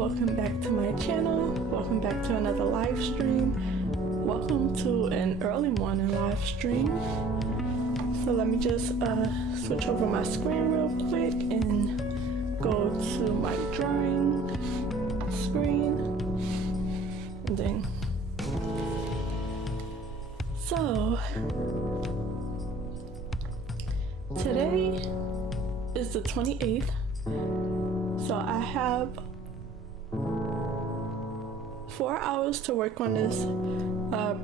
welcome back to my channel. Welcome back to another live stream. Welcome to an early morning live stream. So let me just switch over my screen real quick and go to my drawing screen. And then, so today is the 28th. So I have 4 hours to work on this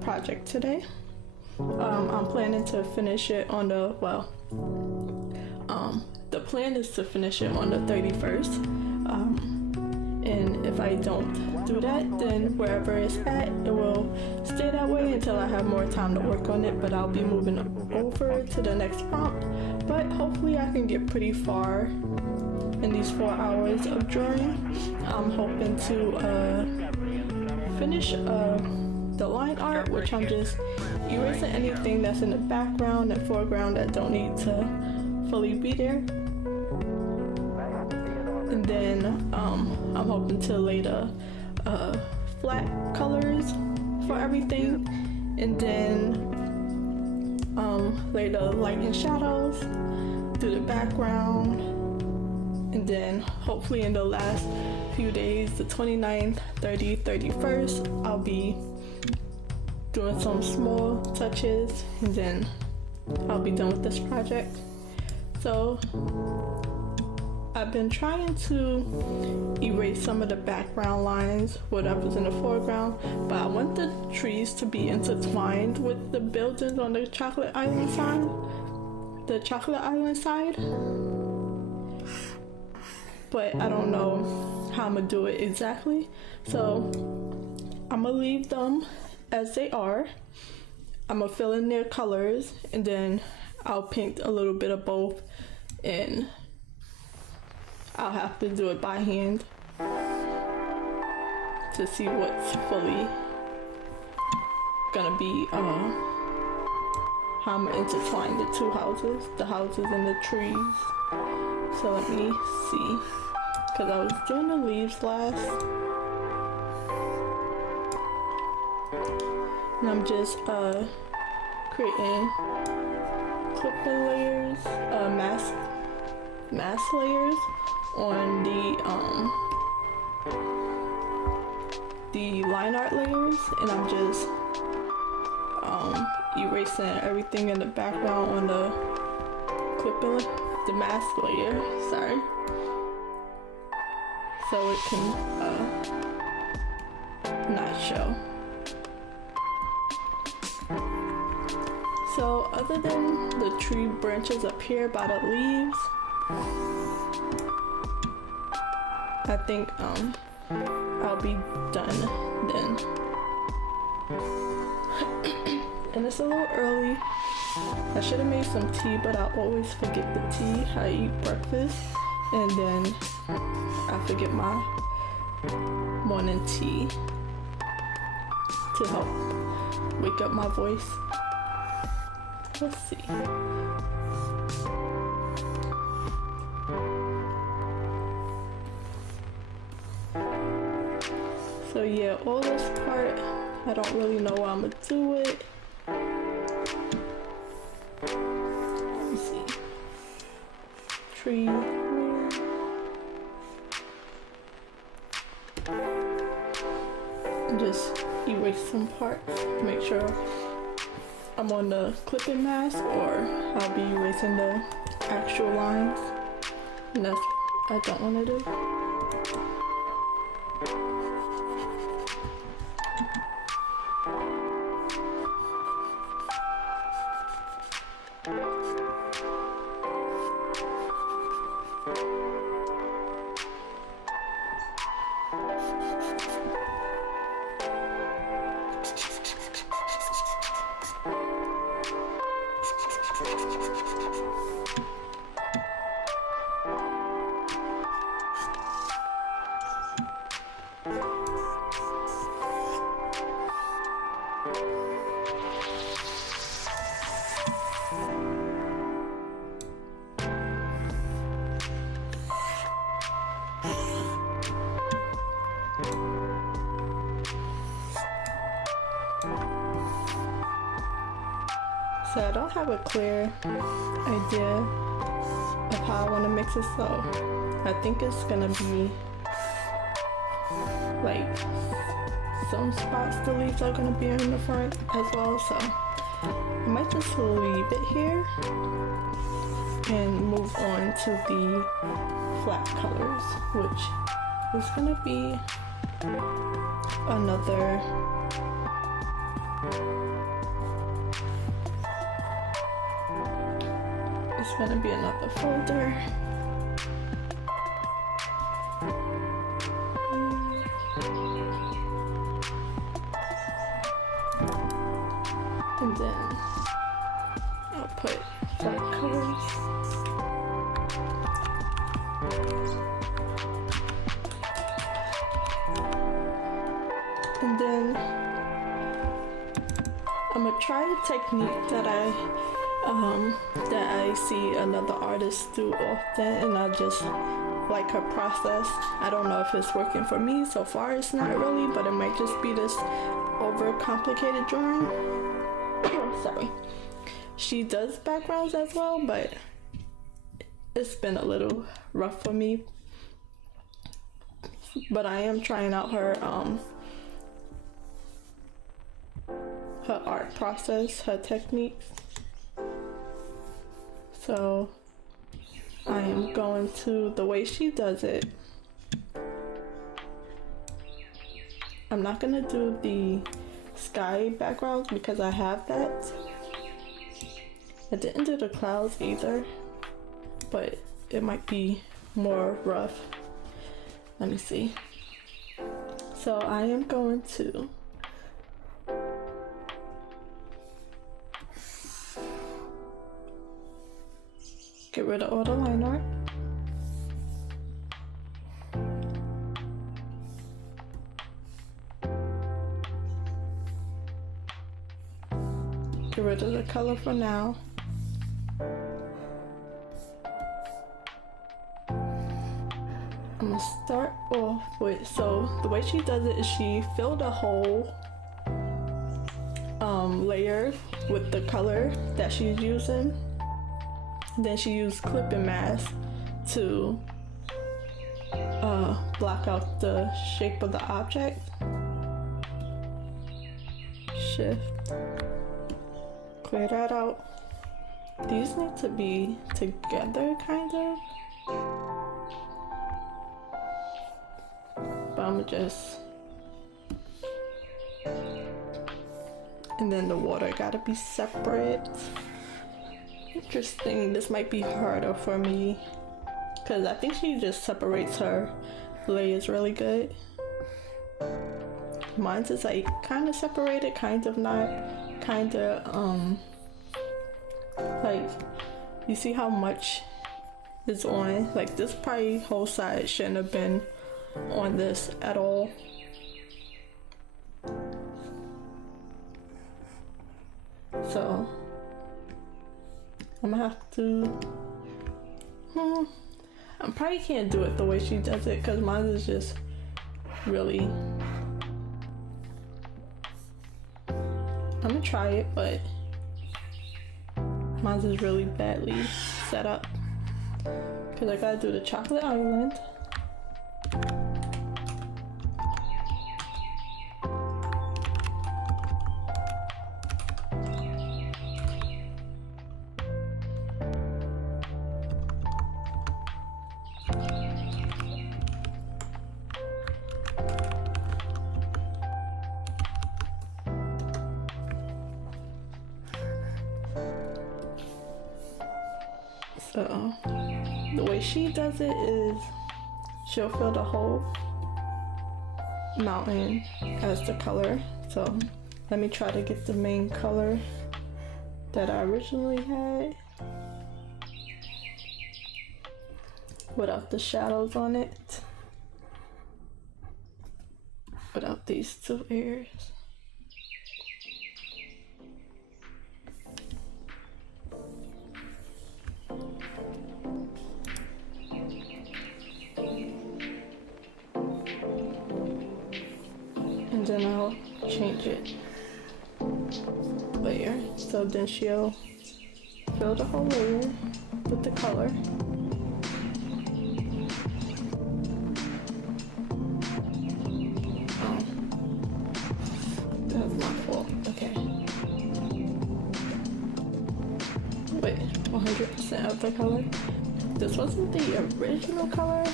project today. I'm planning to finish it on the plan is to finish it on the 31st. And if I don't do that, then wherever it's at, it will stay that way until I have more time to work on it. But I'll be moving over to the next prompt. But hopefully I can get pretty far in these 4 hours of drawing. I'm hoping to finish the line art, which I'm just erasing anything that's in the background and foreground that don't need to fully be there. And then I'm hoping to lay the flat colors for everything, and then lay the light and shadows, do the background, and then hopefully in the last few days, the 29th, 30th, 31st, I'll be doing some small touches, and then I'll be done with this project. So I've been trying to erase some of the background lines, whatever's in the foreground, but I want the trees to be intertwined with the buildings on the Chocolate Island side. But I don't know how I'm gonna do it exactly. So I'm gonna leave them as they are. I'm gonna fill in their colors, and then I'll paint a little bit of both, and I'll have to do it by hand to see what's fully gonna be how I'm gonna intertwine the two houses, the houses and the trees. So let me see, because I was doing the leaves last, and I'm just creating clipping layers, mask layers on the line art layers, and I'm just erasing everything in the background on the mask layer, sorry, so it can not show. So other than the tree branches up here by the leaves, I think I'll be done then. And it's a little early. I should have made some tea, but I always forget the tea. I eat breakfast and then I forget my morning tea to help wake up my voice. Let's see. So yeah, all this part, I don't really know how I'm gonna do it. Let me see. Tree. And just erase some parts. Make sure I'm on the clipping mask, or I'll be erasing the actual lines. And that's what I don't want to do. So I don't have a clear idea of how I want to mix it, so I think it's gonna be like some spots the leaves are gonna be in the front as well, so I might just leave it here and move on to the flat colors, which is gonna be another folder. And then I'll put flat colors. And then I'm gonna try a technique that I see another artist do often, and I just like her process. I don't know if it's working for me. So far it's not really, but it might just be this overcomplicated drawing. Sorry. She does backgrounds as well, but it's been a little rough for me. But I am trying out her art process, her techniques. So I am going to the way she does it. I'm not gonna do the sky backgrounds because I have that. I didn't do the clouds either, but it might be more rough. Let me see. So I am going to get rid of all the line art. Get rid of the color for now. I'm gonna start off with, so the way she does it is she filled a whole layer with the color that she's using. Then she used clipping mask to block out the shape of the object. Shift, clear that out. These need to be together, kind of. But I'm just, and then the water gotta be separate. Interesting, this might be harder for me because I think she just separates her layers really good. Mine's is like kind of separated, kind of not, kind of like, you see how much is on, like this probably whole side shouldn't have been on this at all. So I'm gonna have to, I probably can't do it the way she does it because mine is just really, I'm gonna try it, but mine is really badly set up because I gotta do the chocolate island. So the way she does it is she'll fill the whole mountain as the color. So let me try to get the main color that I originally had without the shadows on it, without these two areas. And then I'll change it So then she'll fill the whole layer with the color. Oh, that's my fault. Okay. Wait, 100% of the color. This wasn't the original color,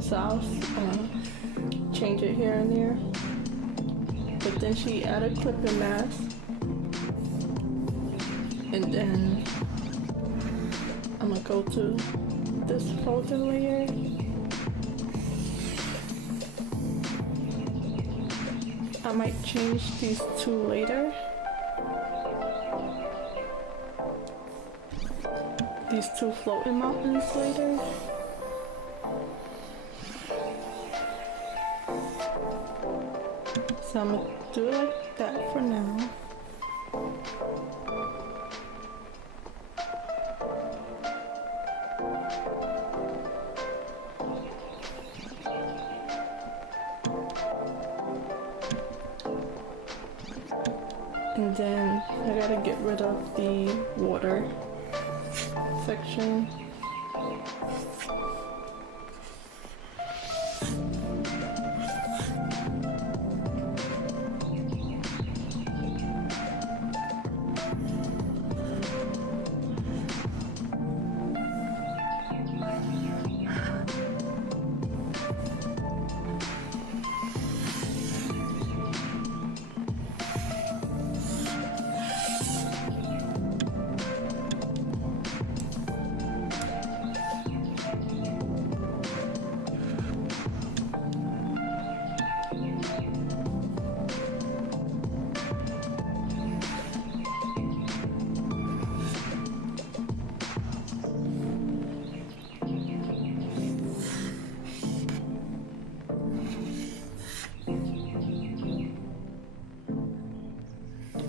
so I'll change it here and there. But then she added clipping mask, and then I'm gonna go to this folder layer. I might change these two later. These two floating mountains later. So I'm gonna do it like that for now. And then I gotta get rid of the water section.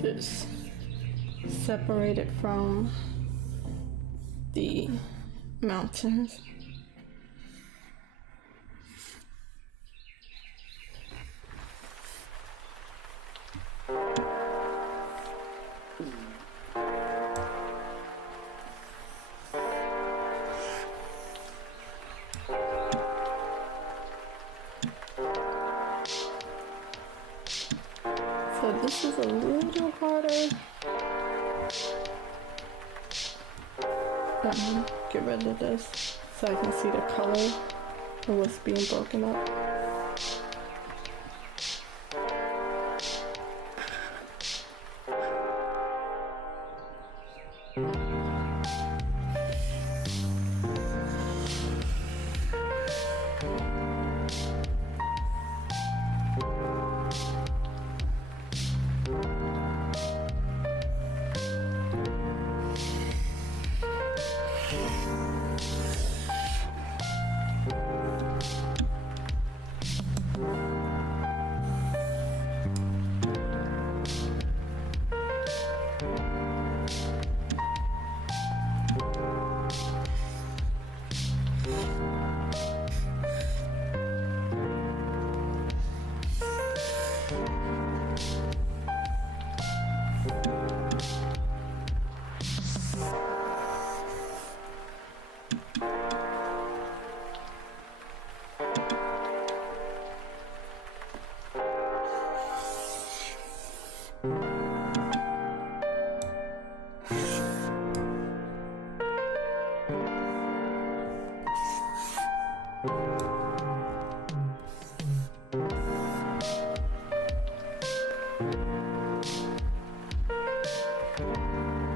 Just separate it from the mountains. So this is a little harder. Get rid of this so I can see the color of what's being broken up.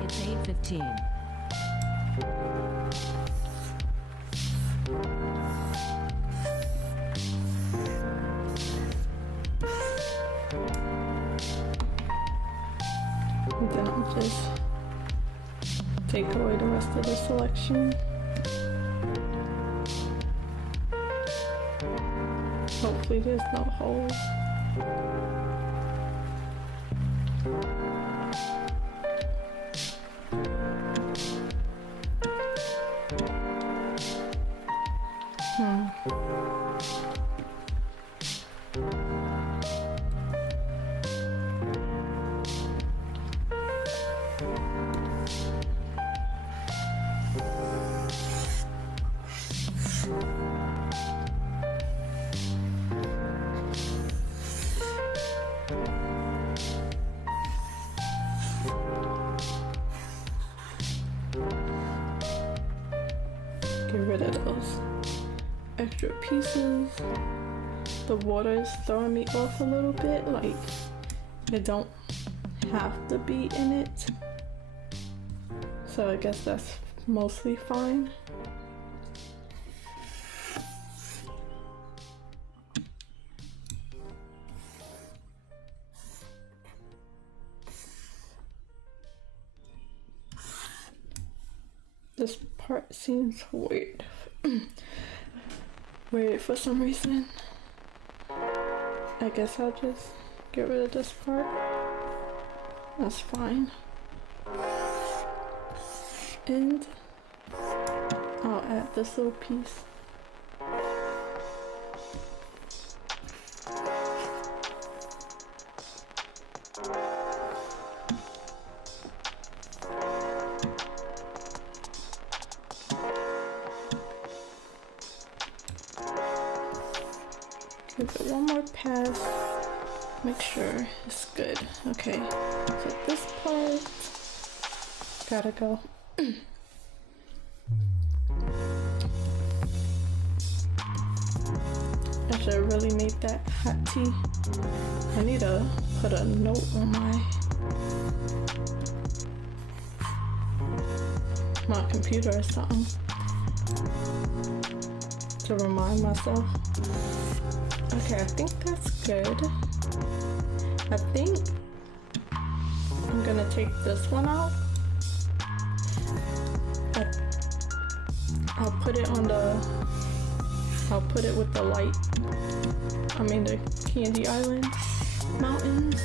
It's 8:15. Then I'll just take away the rest of the selection. Hopefully there's no holes. rid of those extra pieces. The water is throwing me off a little bit, like it don't have to be in it. So I guess that's mostly fine. This part seems weird. Weird for some reason. I guess I'll just get rid of this part. That's fine. And I'll add this little piece. Give it one more pass. Make sure it's good. Okay, so this part gotta go. I should have really made that hot tea. I need to put a note on my computer or something to remind myself. Okay, I think that's good. I think I'm gonna take this one out. I'll put it on I'll put it with the light. I mean the Candy Island mountains.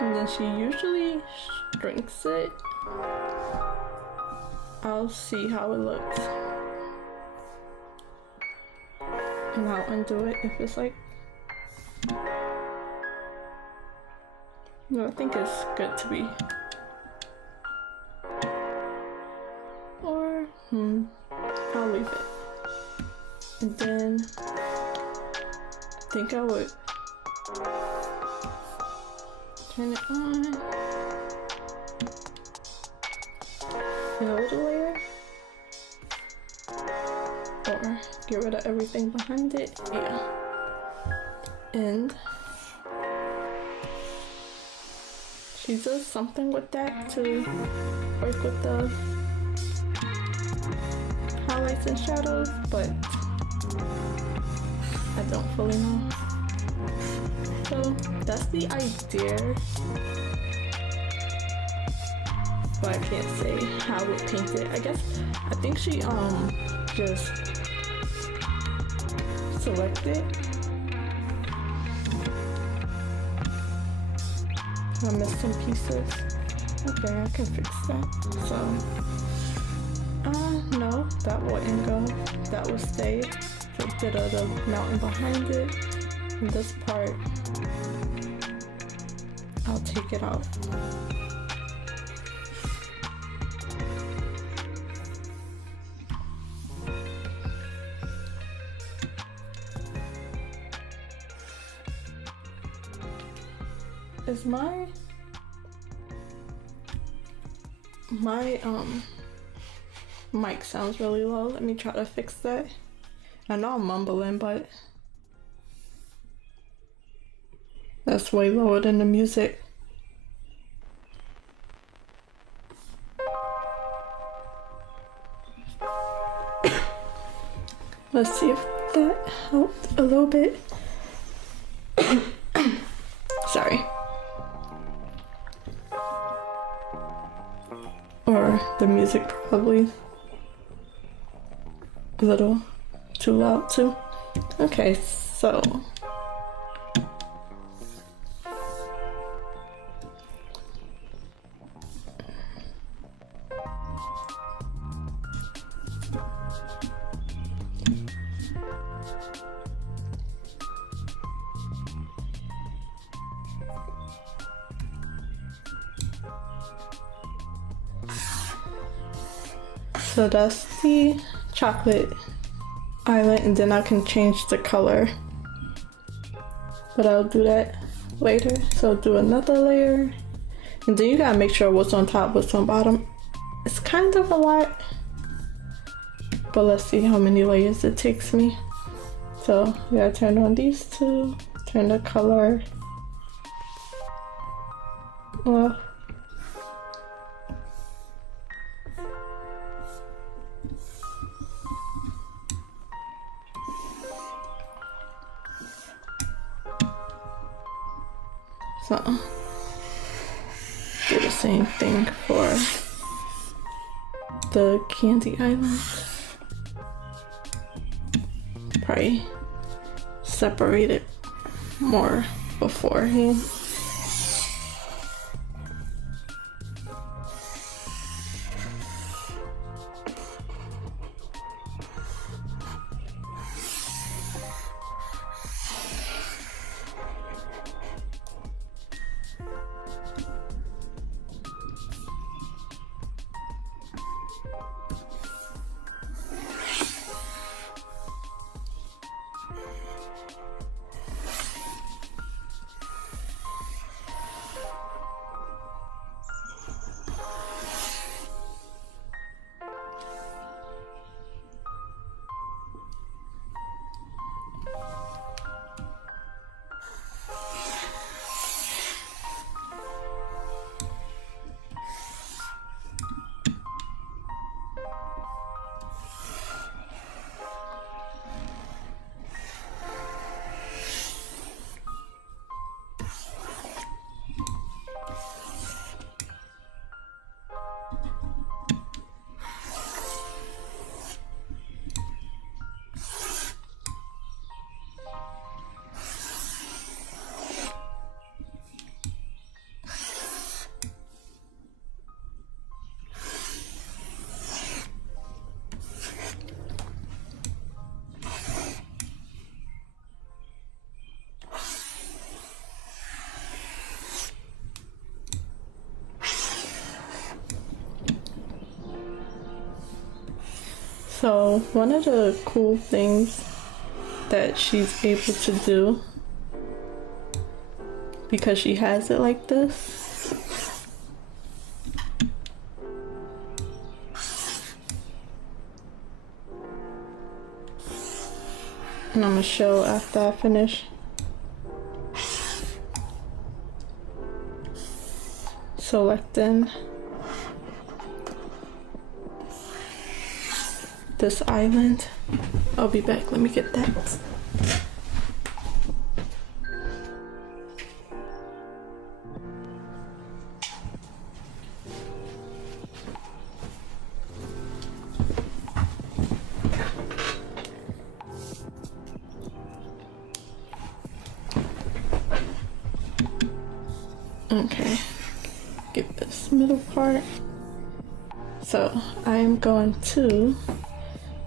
And then she usually shrinks it. I'll see how it looks. And I'll undo it if it's like... No, I think it's good to be. Or, I'll leave it. And then, I think I would turn it on. Build a layer. Or get rid of everything behind it. Yeah. And she does something with that to work with the highlights and shadows, but I don't fully know. So that's the idea, but I can't say how it painted. I think she just selected. I missed some pieces. Okay, I can fix that. So, no, that wouldn't go. That would stay. A bit of the mountain behind it. And this part, I'll take it out. Is my mic sounds really low. Let me try to fix that. I know I'm mumbling, but that's way lower than the music. Let's see if that helped a little bit. Sorry. Or the music probably a little too loud too. Okay, so that's the chocolate island, and then I can change the color. But I'll do that later. So do another layer. And then you gotta make sure what's on top, what's on bottom. It's kind of a lot. But let's see how many layers it takes me. So I gotta turn on these two, turn the color off. So do the same thing for the candy island. Probably separate it more beforehand. So one of the cool things that she's able to do, because she has it like this, and I'm gonna show after I finish. Selecting this island. I'll be back. Let me get that. Okay, get this middle part. So I am going to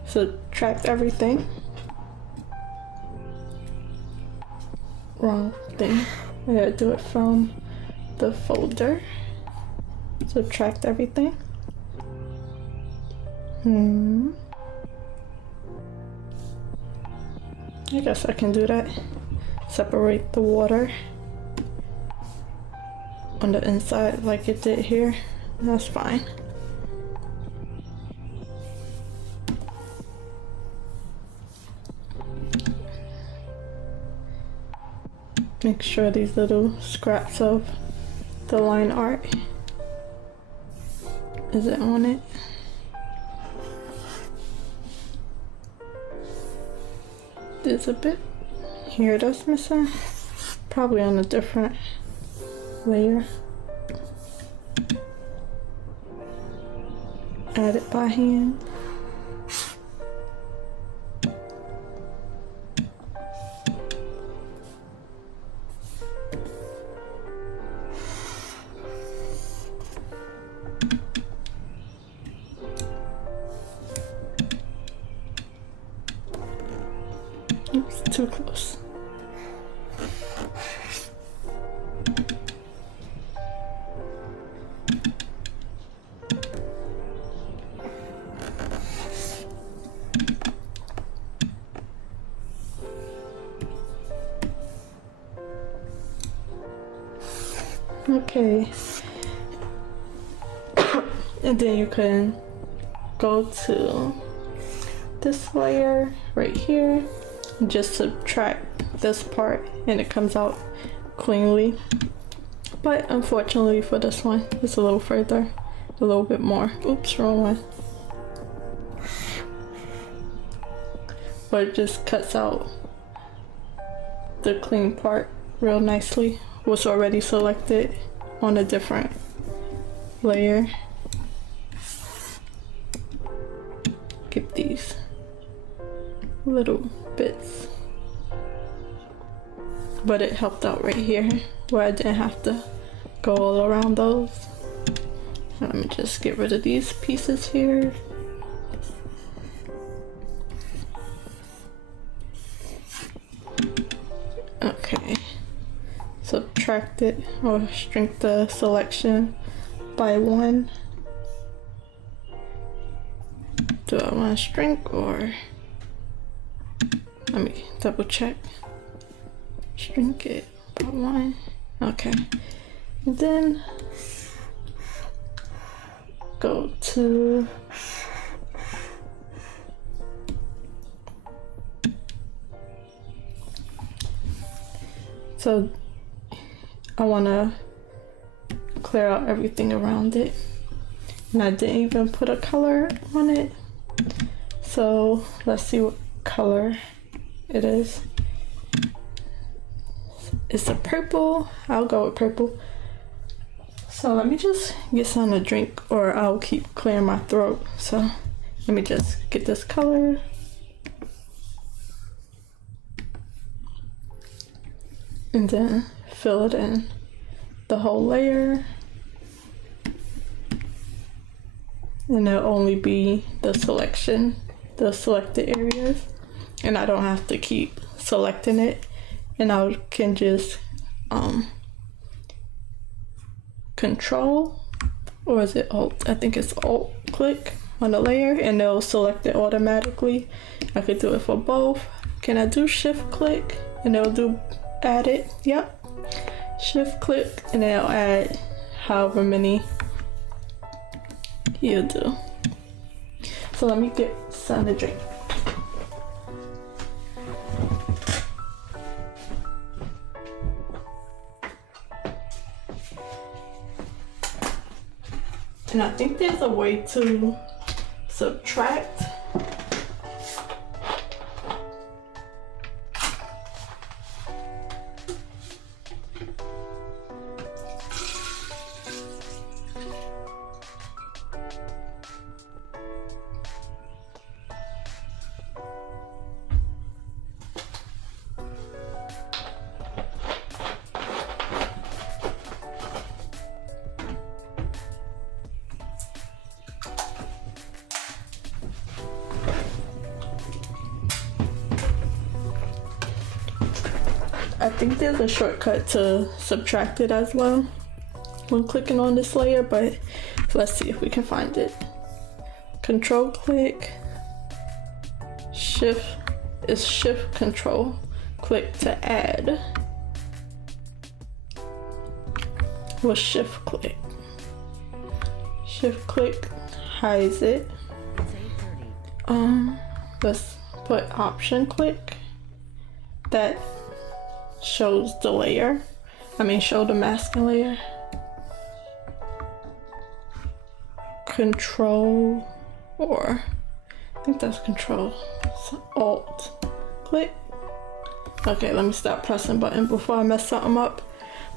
subtract everything. Wrong thing. I gotta do it from the folder. Subtract everything. I guess I can do that. Separate the water on the inside like it did here. That's fine. Make sure these little scraps of the line art is it on it. There's a bit here that's missing, probably on a different layer. Add it by hand. Oops, too close. Okay. And then you can go to this layer right here and just subtract this part and it comes out cleanly. But unfortunately for this one, it's a little further, a little bit more. Oops, wrong one. But it just cuts out the clean part real nicely. Was already selected on a different layer. Get these little bits. But it helped out right here where I didn't have to go all around those. Let me just get rid of these pieces here. Okay, subtract it or shrink the selection by 1. Do I want to shrink or let me double check. Shrink it by 1. Okay, and then go to so I want to clear out everything around it, and I didn't even put a color on it, so let's see what color it is. It's a purple. I'll go with purple. So let me just get something to drink or I'll keep clearing my throat. So let me just get this color. And then fill it in the whole layer. And it'll only be the selection, the selected areas. And I don't have to keep selecting it. And I can just Control, or is it Alt? I think it's Alt click on the layer and it'll select it automatically. I could do it for both. Can I do Shift click and it'll do add it? Yep. Shift click and it'll add however many you do. So let me get something to drink. And I think there's a way to subtract. I think there's a shortcut to subtract it as well when clicking on this layer, but let's see if we can find it. Control click, Shift is Shift Control click to add. Well, Shift click. Shift click hides it. Let's put Option click. That shows the layer. Show the masking layer. Control, or I think that's Control. So Alt click. Okay, let me stop pressing button before I mess something up.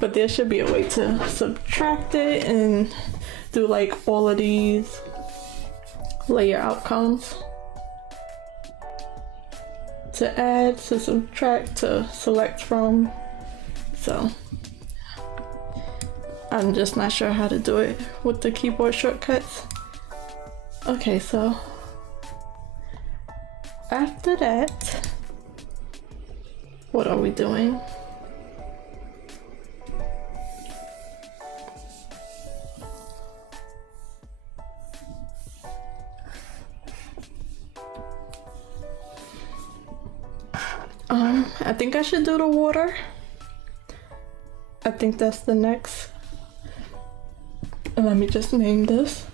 But there should be a way to subtract it and do like all of these layer outcomes. To add, to subtract, to select from. So I'm just not sure how to do it with the keyboard shortcuts. Okay, so after that, what are we doing? I think I should do the water. I think that's the next let me just name this.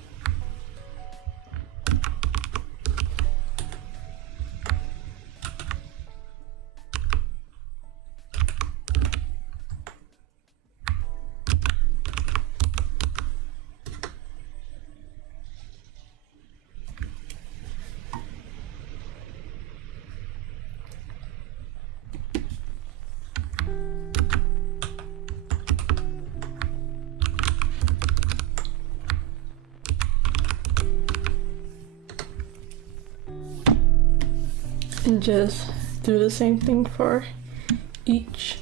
And just do the same thing for each.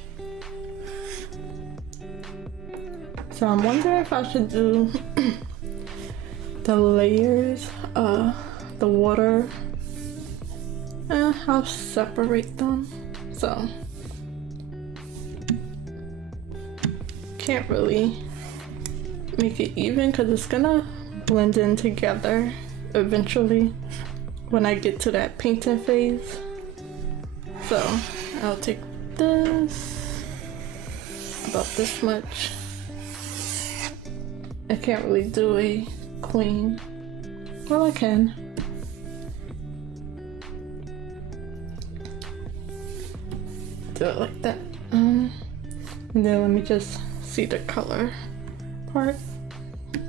So I'm wondering if I should do the layers, the water, and I'll separate them. So can't really make it even because it's gonna blend in together eventually when I get to that painting phase. So I'll take this, about this much. I can't really do a clean, well I can. Do it like that. And then let me just see the color part.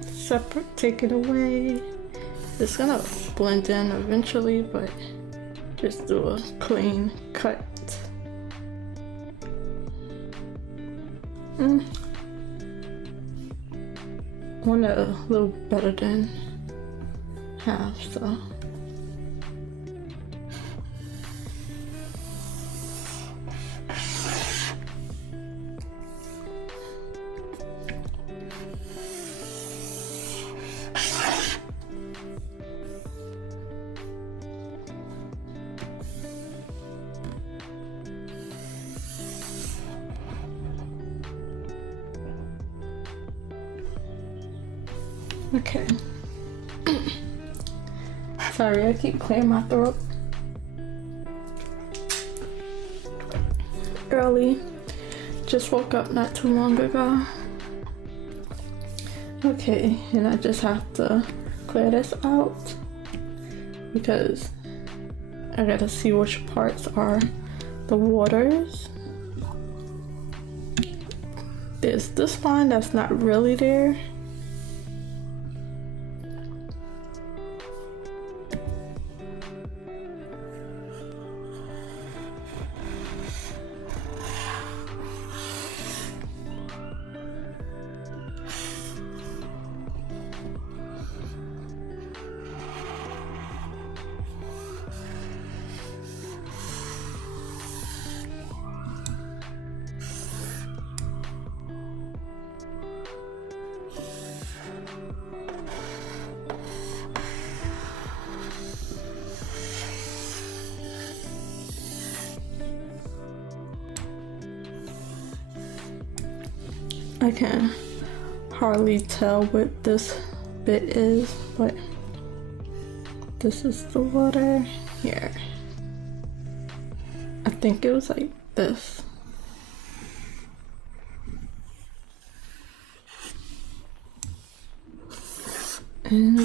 Separate, take it away. It's gonna blend in eventually, but just do a clean cut. Want it a little better than half, so. Okay. Sorry, I keep clearing my throat. Early. Just woke up not too long ago. Okay, and I just have to clear this out because I gotta see which parts are the waters. There's this line that's not really there. I can hardly tell what this bit is, but this is the water here. I think it was like this. And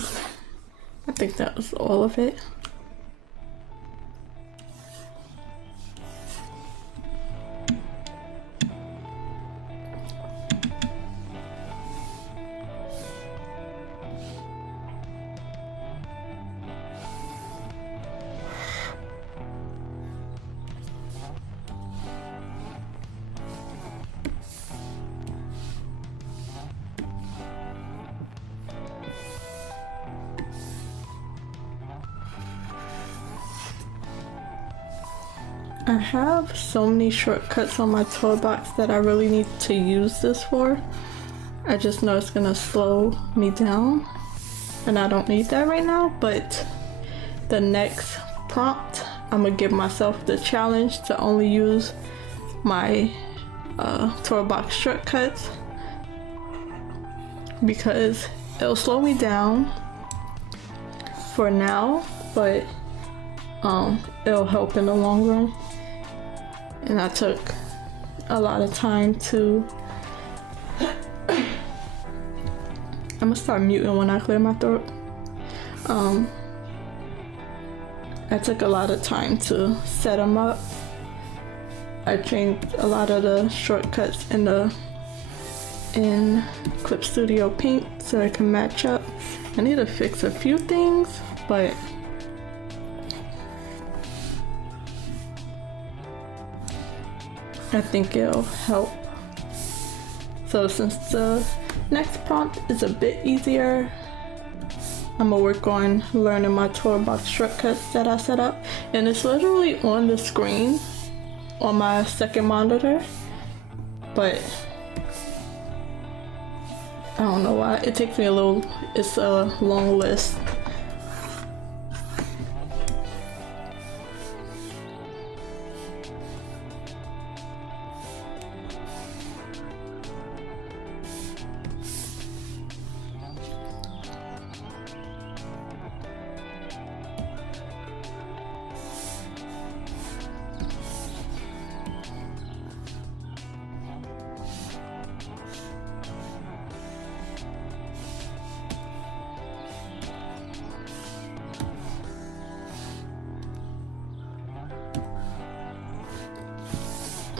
I think that was all of it. I have so many shortcuts on my toolbox that I really need to use this for. I just know it's gonna slow me down and I don't need that right now, but the next prompt I'm gonna give myself the challenge to only use my toolbox shortcuts because it'll slow me down for now, but it'll help in the long run. And I took a lot of time to I'm gonna start muting when I clear my throat. I took a lot of time to set them up. I changed a lot of the shortcuts in Clip Studio Paint so it can match up. I need to fix a few things, but I think it'll help. So since the next prompt is a bit easier, I'm gonna work on learning my toolbox shortcuts that I set up. And it's literally on the screen on my second monitor, but I don't know why. It takes me it's a long list.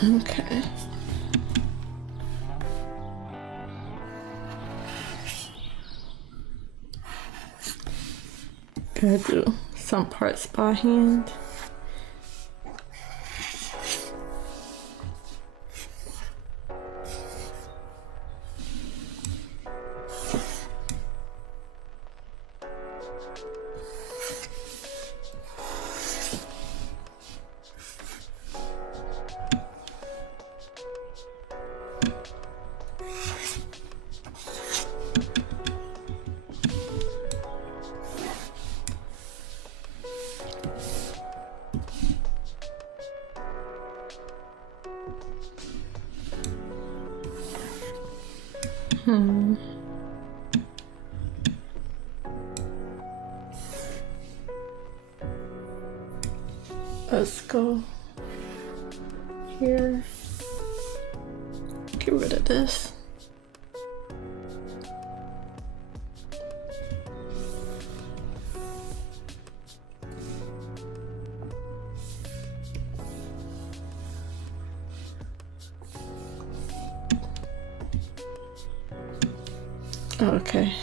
Okay. Gotta do some parts by hand. Let's go here. Get rid of this. Okay,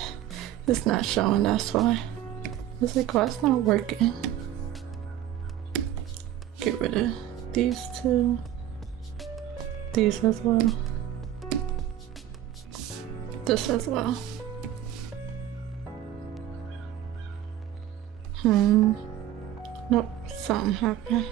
it's not showing, that's why. It's like, why it's not working? Get rid of these two. These as well. This as well. Nope, something happened.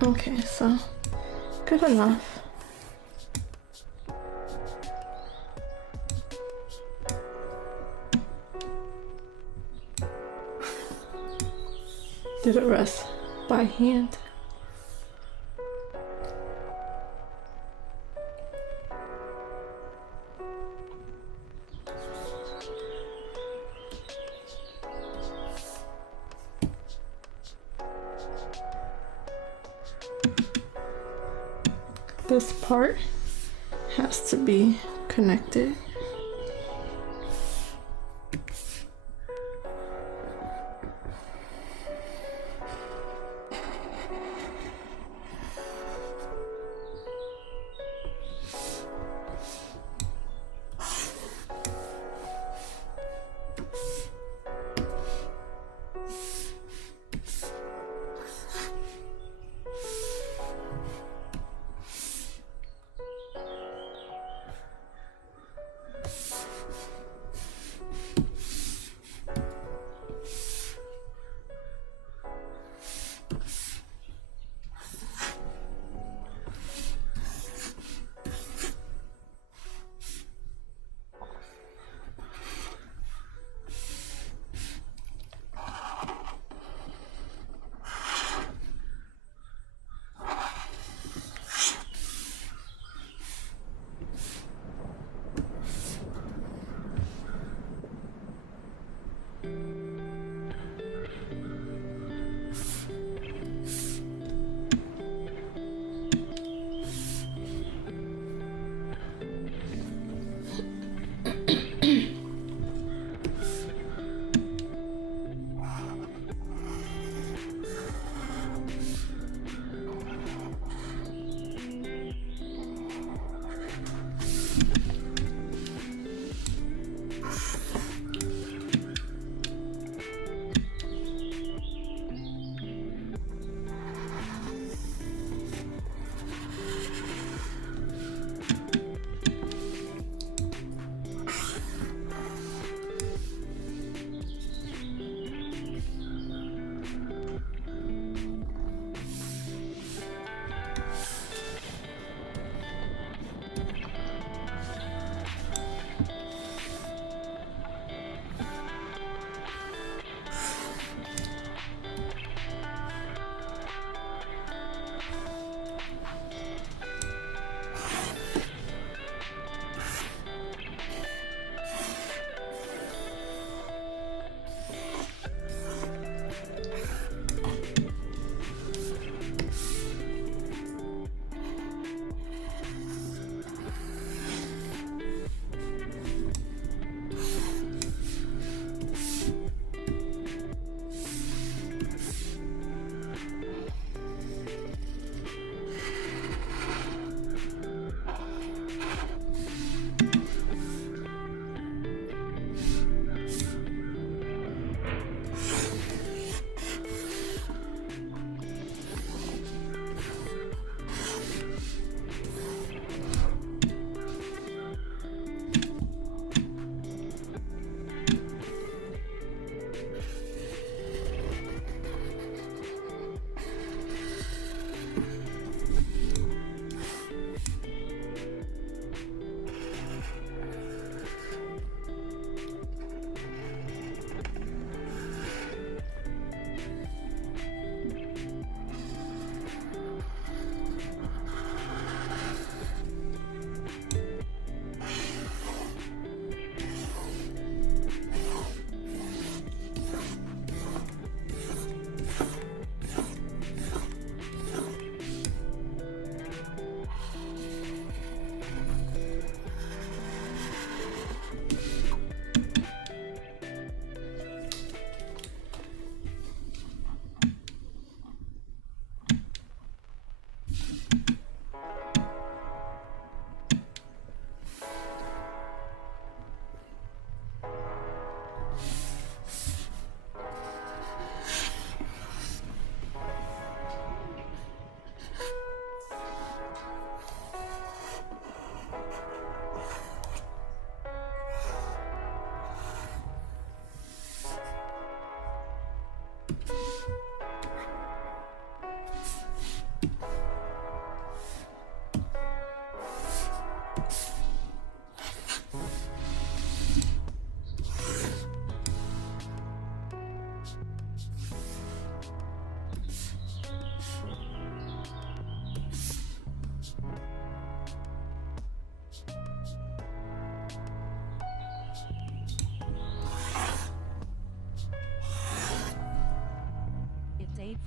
Okay, so good enough. Do the rest by hand. This part has to be connected.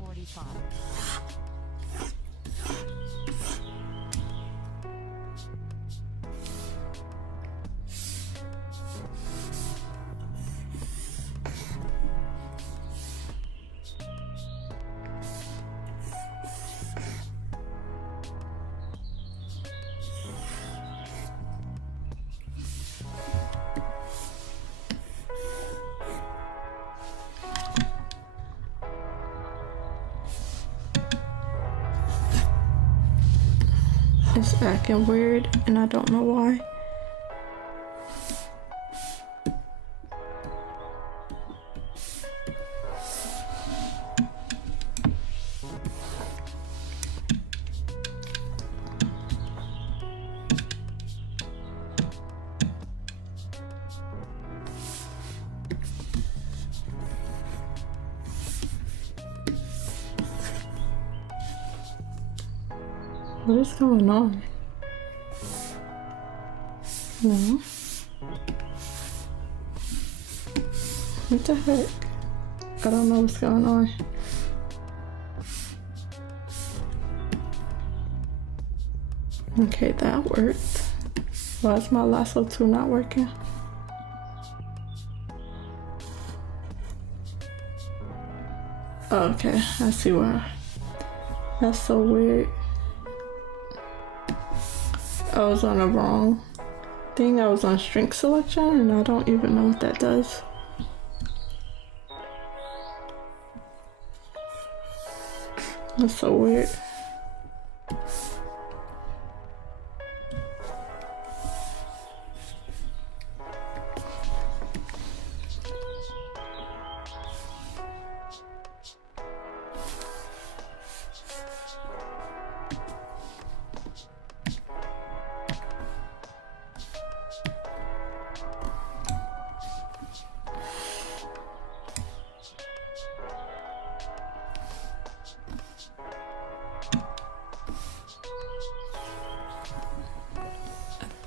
45. It's acting weird and I don't know why. What is going on? No. What the heck? I don't know what's going on. Okay, that worked. Why is my lasso 2 not working? Oh, okay, I see why. That's so weird. I was on the wrong thing. I was on strength selection and I don't even know what that does. That's so weird.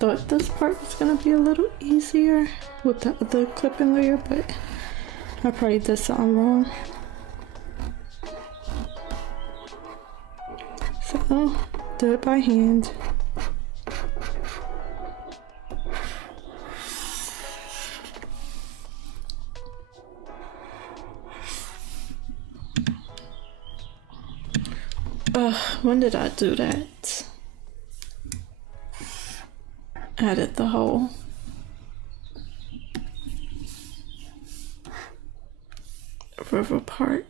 Thought this part was gonna be a little easier with the other clipping layer, but I probably did something wrong. So, do it by hand. When did I do that? Added the whole river part.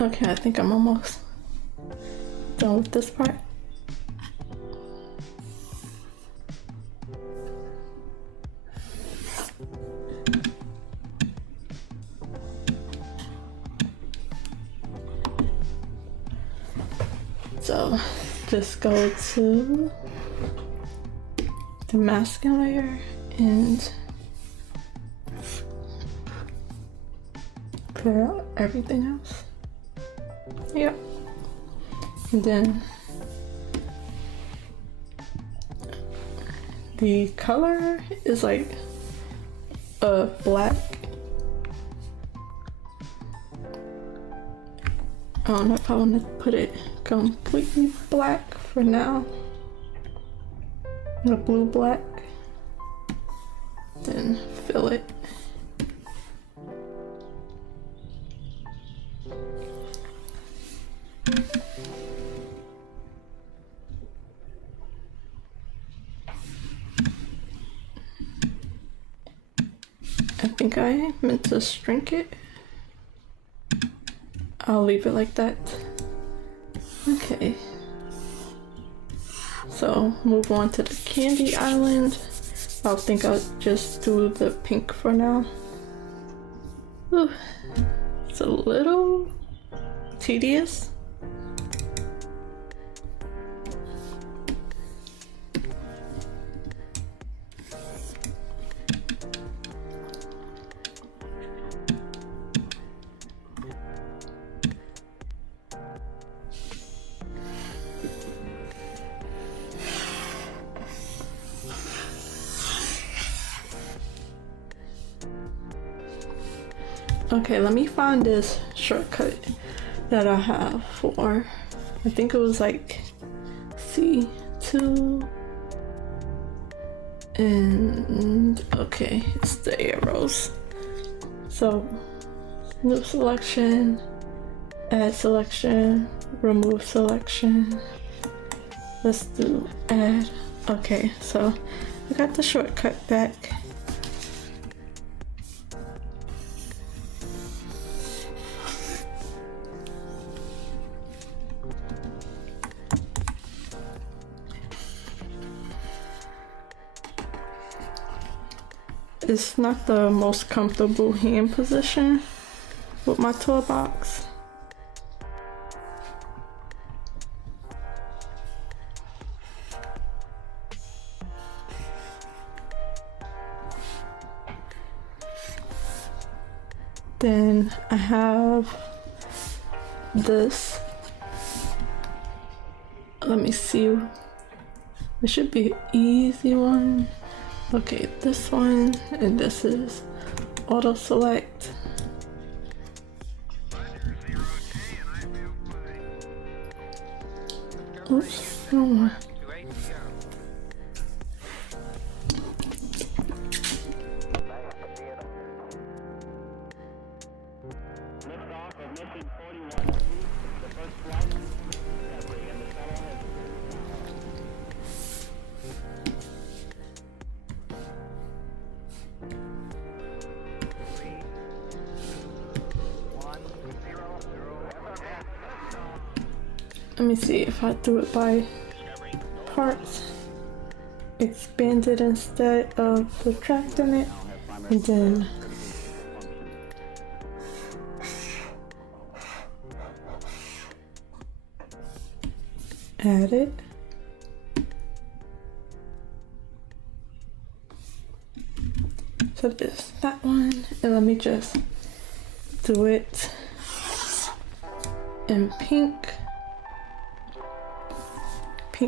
Okay, I think I'm almost done with this part. So just go to the masking layer and clear out everything else. Yep. And then the color is like a black. I don't know if I want to put it completely black for now. A blue black. Then fill it. I think I meant to shrink it. I'll leave it like that. Okay. So move on to the candy island. I think I'll just do the pink for now. Ooh, it's a little tedious. Okay, let me find this shortcut that I have for, I think it was like C2, and okay, it's the arrows. So new selection, add selection, remove selection. Let's do add. Okay, so I got the shortcut back. It's not the most comfortable hand position with my toolbox. Then I have this. Let me see. It should be an easy one. Okay, this one, and this is auto select. Oops, wrong one. Let me see if I do it by parts. Expand it instead of subtracting it, and then add it. So there's that one, and let me just do it in pink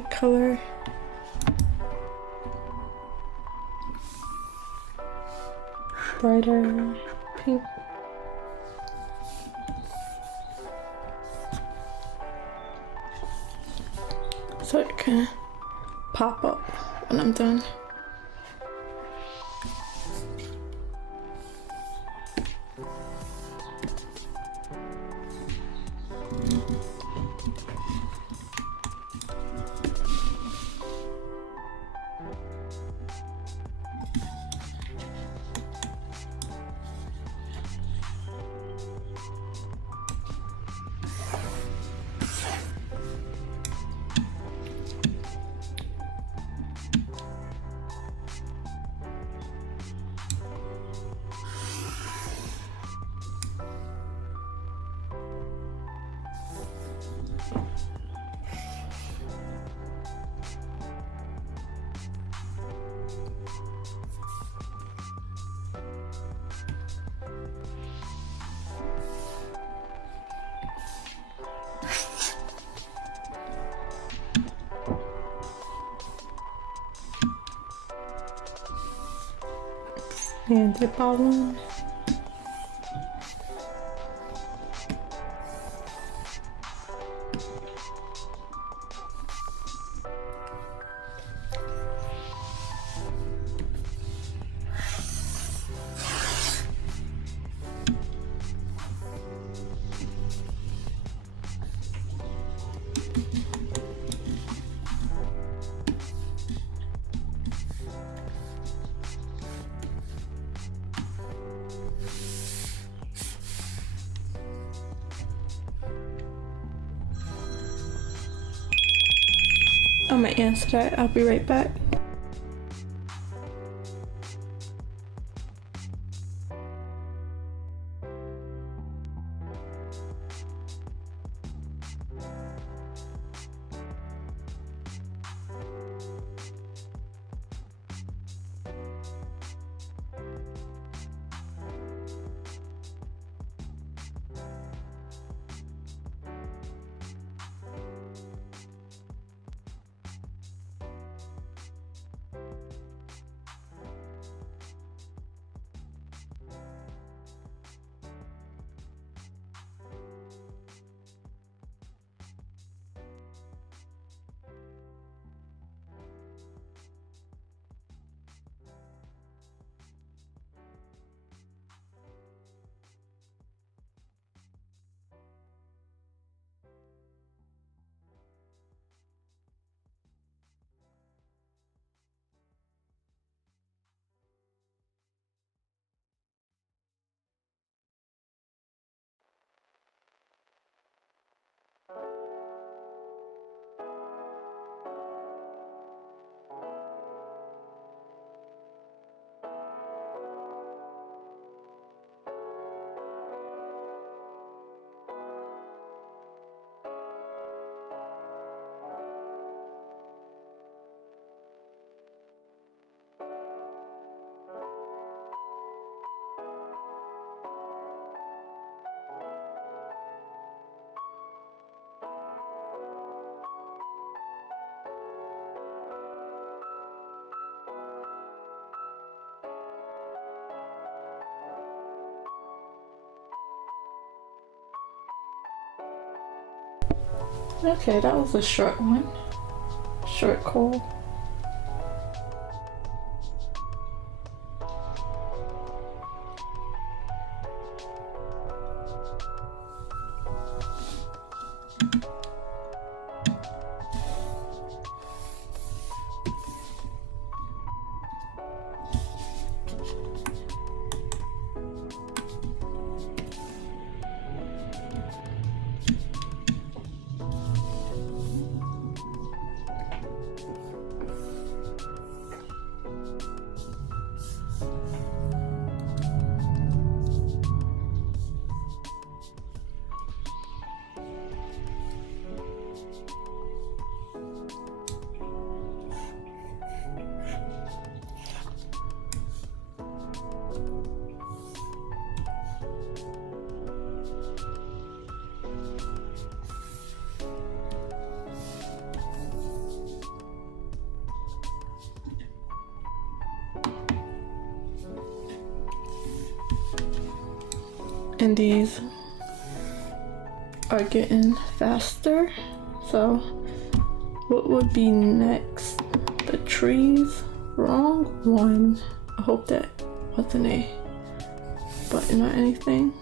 color. Brighter pink. So it can pop up when I'm done. and dip out one. I'm gonna answer that. I'll be right back. Okay, that was a short one. Short call. And these are getting faster. So what would be next? The trees? Wrong one. I hope that wasn't a button or anything.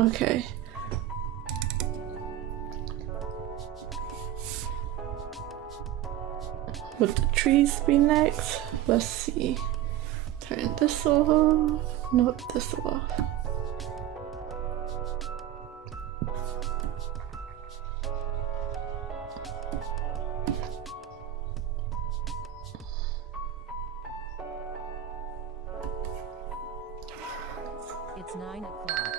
Okay. Would the trees be next? Let's see. Turn this off. Nope, this off. It's 9 o'clock.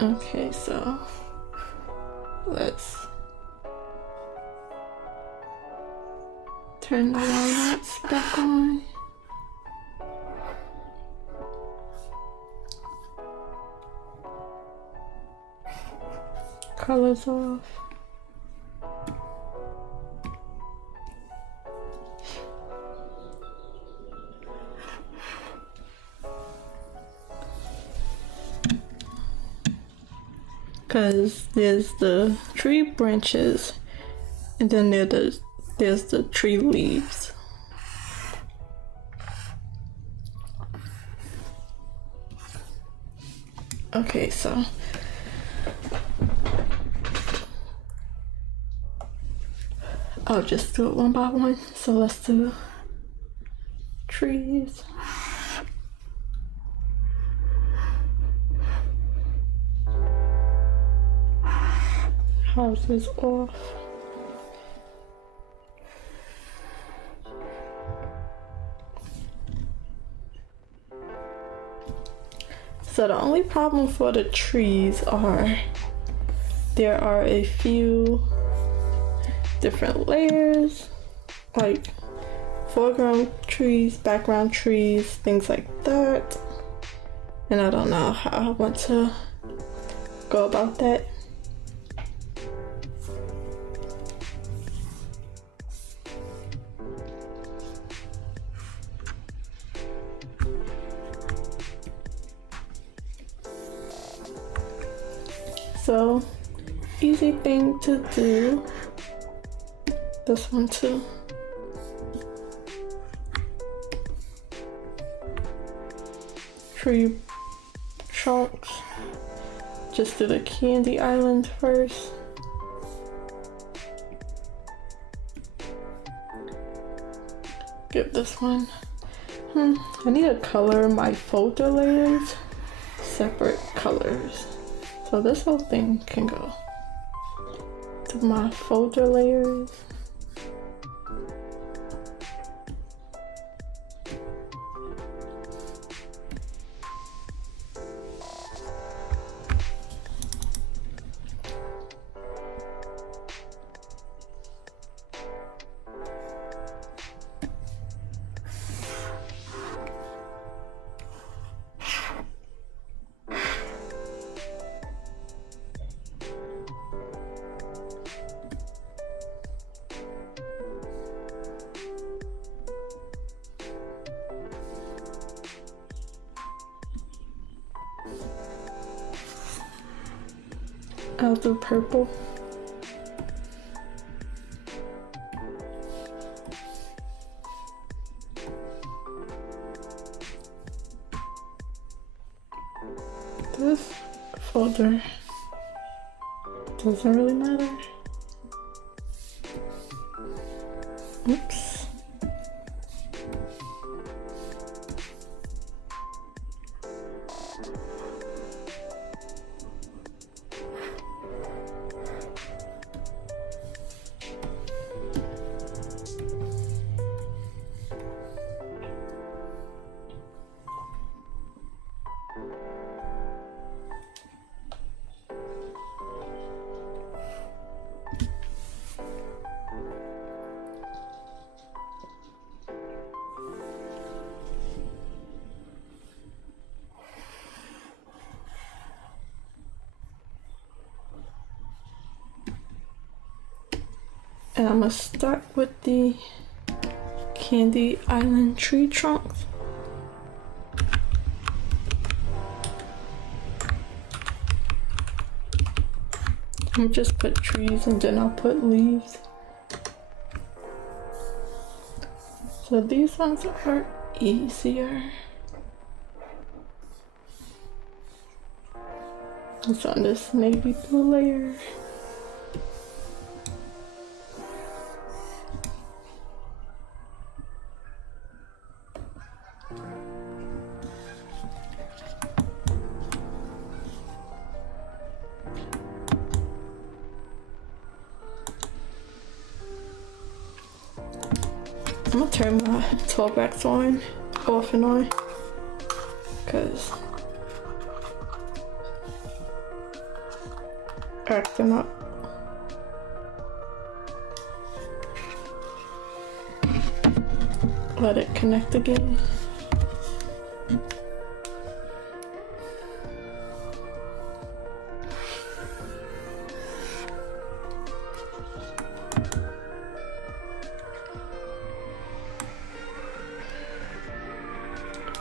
Okay, so let's turn the lights back on. Colors off. because there's the tree branches and then there's the tree leaves. Okay, so I'll just do it one by one. So let's do trees. Houses off. So the only problem for the trees are there are a few different layers, like foreground trees, background trees, things like that. And I don't know how I want to go about that. So, easy thing to do. This one too. Tree trunks. Just do the candy island first. Give this one. I need to color my folder layers separate colors. So this whole thing can go to my folder layers. I'll do purple. This folder doesn't really matter. Oops. And I'm gonna start with the Candy Island tree trunks. I'll just put trees and then I'll put leaves. So these ones are easier. It's on this navy blue layer. I'm gonna turn my 12x on, off and on, because acting up. Let it connect again.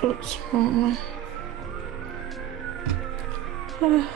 Oops, wrong one.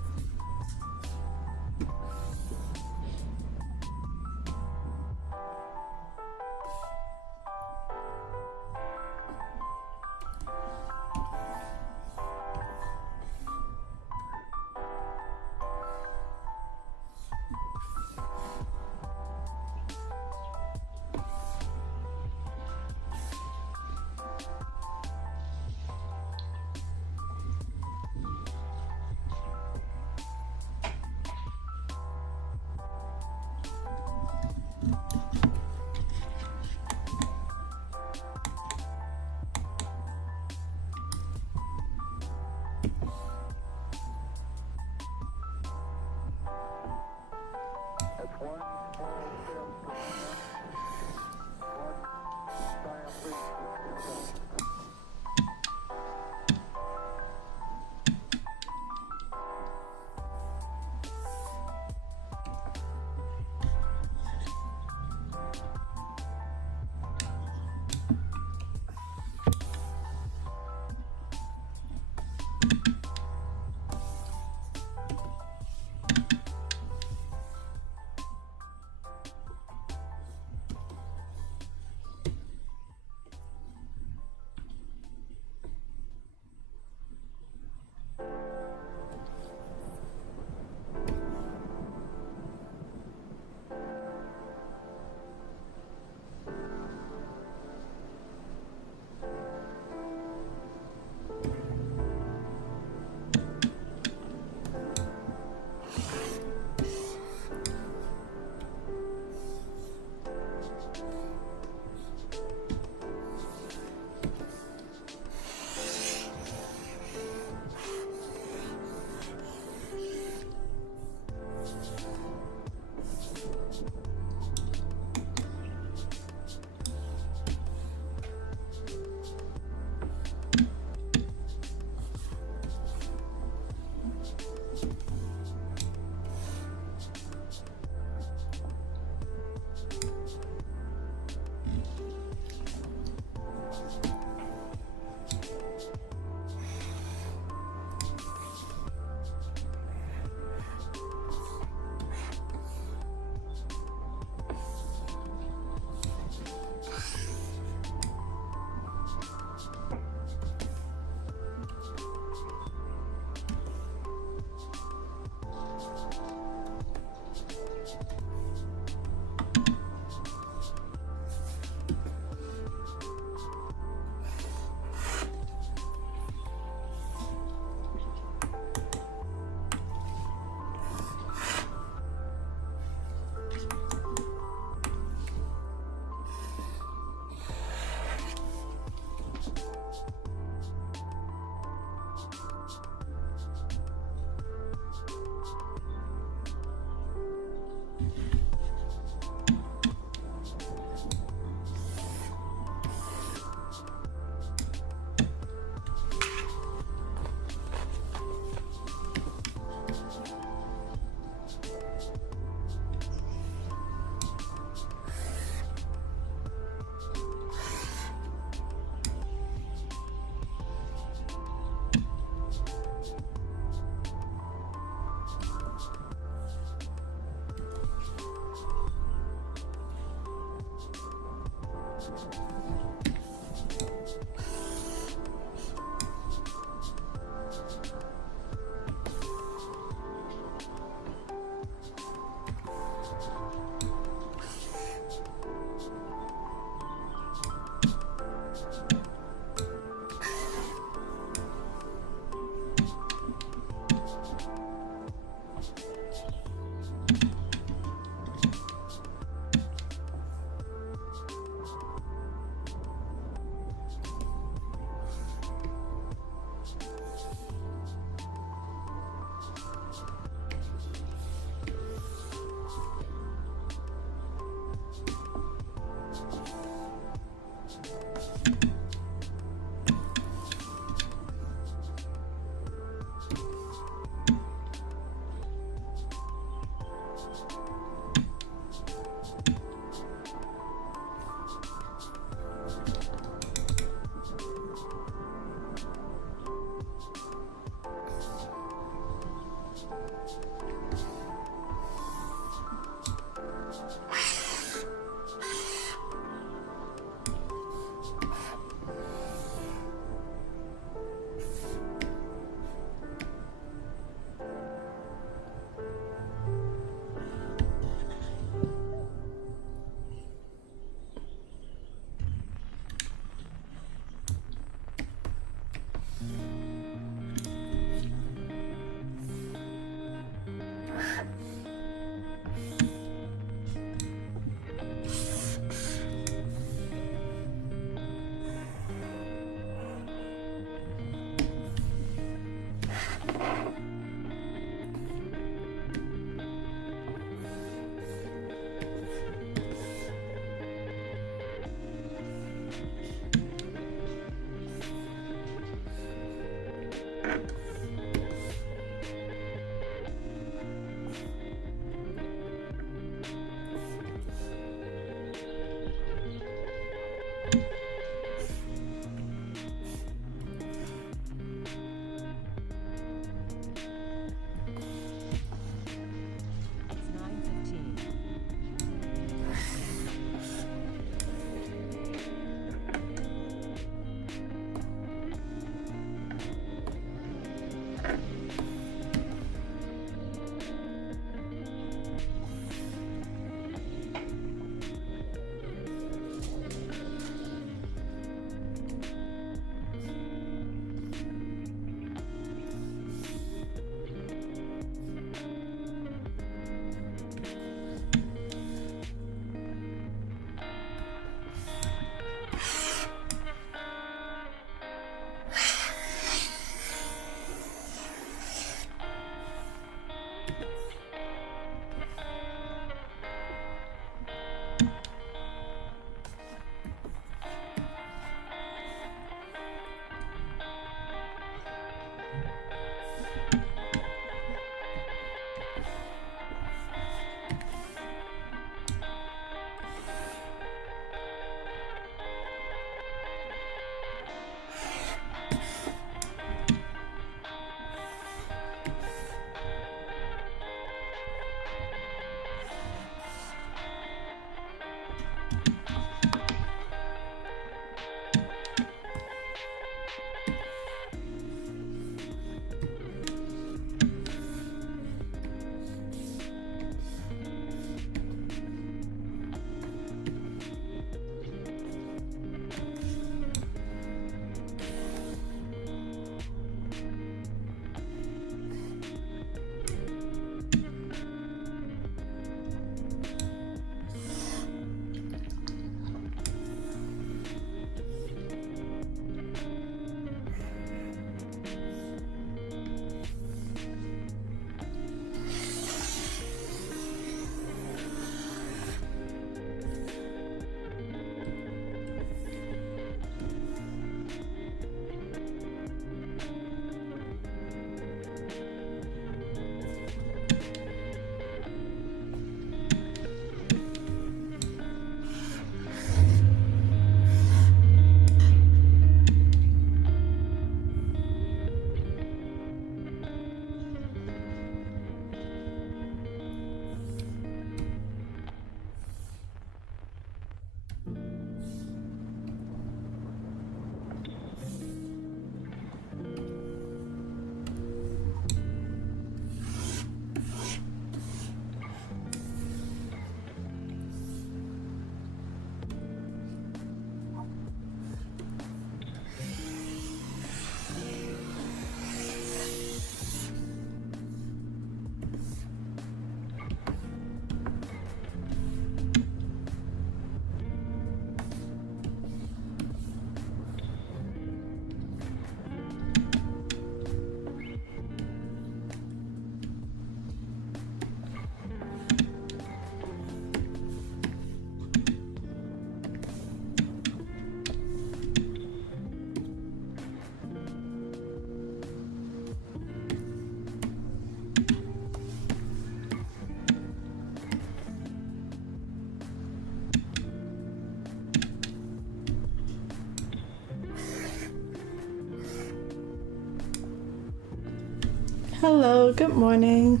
Hello, good morning.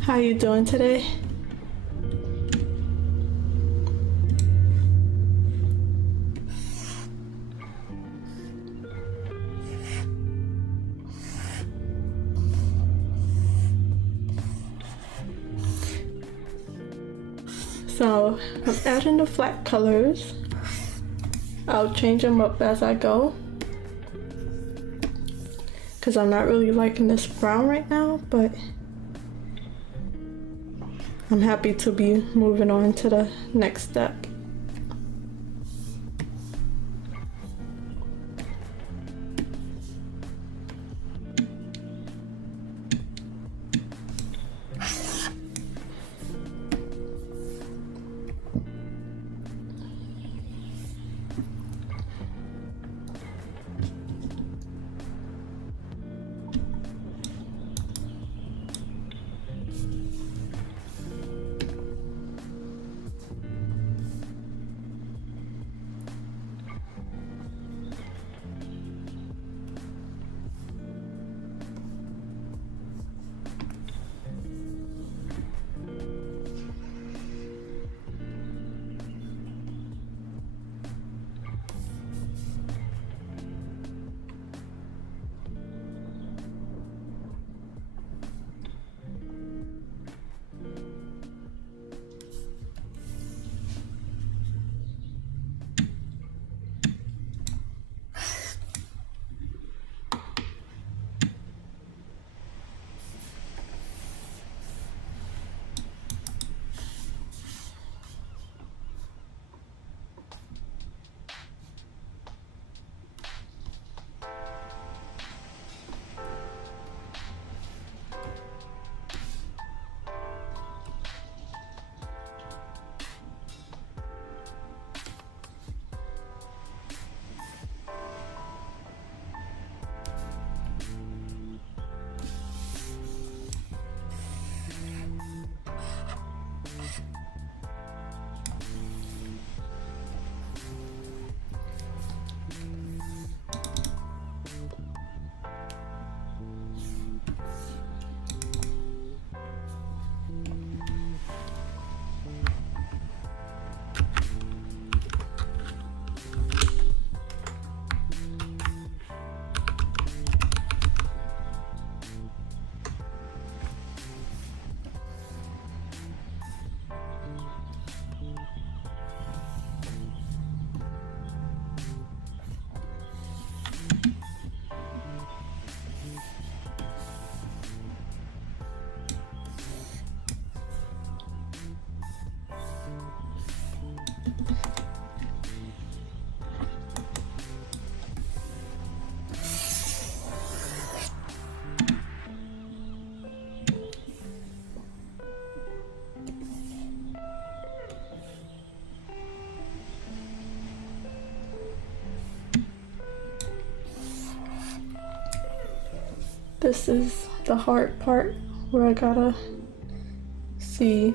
How you doing today? So I'm adding the flat colors. I'll change them up as I go, because I'm not really liking this brown right now, but I'm happy to be moving on to the next step. This is the hard part where I gotta see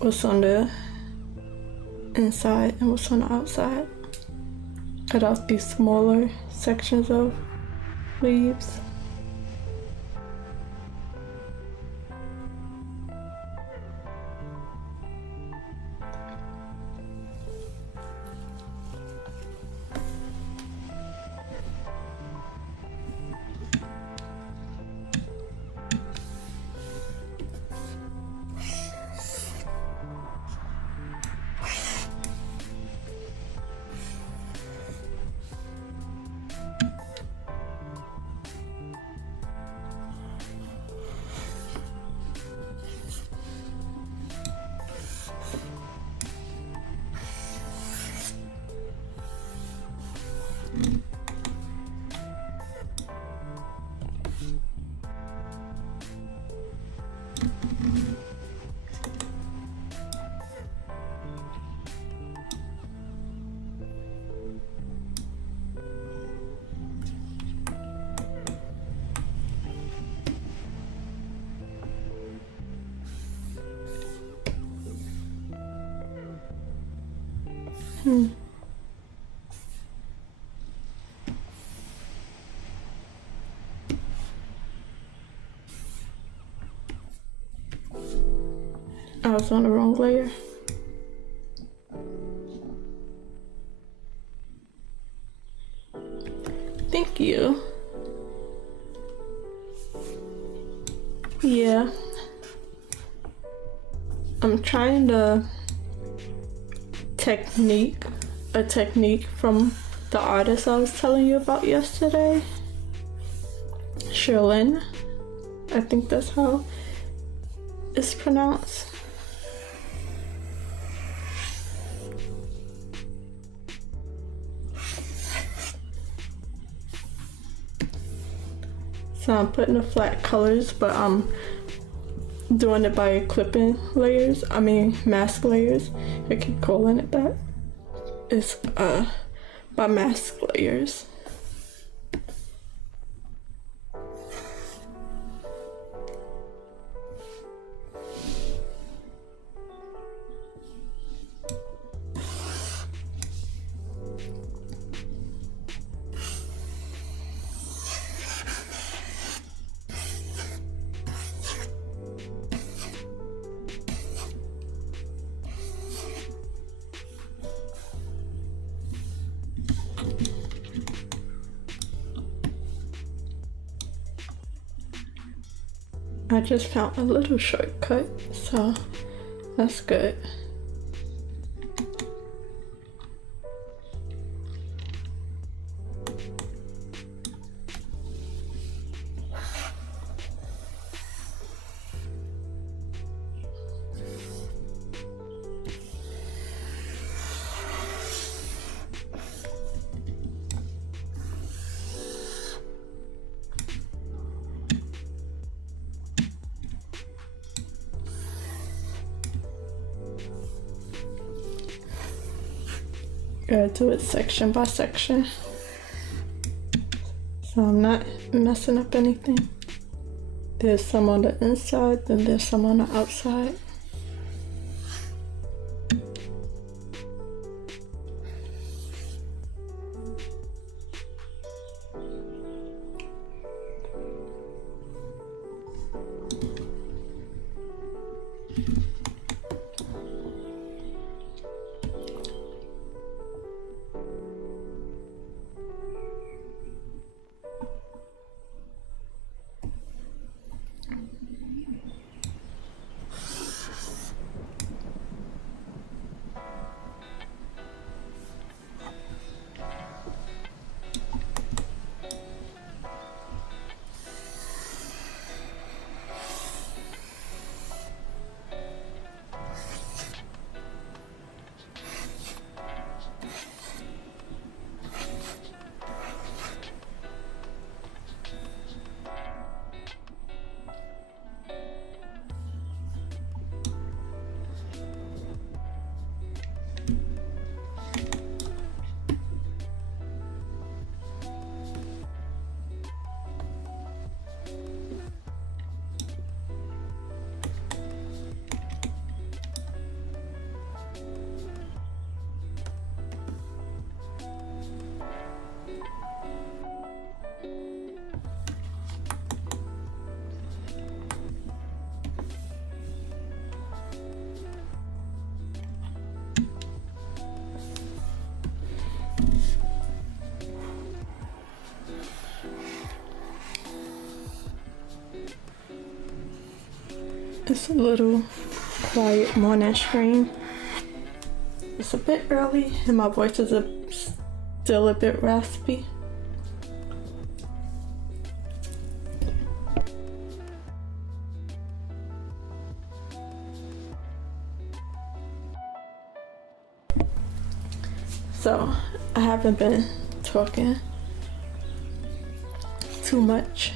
what's on the inside and what's on the outside. Cut off these smaller sections of leaves. I was on the wrong layer. Thank you. Yeah. I'm trying a technique from the artist I was telling you about yesterday. Sherlyn. I think that's how it's pronounced. So I'm putting the flat colors, but I'm doing it by clipping layers. I mean mask layers. I keep calling it that. It's by mask layers. I just found a little shortcut, so that's good. Gotta do it section by section, so I'm not messing up anything. There's some on the inside, then there's some on the outside. It's a little quiet morning stream. It's a bit early and my voice is still a bit raspy. So I haven't been talking too much.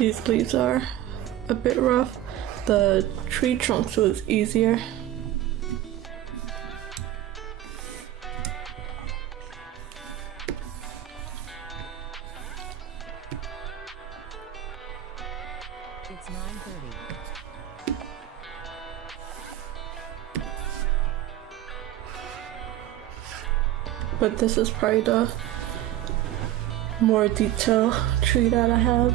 These leaves are a bit rough. The tree trunks was easier. It's 9:30. But this is probably the more detailed tree that I have.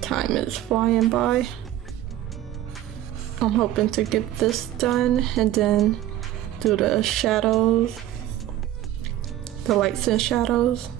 Time is flying by. I'm hoping to get this done and then do the shadows, the lights and shadows.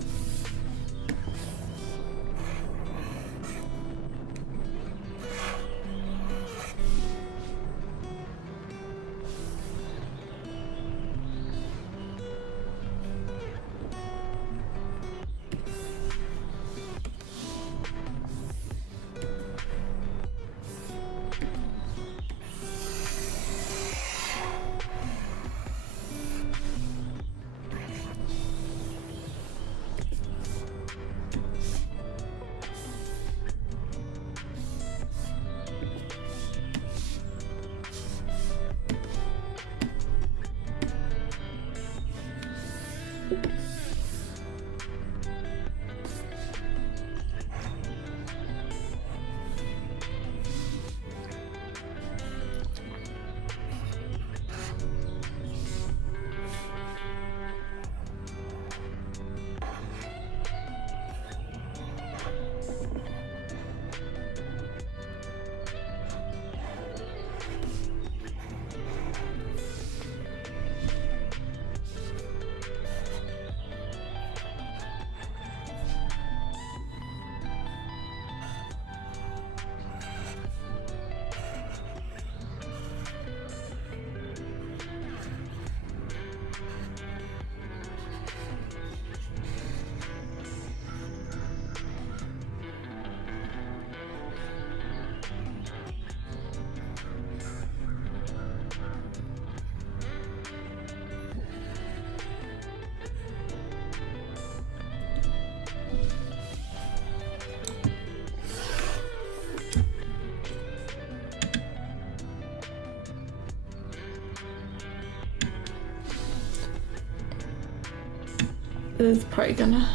It's probably gonna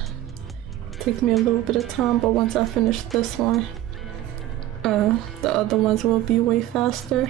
take me a little bit of time, but once I finish this one, the other ones will be way faster.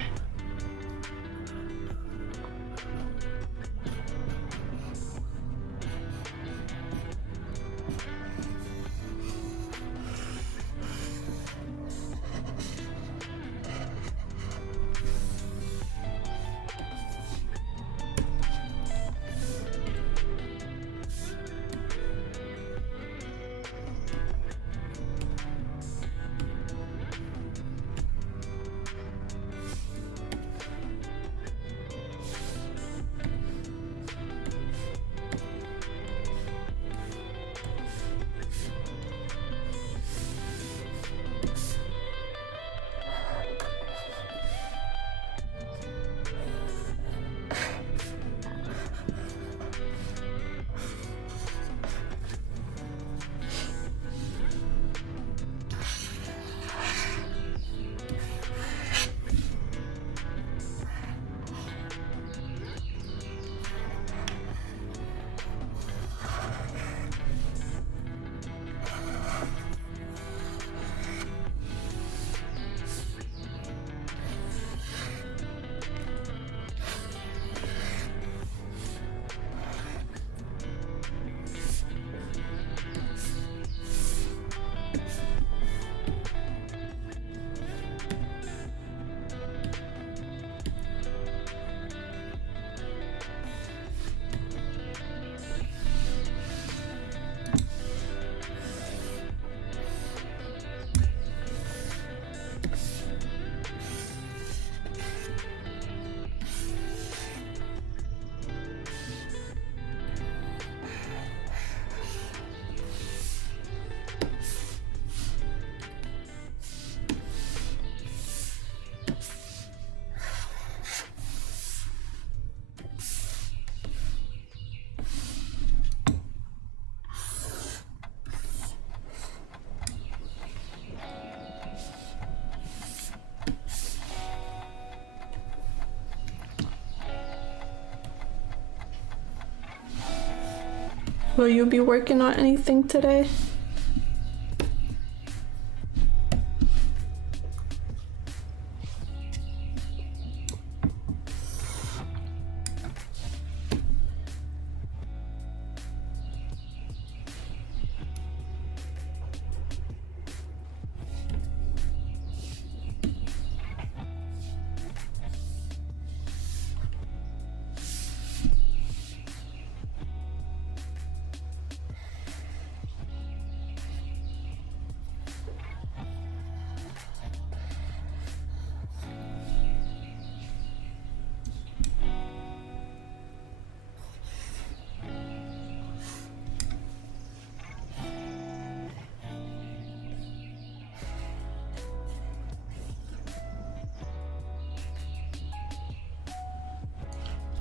Will you be working on anything today?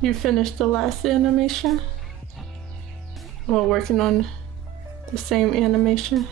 You finished the last animation? While working on the same animation?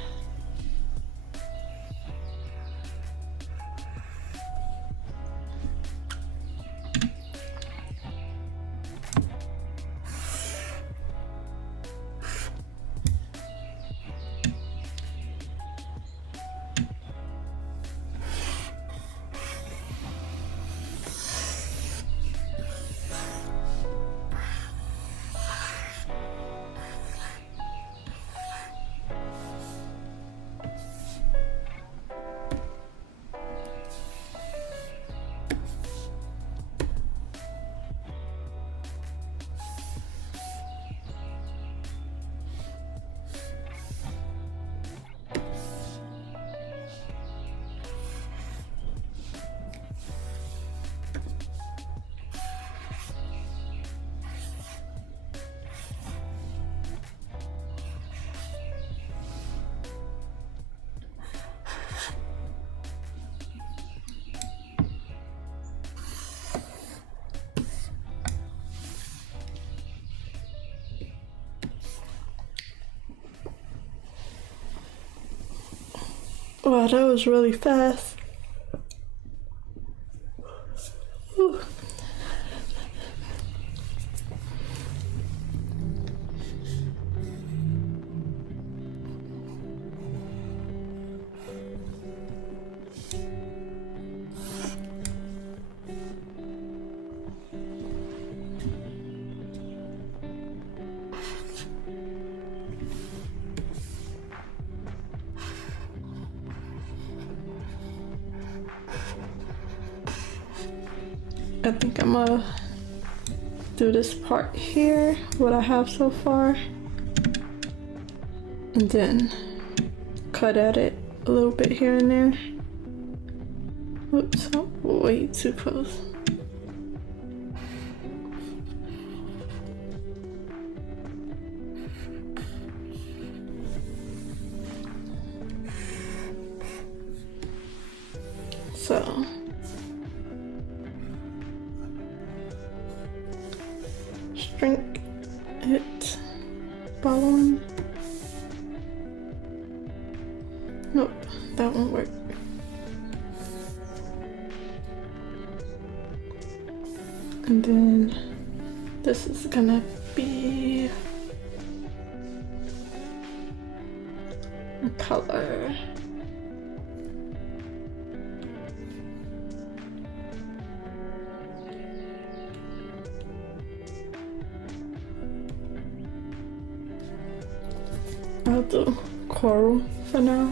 Wow, that was really fast. Whew. I think I'm gonna do this part here, what I have so far, and then cut at it a little bit here and there. Oops, I'm way too close. So shrink it, bottom. Nope, that won't work. And then this is gonna be a color. I'll do coral for now.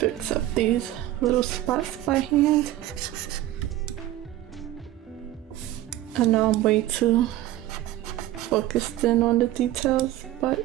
Fix up these little spots by hand. I know I'm way too focused in on the details, but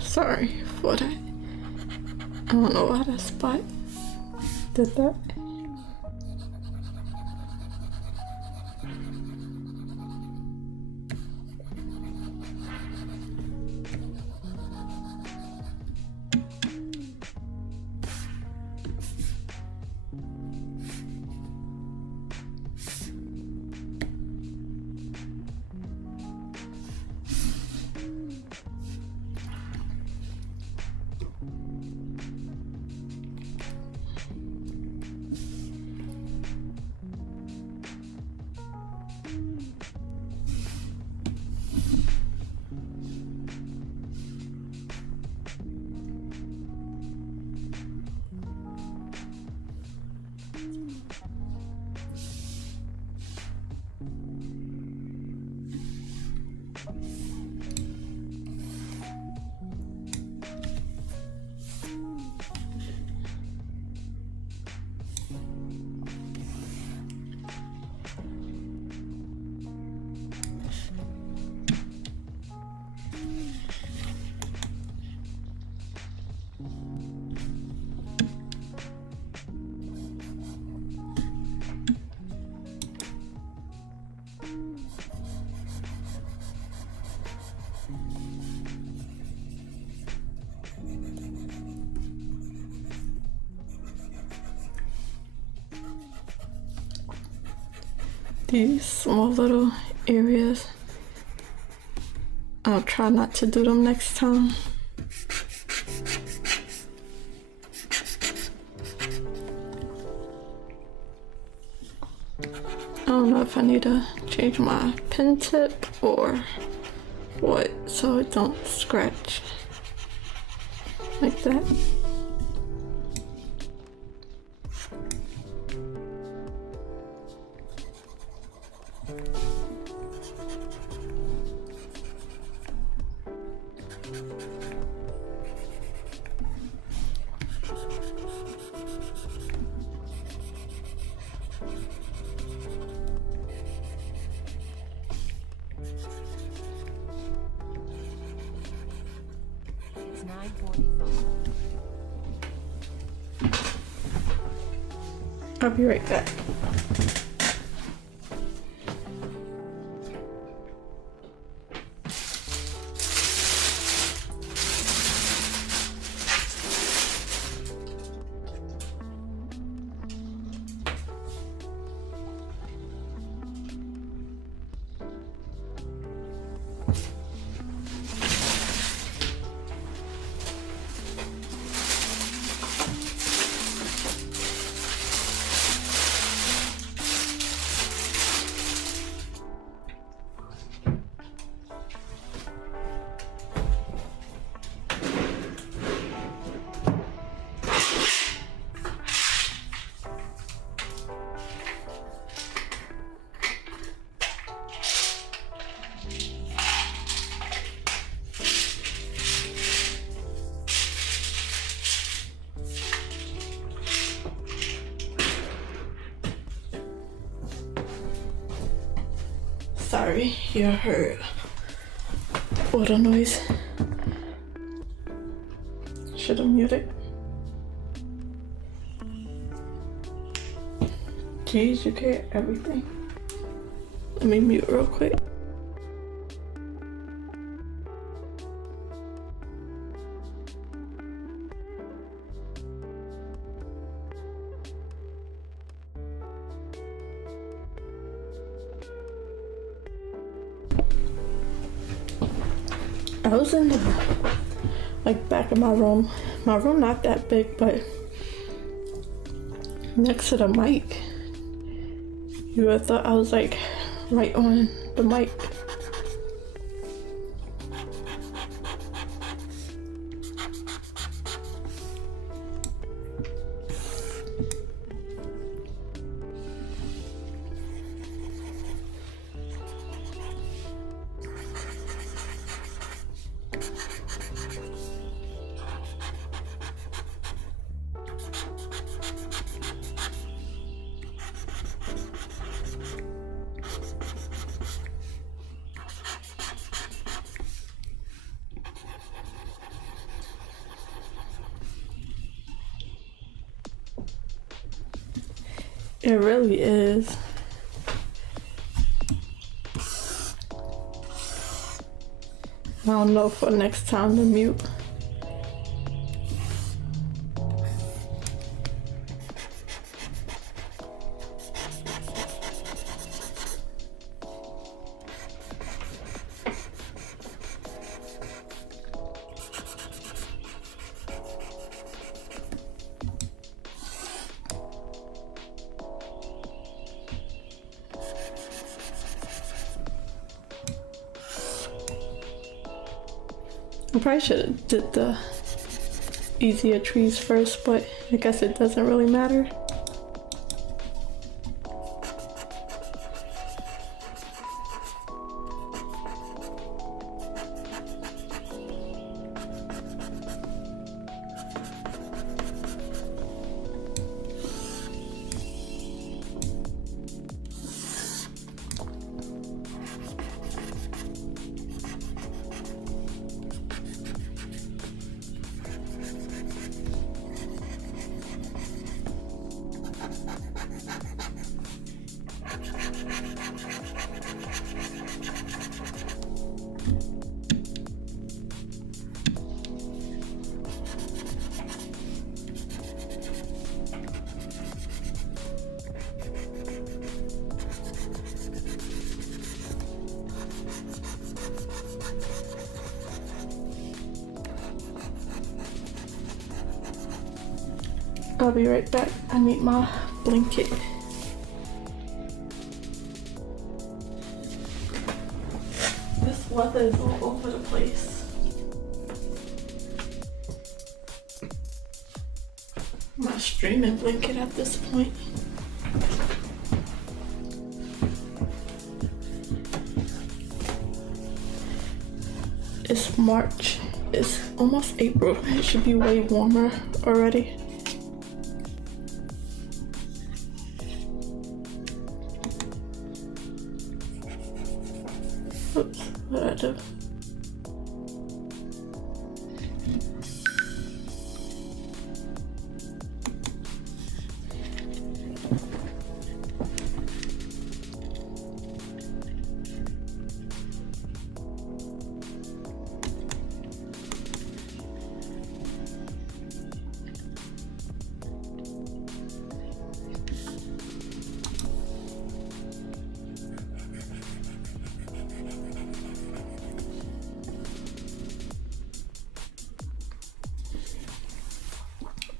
sorry for that. I don't know why that spot did that. These small little areas, I'll try not to do them next time. I don't know if I need to change my pen tip or what, so it don't scratch like that. 9:45. I'll be right back. Sorry, you heard water noise. Should have muted. Jeez, you get everything. Let me mute real quick. I was in the back of my room. My room not that big, but next to the mic. You would have thought I was like right on the mic. It really is. I don't know for next time to mute. I probably should have did the easier trees first, but I guess it doesn't really matter. I'll be right back. I need my blanket. This weather is all over the place. My streaming blanket at this point. It's March. It's almost April. It should be way warmer already. Oops, what'd I do?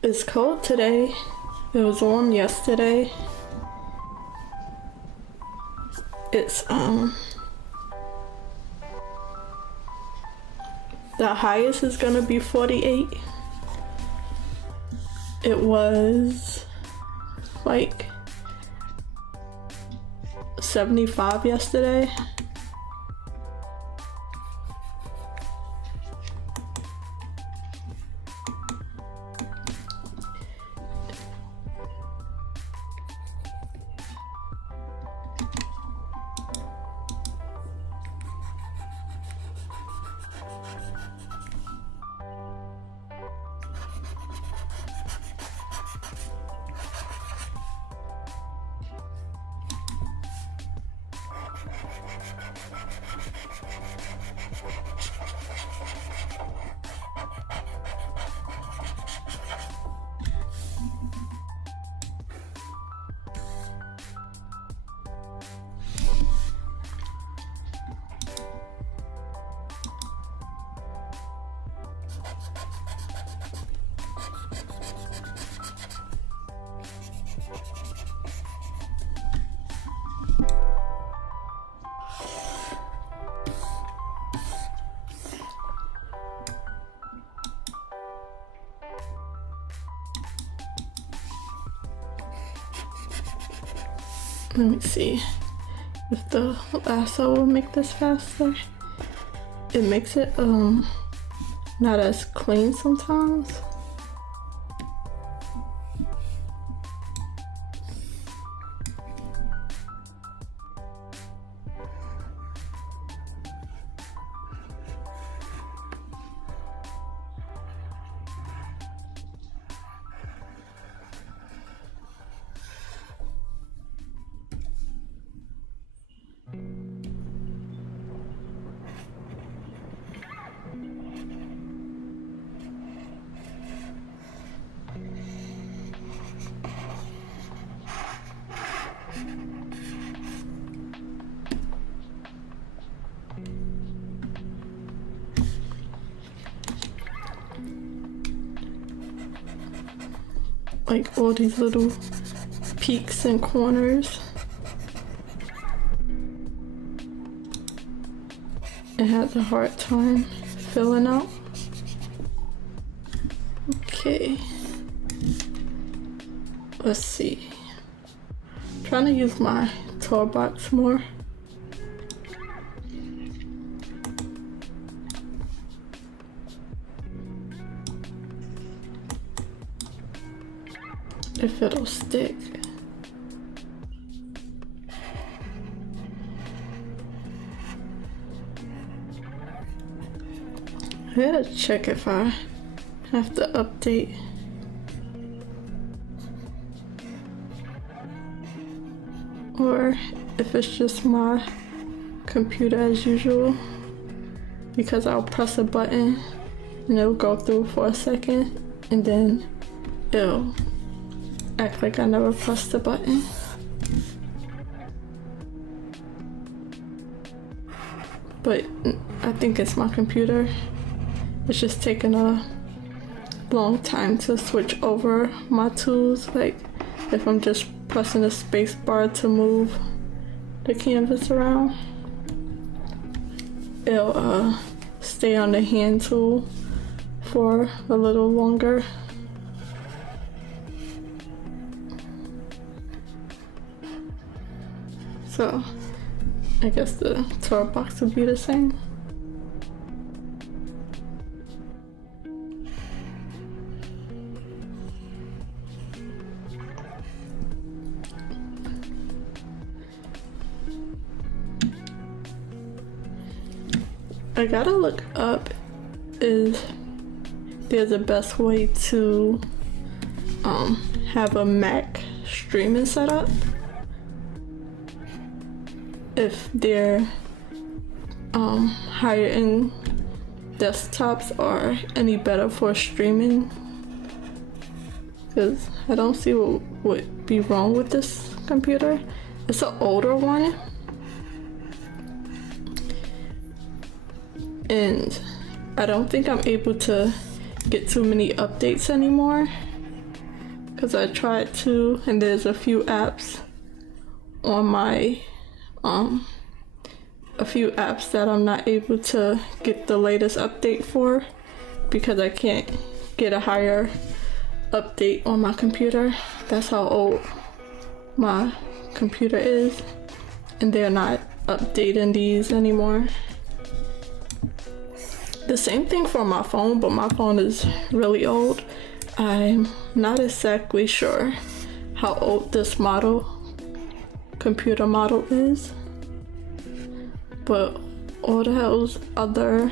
It's cold today. It was warm yesterday. It's the highest is gonna be 48. It was like 75 yesterday. Let me see if the lasso will make this faster. It makes it not as clean sometimes. Like all these little peaks and corners. It has a hard time filling out. Okay. Let's see. I'm trying to use my tour box more. If it'll stick. I gotta check if I have to update. Or if it's just my computer as usual. Because I'll press a button and it'll go through for a second and then it'll act like I never pressed the button. But I think it's my computer. It's just taking a long time to switch over my tools. Like if I'm just pressing the space bar to move the canvas around, it'll stay on the hand tool for a little longer. So I guess the tour box would be the same. I gotta look up if there's a best way to have a Mac streaming setup. If they're higher end desktops are any better for streaming, because I don't see what would be wrong with this computer. It's an older one and I don't think I'm able to get too many updates anymore because I tried to, and there's a few apps on my a few apps that I'm not able to get the latest update for because I can't get a higher update on my computer. That's how old my computer is, and they're not updating these anymore. The same thing for my phone, but my phone is really old. I'm not exactly sure how old this computer model is, but all those other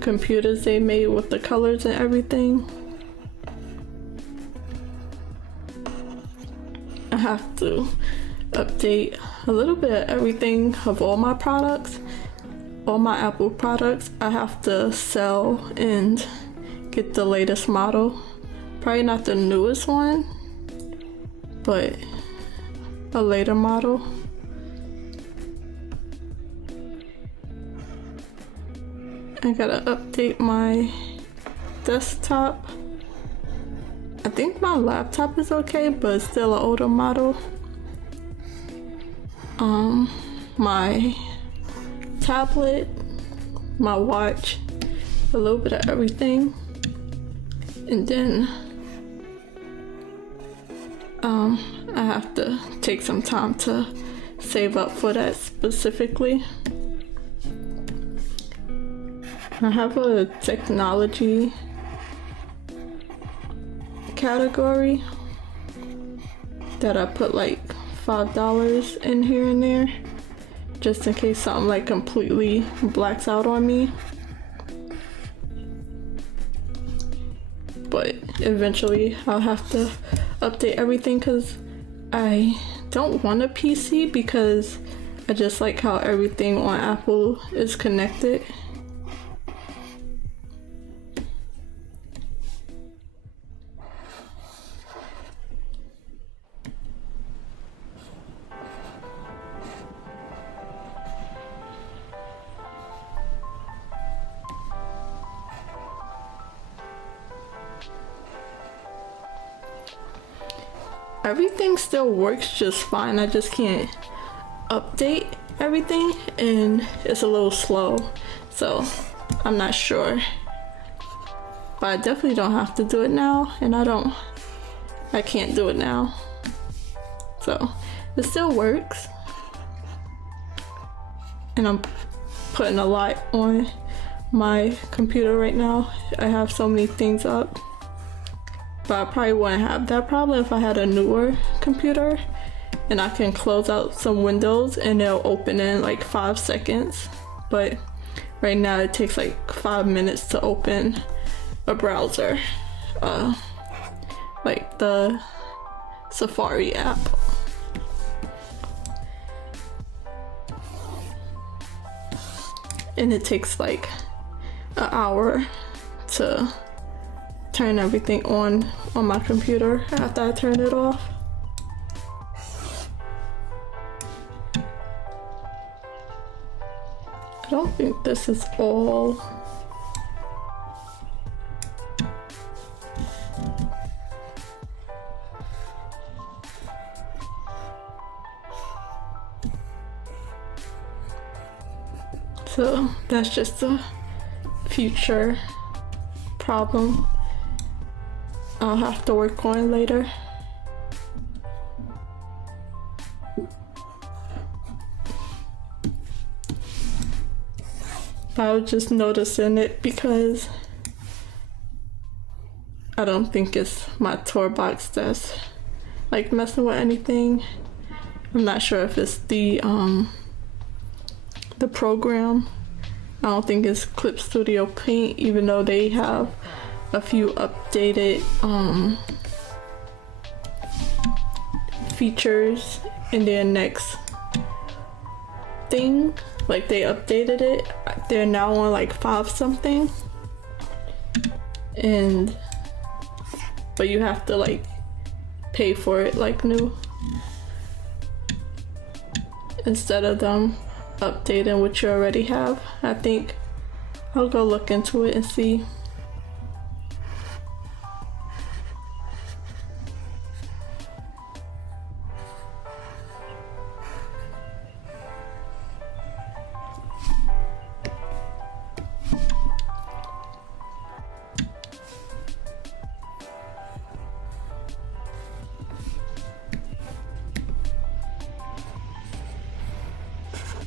computers they made with the colors and everything, I have to update a little bit of everything of all my products. All my Apple products I have to sell and get the latest model. Probably not the newest one, but a later model. I gotta update my desktop. I think my laptop is okay, but it's still an older model. My tablet, my watch, a little bit of everything, and then I have to take some time to save up for that specifically. I have a technology category that I put like $5 in here and there, just in case something like completely blacks out on me. But eventually I'll have to update everything because I don't want a PC because I just like how everything on Apple is connected. Everything still works just fine. I just can't update everything and it's a little slow, so I'm not sure. But I definitely don't have to do it now, and I can't do it now. So it still works. And I'm putting a lot on my computer right now. I have so many things up. But I probably wouldn't have that problem if I had a newer computer and I can close out some windows and it'll open in like 5 seconds. But right now it takes like 5 minutes to open a browser, like the Safari app. And it takes like an hour to turn everything on my computer after I turn it off. I don't think this is all. So that's just a future problem I'll have to work on later. I was just noticing it because I don't think it's my tour box that's like messing with anything. I'm not sure if it's the program. I don't think it's Clip Studio Paint, even though they have a few updated features in their next thing. Like they updated it. They're now on like 5 something, but you have to like pay for it like new, instead of them updating what you already have. I think I'll go look into it and see.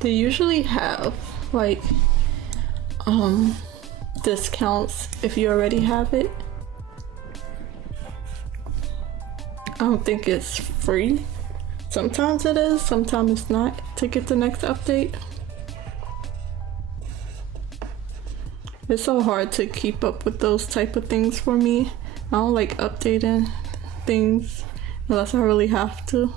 they usually have like discounts if you already have it. I don't think it's free. Sometimes it is, sometimes it's not to get the next update. It's so hard to keep up with those type of things for me. I don't like updating things unless I really have to.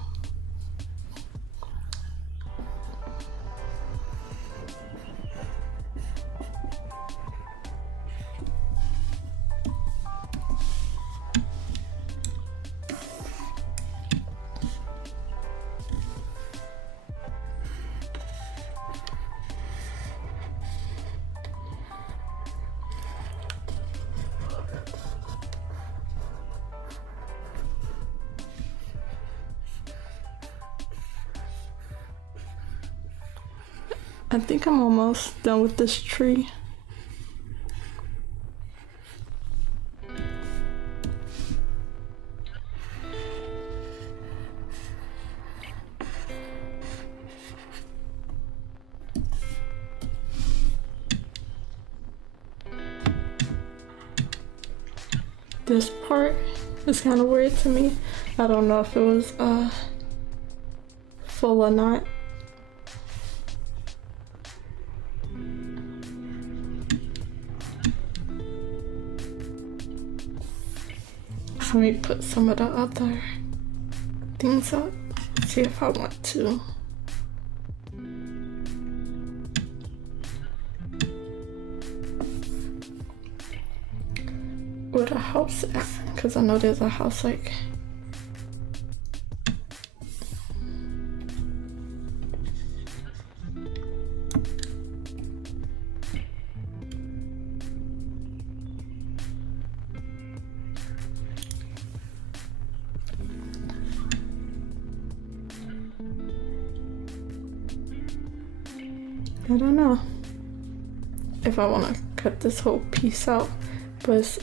I think I'm almost done with this tree. This part is kind of weird to me. I don't know if it was full or not. Let me put some of the other things up. See if I want to. Where the house at? Because I know there's a house like. I don't know if I want to cut this whole piece out, but it's,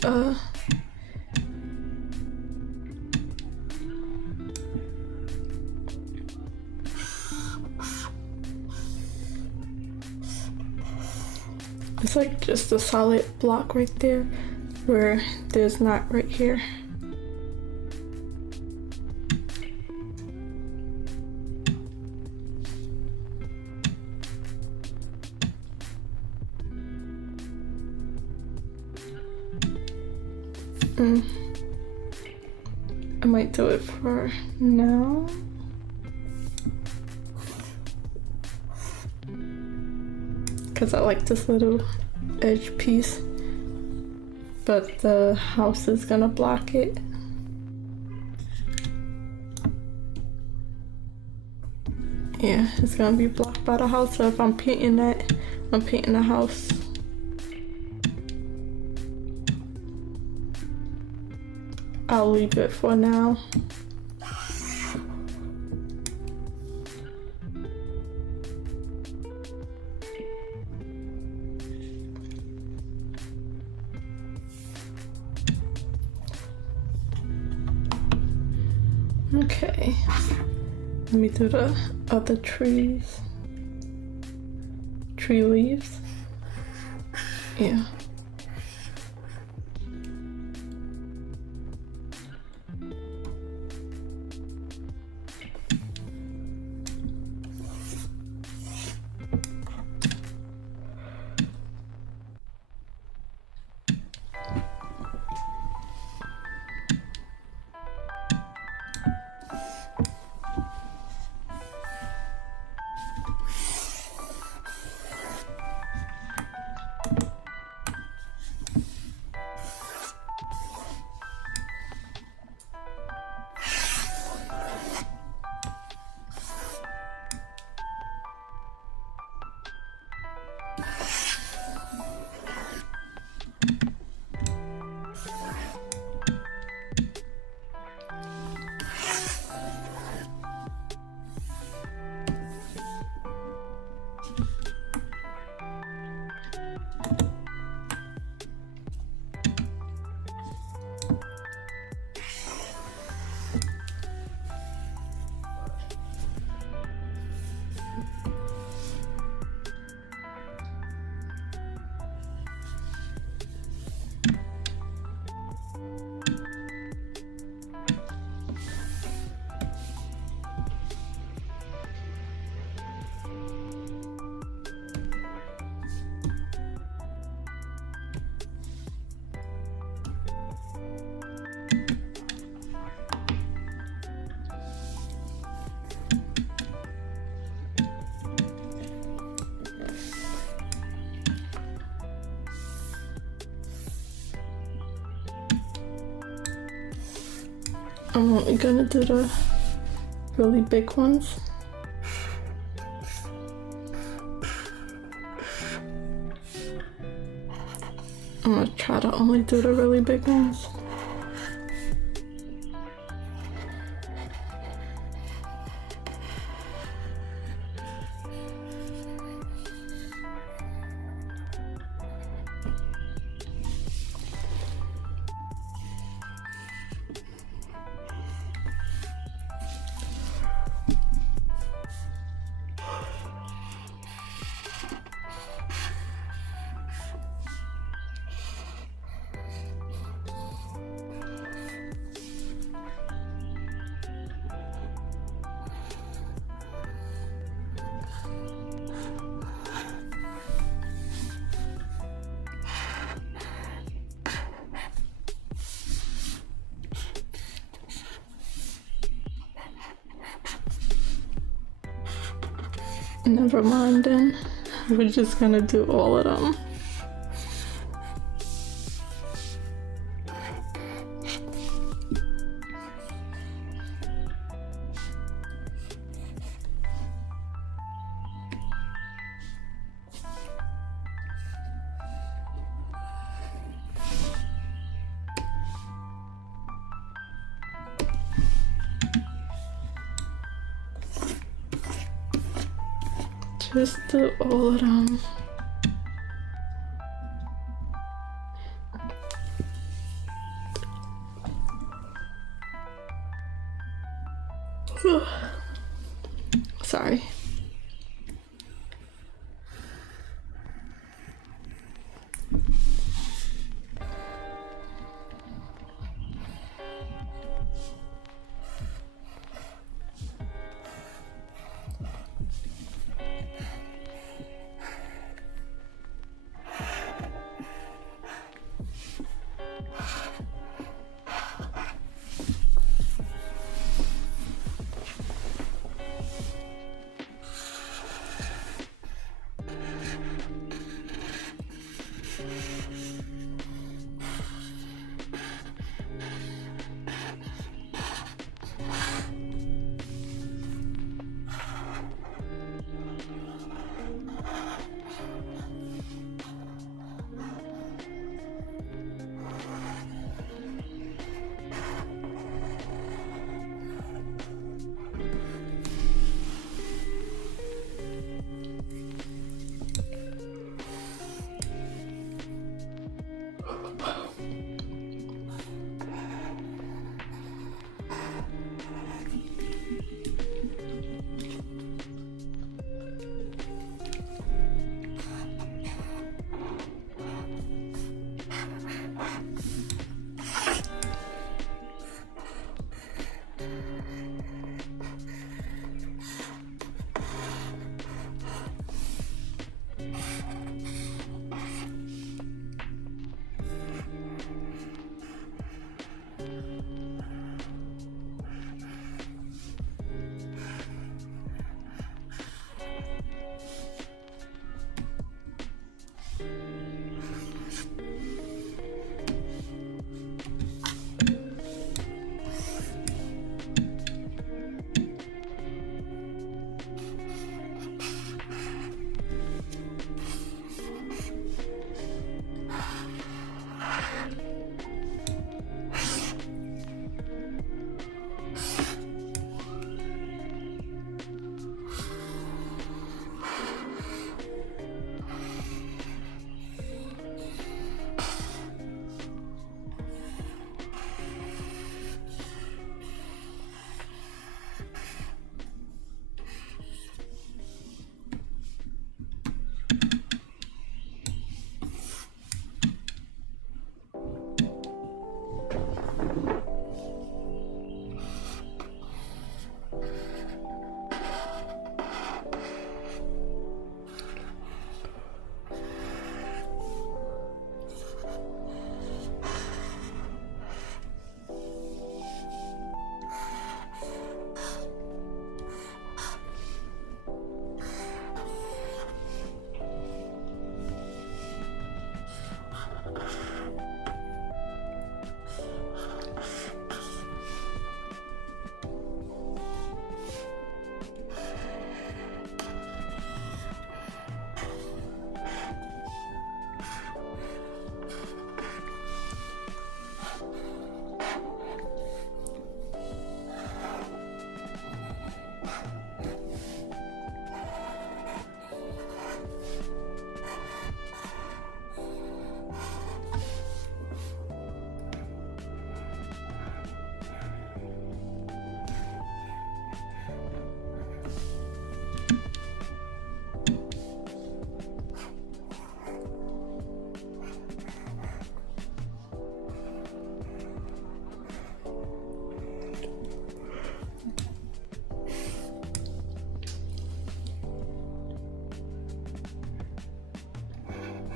it's like just a solid block right there where there's not right here. I might do it for now. Because I like this little edge piece, but the house is gonna block it. Yeah, it's gonna be blocked by the house, so if I'm painting that, I'm painting the house. I'll leave it for now. Okay, let me do the other trees. Tree leaves. Yeah. I'm only gonna do the really big ones. I'm gonna try to only do the really big ones. Never mind then. We're just gonna do all of them. Just do all of them. Sorry.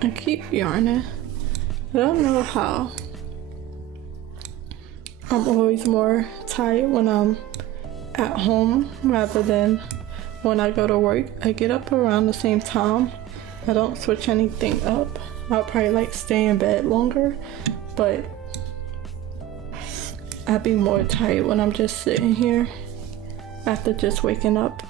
I keep yarning. I don't know how. I'm always more tired when I'm at home rather than when I go to work. I get up around the same time. I don't switch anything up. I'll probably like stay in bed longer, but I'd be more tired when I'm just sitting here after just waking up.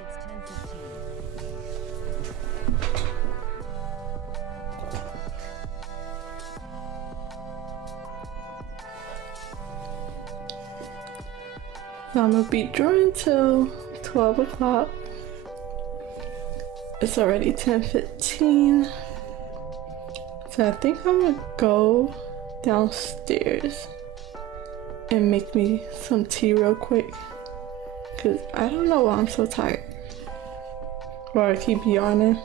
It's 10:15. So I'm gonna be drawing till 12 o'clock. It's already 10:15. So I think I'm gonna go downstairs and make me some tea real quick. Cause I don't know why I'm so tired. Or I keep yawning.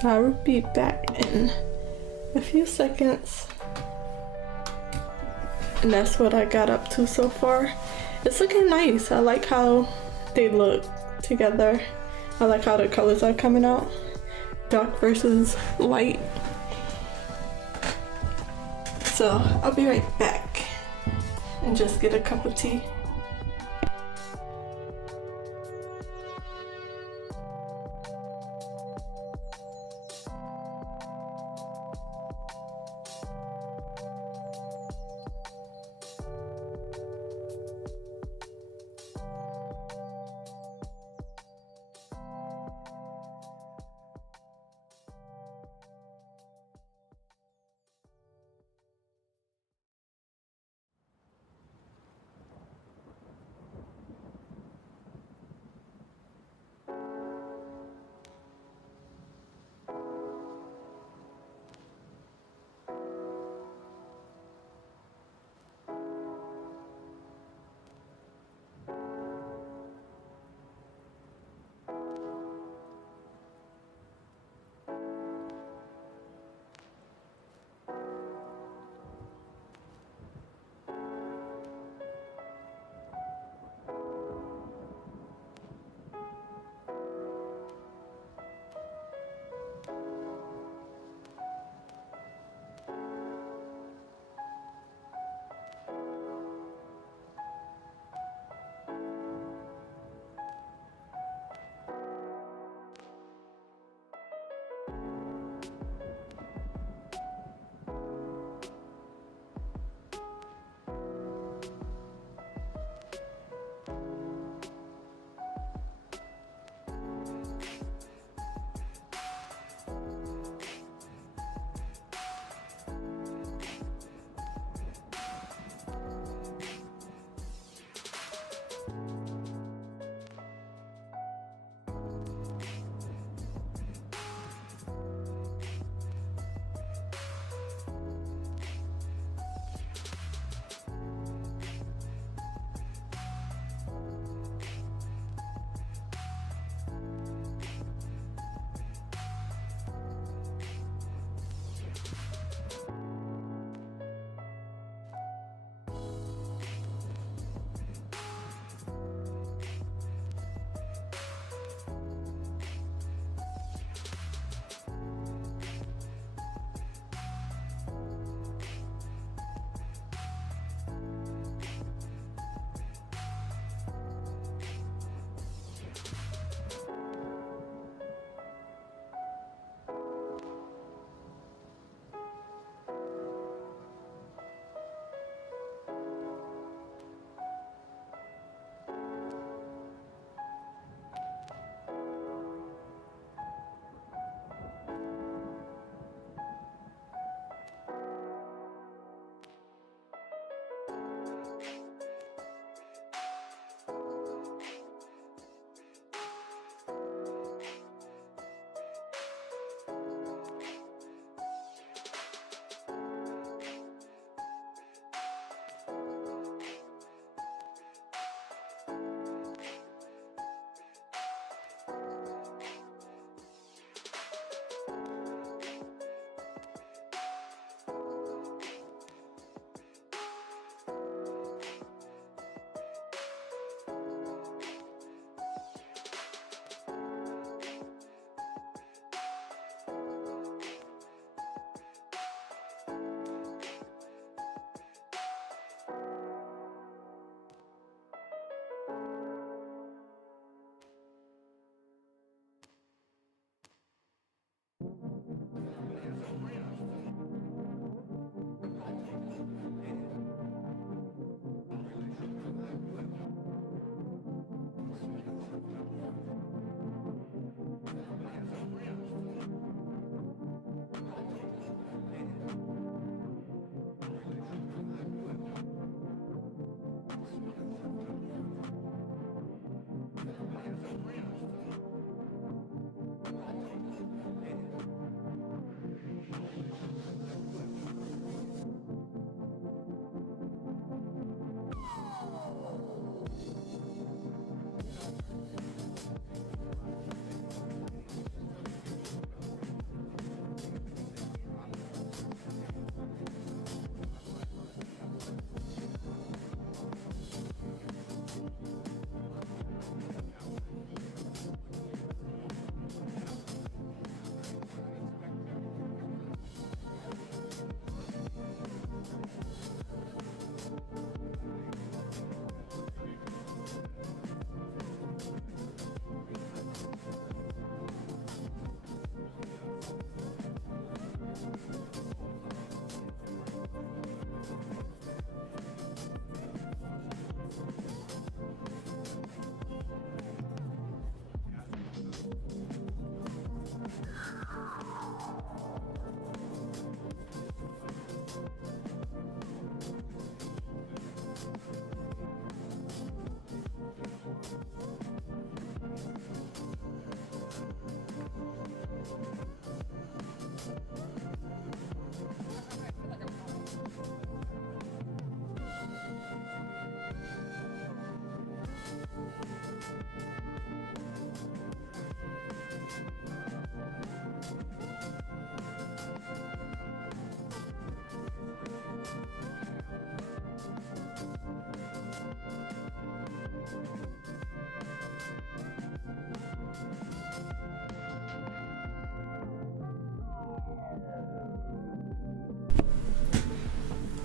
So I will be back in a few seconds. And that's what I got up to so far. It's looking nice. I like how they look together. I like how the colors are coming out. Dark versus light. So I'll be right back and just get a cup of tea.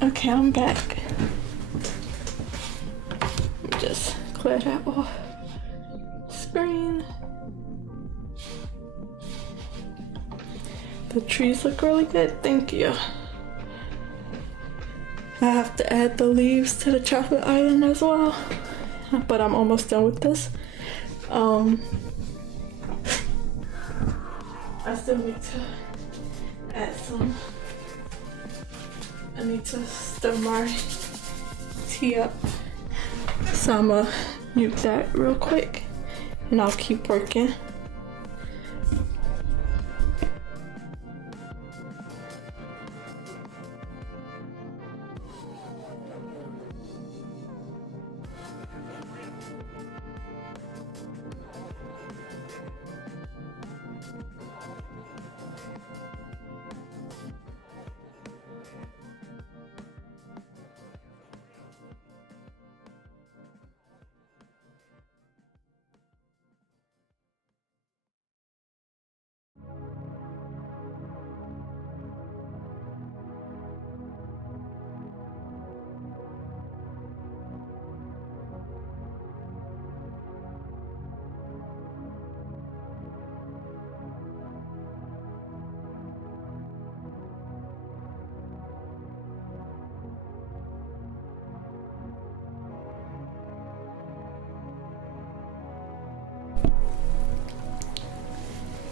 Okay, I'm back. Just clear that off screen. The trees look really good, thank you. I have to add the leaves to the chocolate island as well, but I'm almost done with this. I still need to add some. I need to stir my tea up, so I'ma mute that real quick and I'll keep working.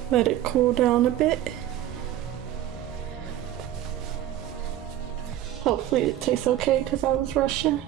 Let it cool down a bit. Hopefully it tastes okay because I was rushing.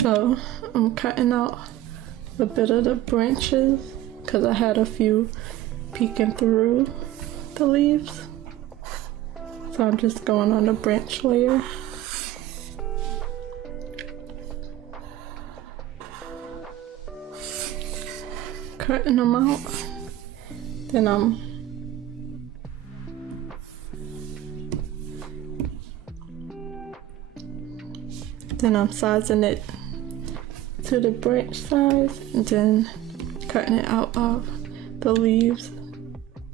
So I'm cutting out a bit of the branches because I had a few peeking through the leaves. So I'm just going on the branch layer. Cutting them out. Then I'm sizing it to the branch size and then cutting it out of the leaves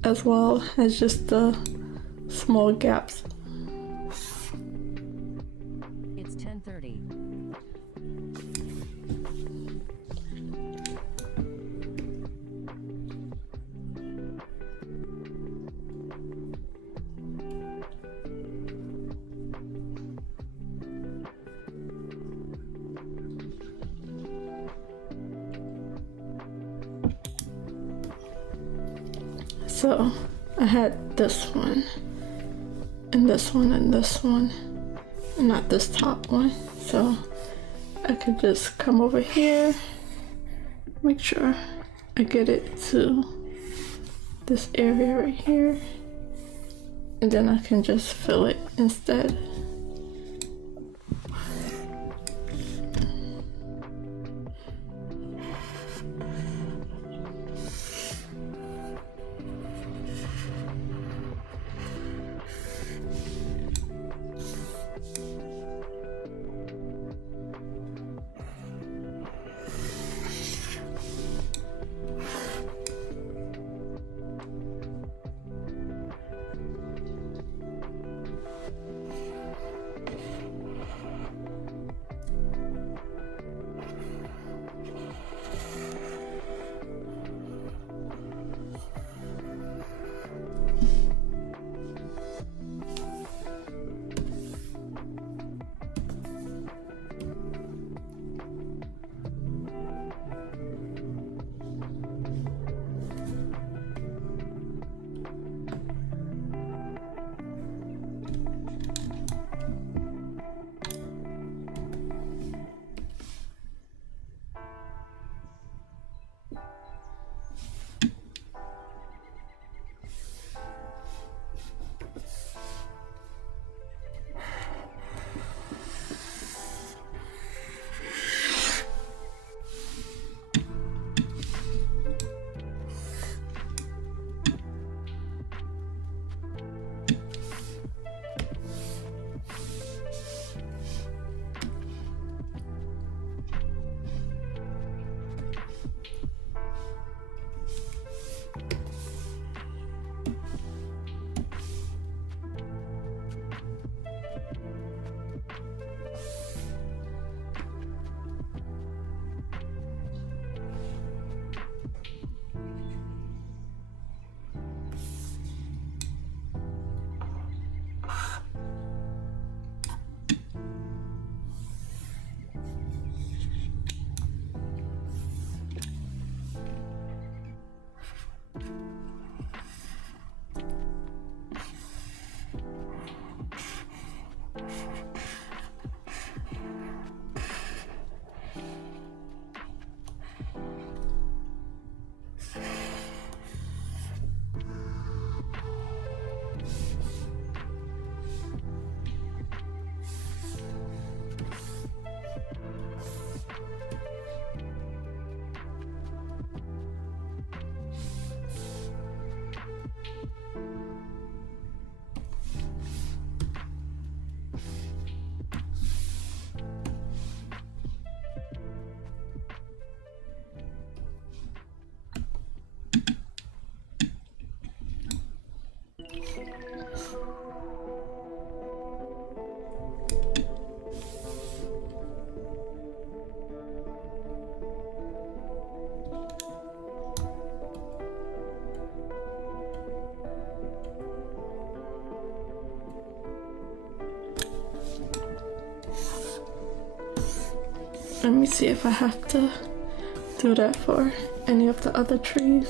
as well as just the small gaps. It's 10:30. So I had this one and this one and this one, not this top one. So I could just come over here, make sure I get it to this area right here, and then I can just fill it instead. Let me see if I have to do that for any of the other trees.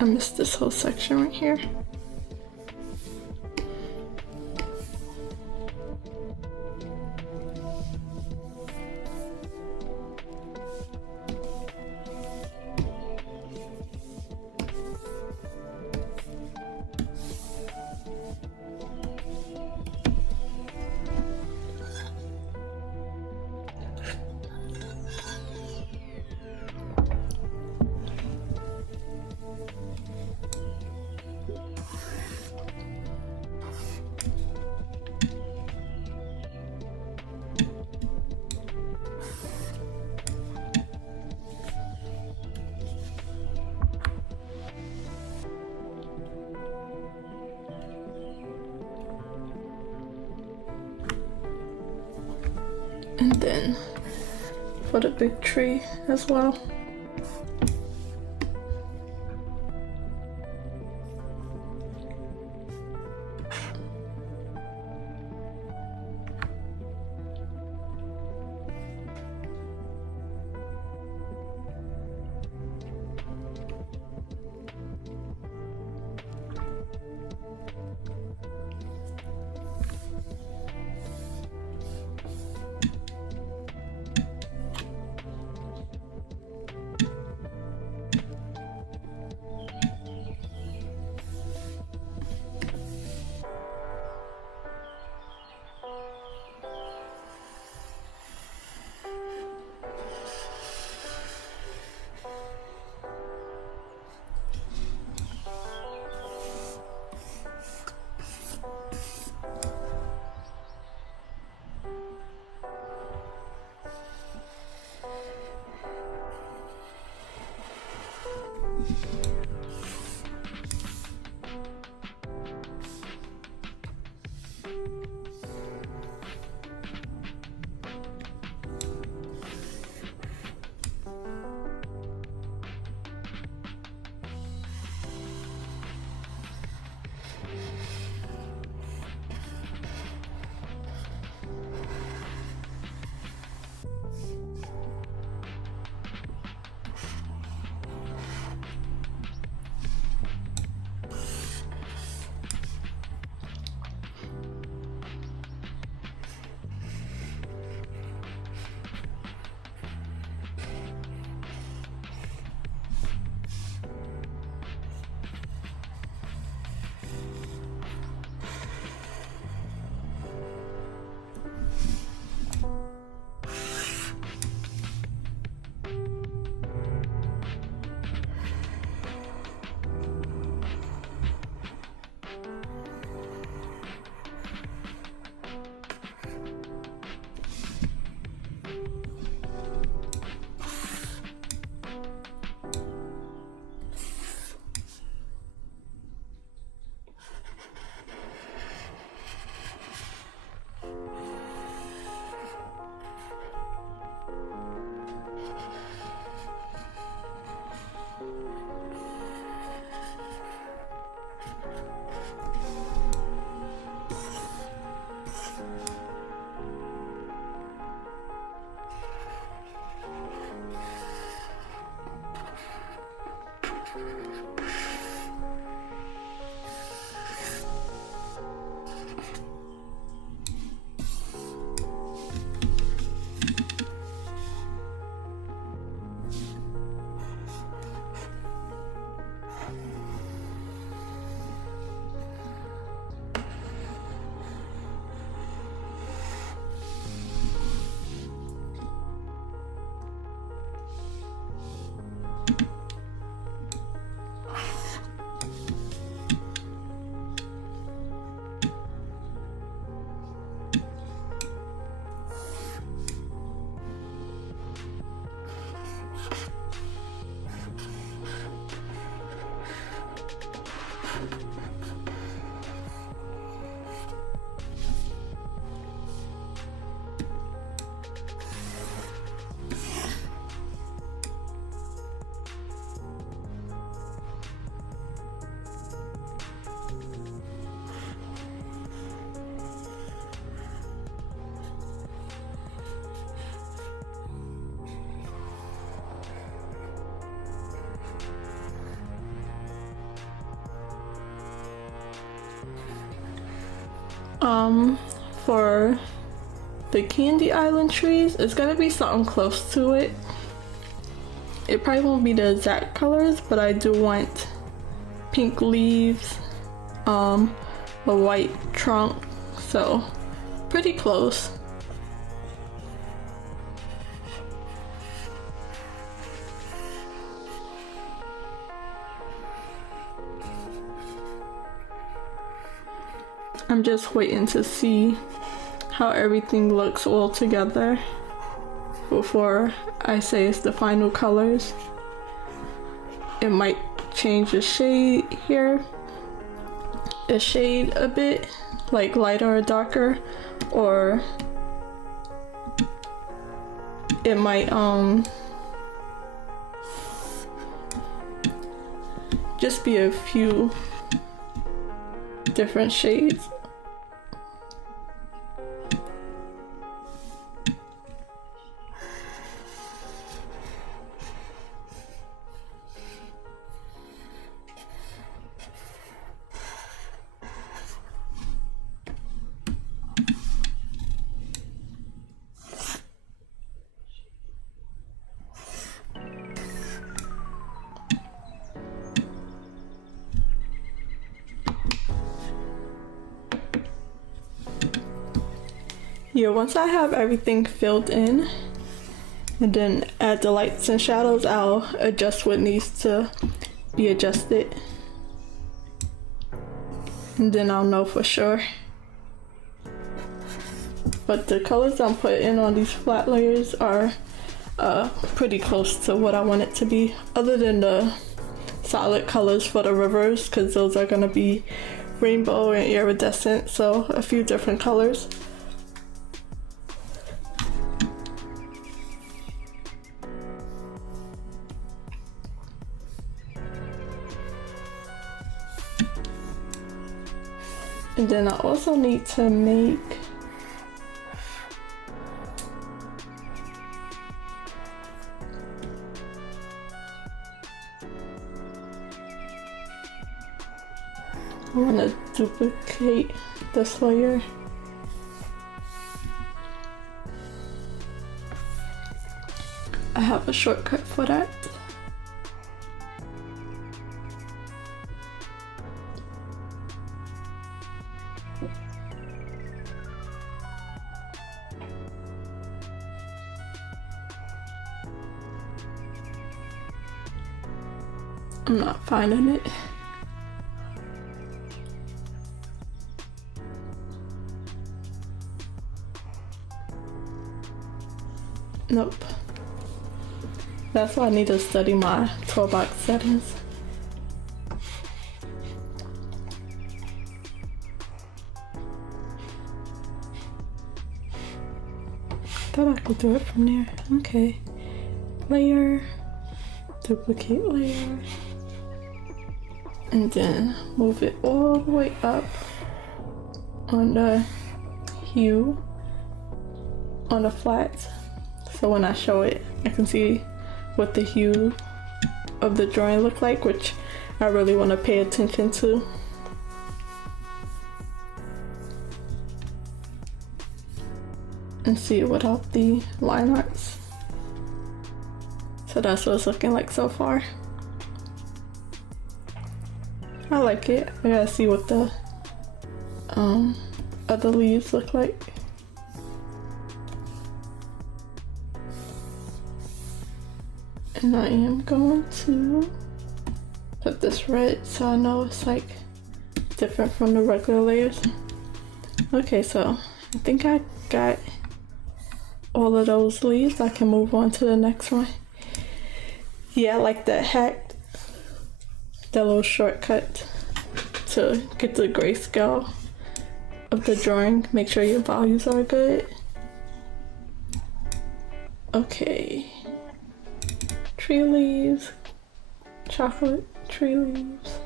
I missed this whole section right here. And then for the big tree as well. For the Candy Island trees, it's gonna be something close to it. It probably won't be the exact colors, but I do want pink leaves, a white trunk, so pretty close. I'm just waiting to see how everything looks all together before I say it's the final colors. It might change the shade here, a shade a bit, like lighter or darker, or it might just be a few different shades. Yeah, once I have everything filled in and then add the lights and shadows, I'll adjust what needs to be adjusted. And then I'll know for sure. But the colors I'm putting on these flat layers are pretty close to what I want it to be, other than the solid colors for the rivers, because those are going to be rainbow and iridescent, so a few different colors. And then I also need to make I want to duplicate this layer. I have a shortcut for that. I'm not finding it. Nope. That's why I need to study my toolbox settings. Thought I could do it from there. Okay. Layer, duplicate layer, and then move it all the way up on the hue on the flats. So when I show it, I can see what the hue of the drawing look like, which I really want to pay attention to. And see it without the line arts. So that's what it's looking like so far. I like it. I gotta see what the other leaves look like. And I am going to put this red so I know it's like different from the regular layers. Okay, so I think I got all of those leaves. I can move on to the next one. Yeah, I like that hack, that little shortcut to get the grayscale of the drawing. Make sure your values are good. Okay. Tree leaves, chocolate tree leaves.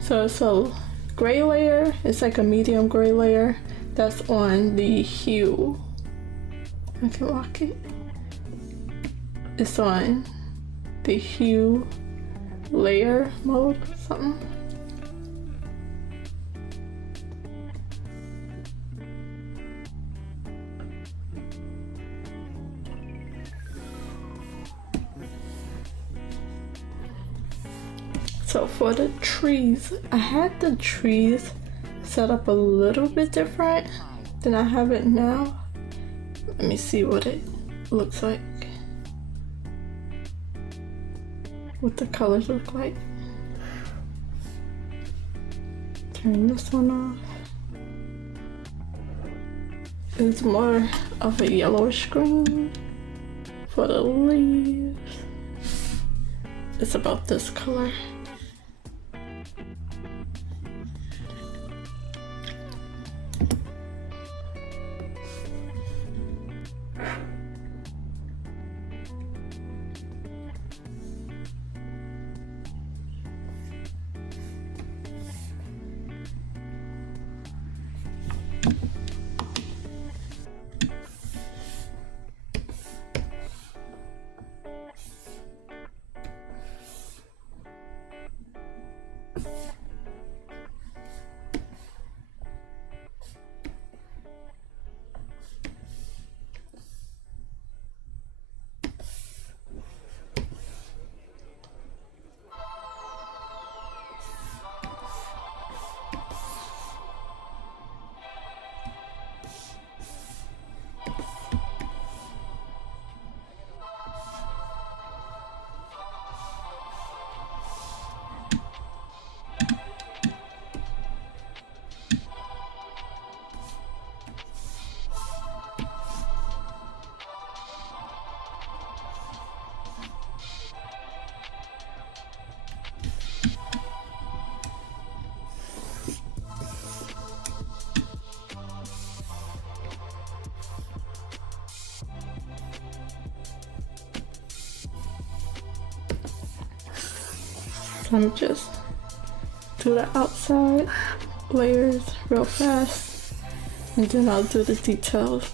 So it's a gray layer, it's like a medium gray layer that's on the hue. I can lock it. It's on the hue layer mode or something. So for the trees, I had the trees set up a little bit different than I have it now. Let me see what it looks like. What the colors look like. Turn this one off. It's more of a yellowish green for the leaves. It's about this color. Let me just do the outside layers real fast, and then I'll do the details.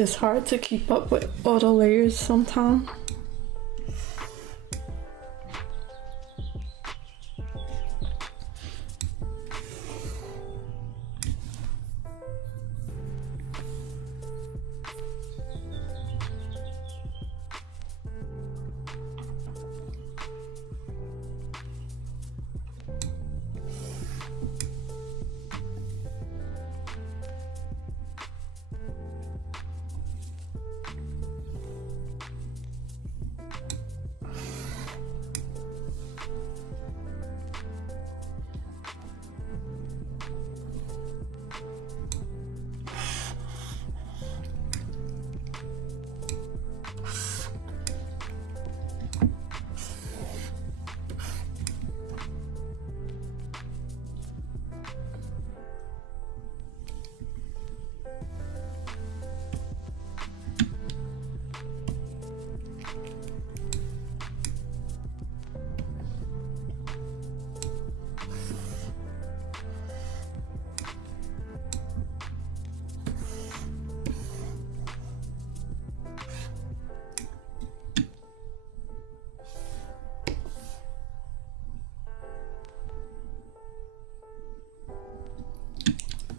it's hard to keep up with all the layers sometimes.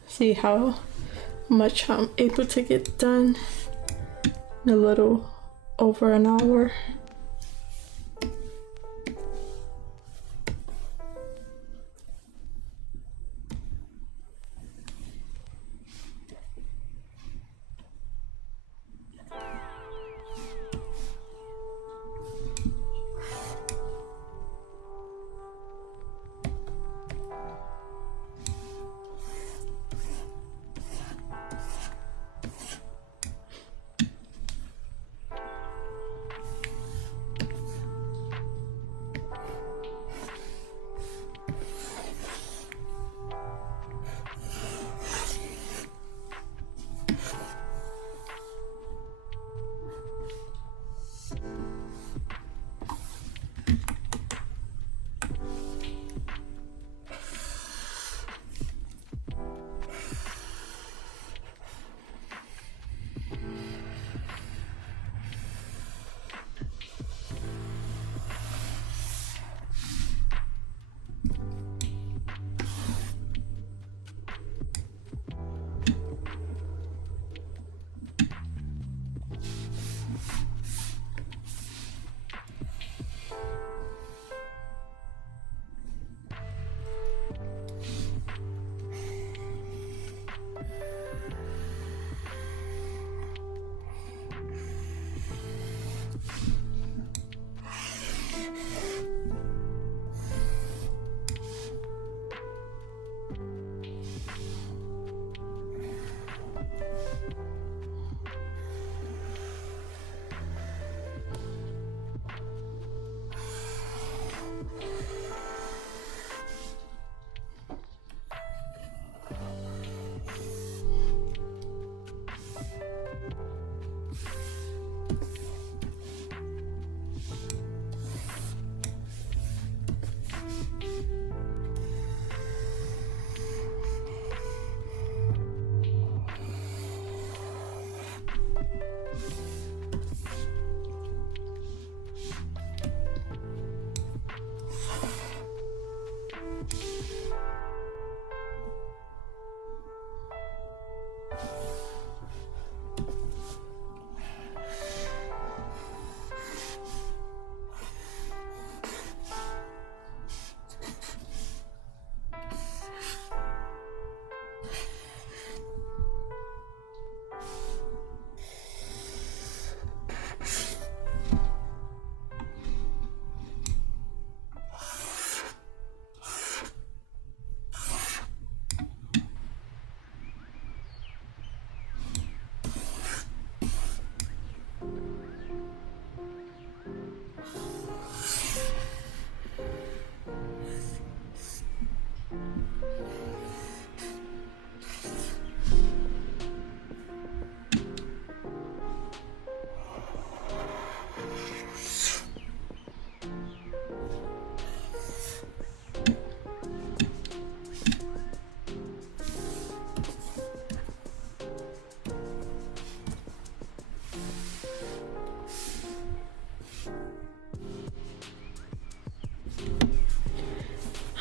See how much I'm able to get done in a little over an hour.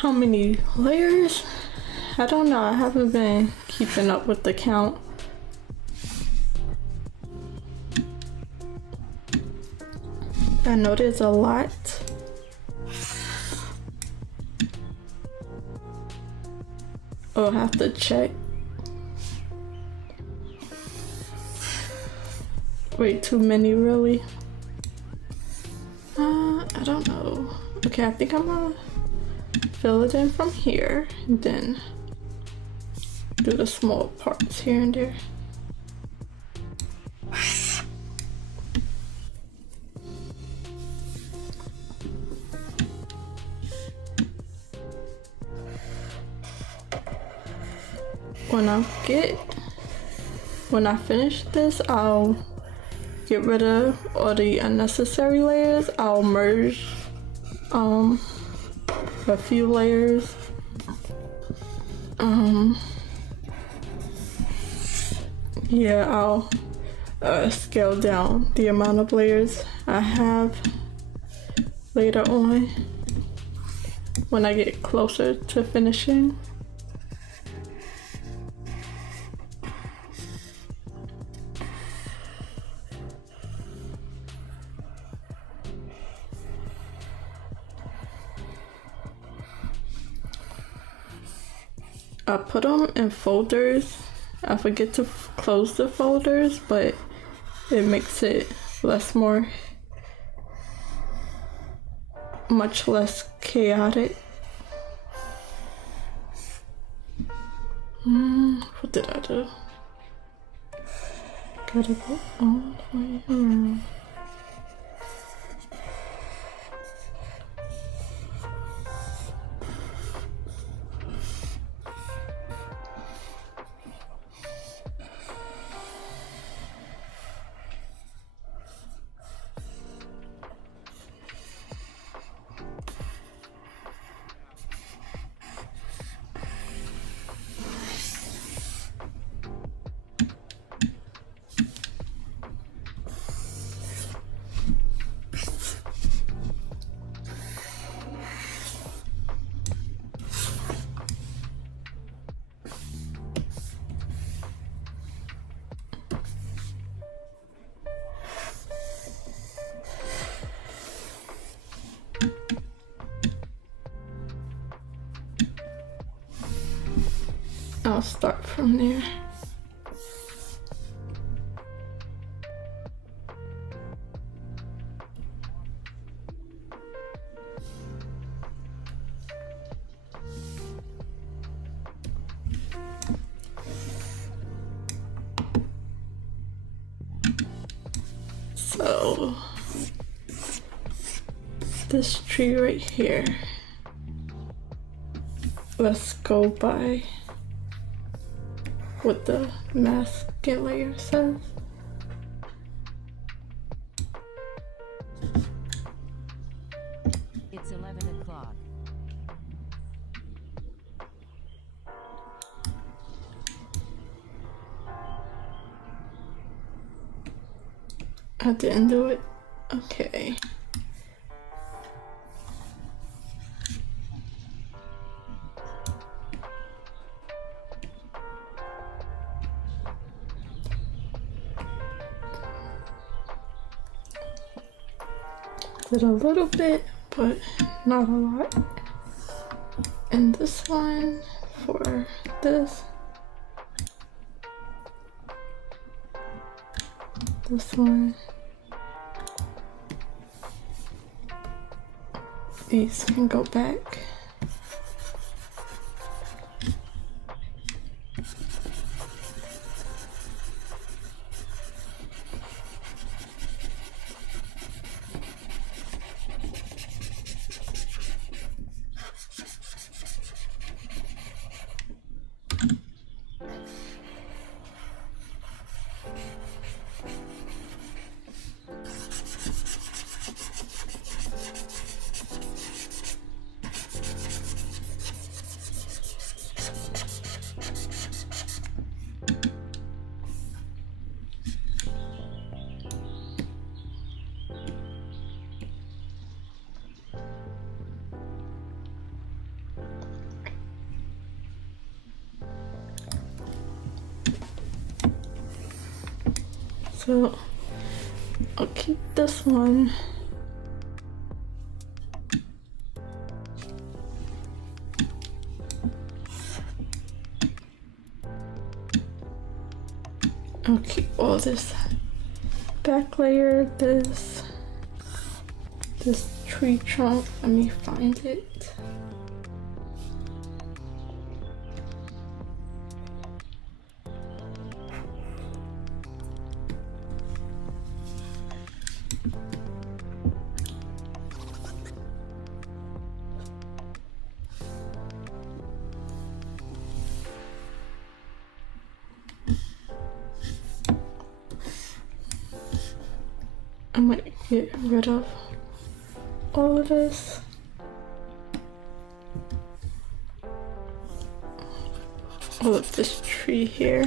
how many layers? I don't know. I haven't been keeping up with the count. I know there's a lot. I'll have to check. Way too many, really. I don't know. Okay, I think I'm gonna fill it in from here and then do the small parts here and there. When I finish this, I'll get rid of all the unnecessary layers. I'll merge a few layers. Yeah, I'll scale down the amount of layers I have later on when I get closer to finishing. I put them in folders. I forget to close the folders, but it makes it much less chaotic. What did I do? Gotta go all the way around. I'll start from there. So this tree right here, let's go by what the masking layer says. It's 11 o'clock. I didn't do it. Okay. Did a little bit, but not a lot. And this one for this. This one. These can go back. So I'll keep this one. I'll keep all this back layer, this tree trunk. Let me find it. I'm gonna get rid of all of this. All of this tree here.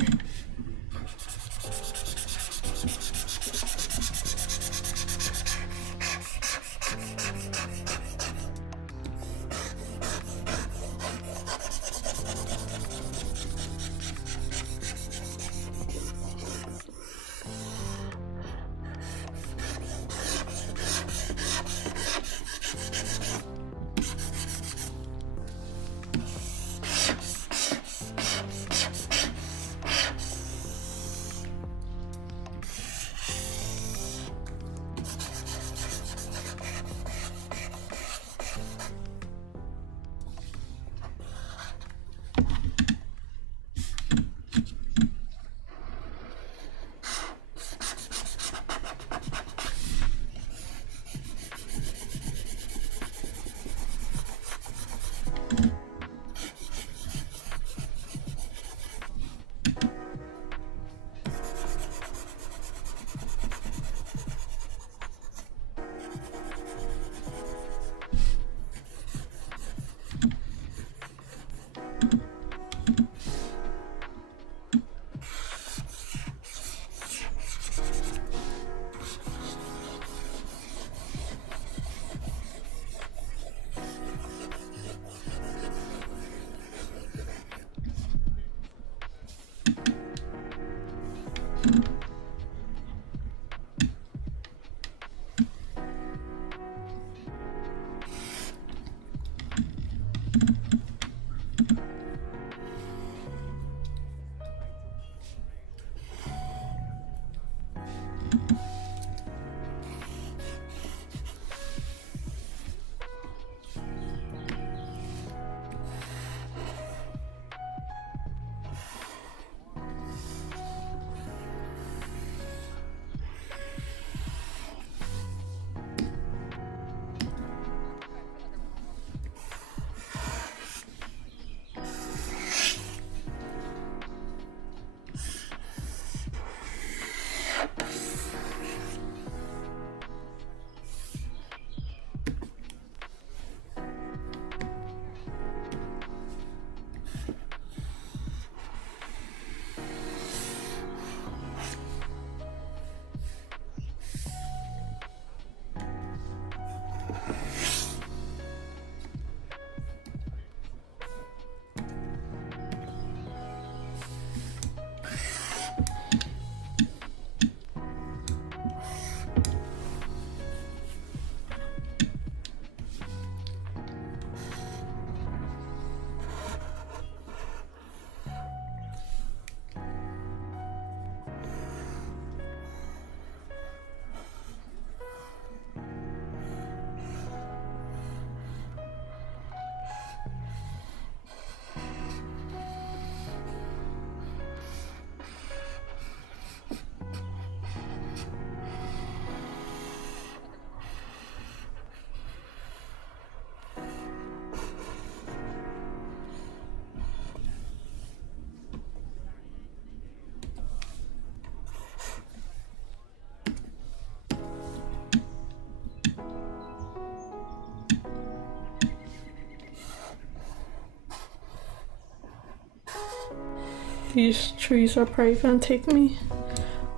These trees are probably gonna take me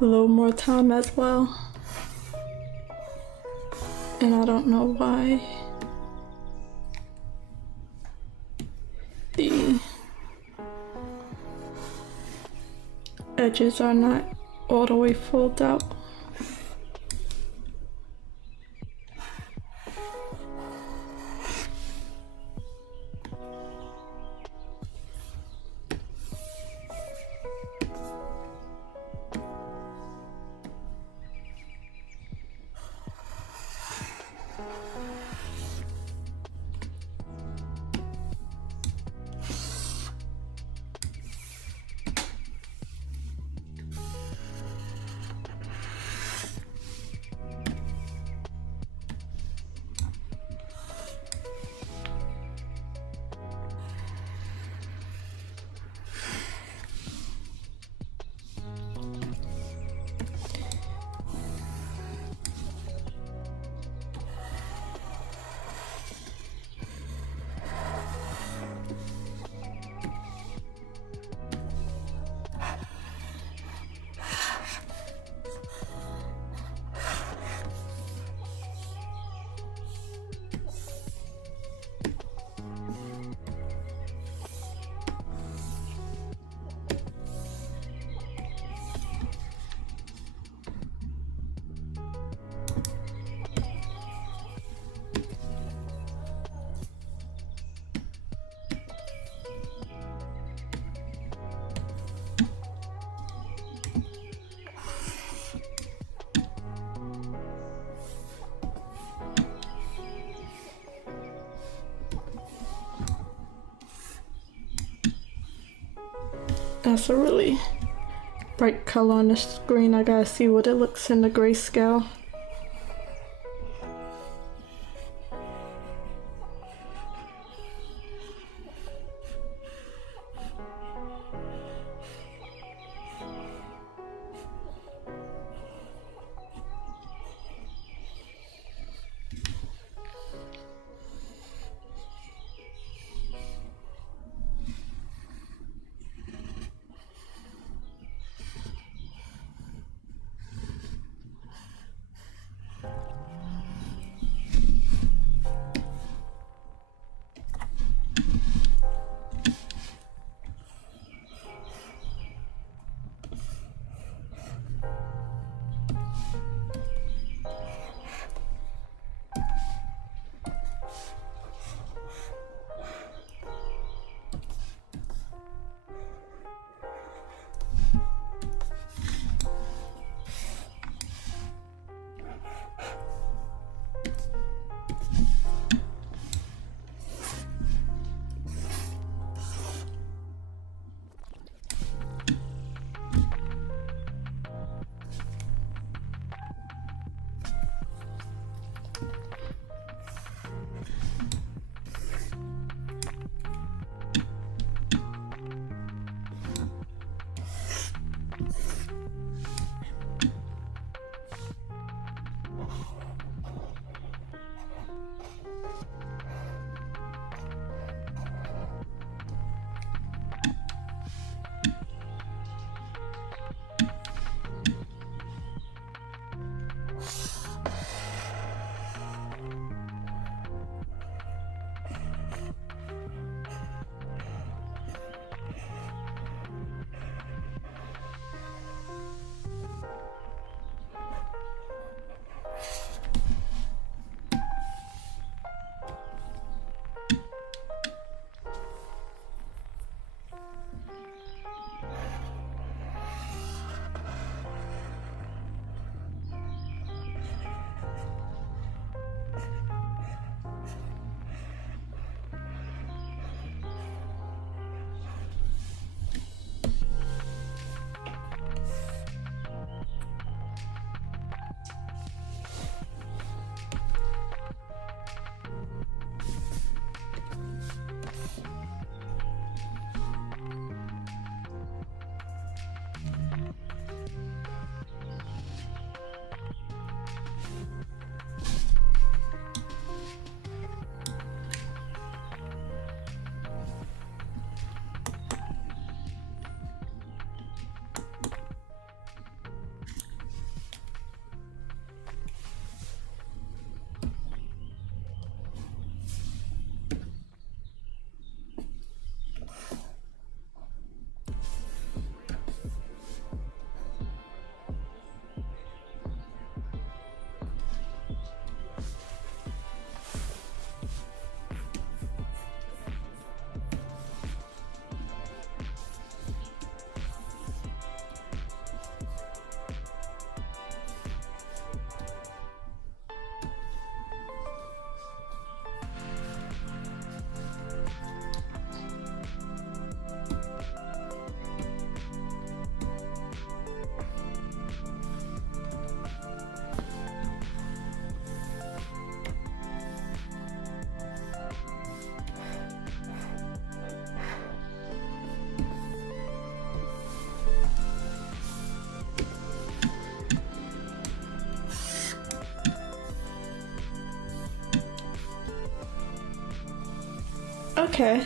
a little more time as well. And I don't know why the edges are not all the way filled out. That's a really bright color on the screen. I gotta see what it looks in the grayscale. Okay.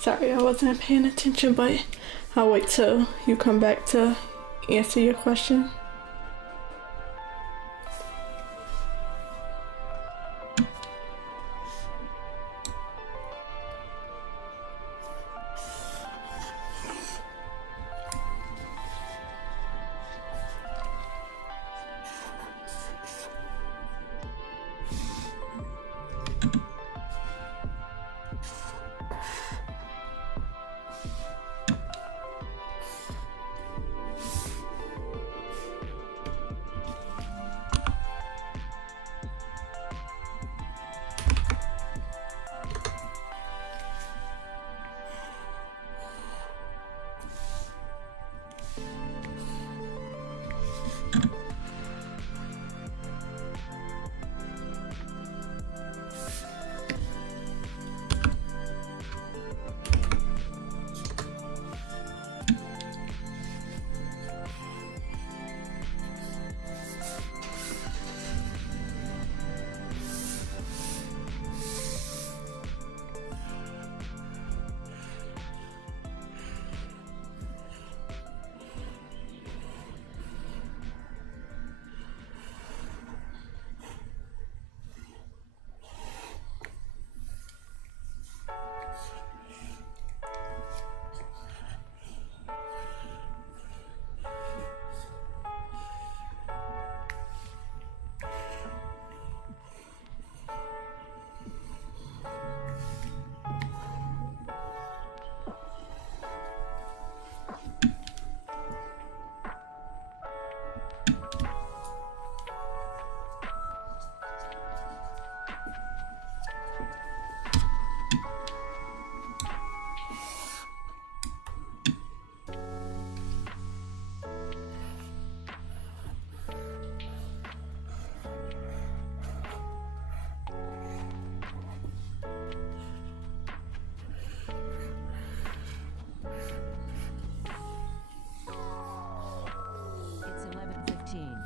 Sorry, I wasn't paying attention, but I'll wait till you come back to answer your question. It's 11:15.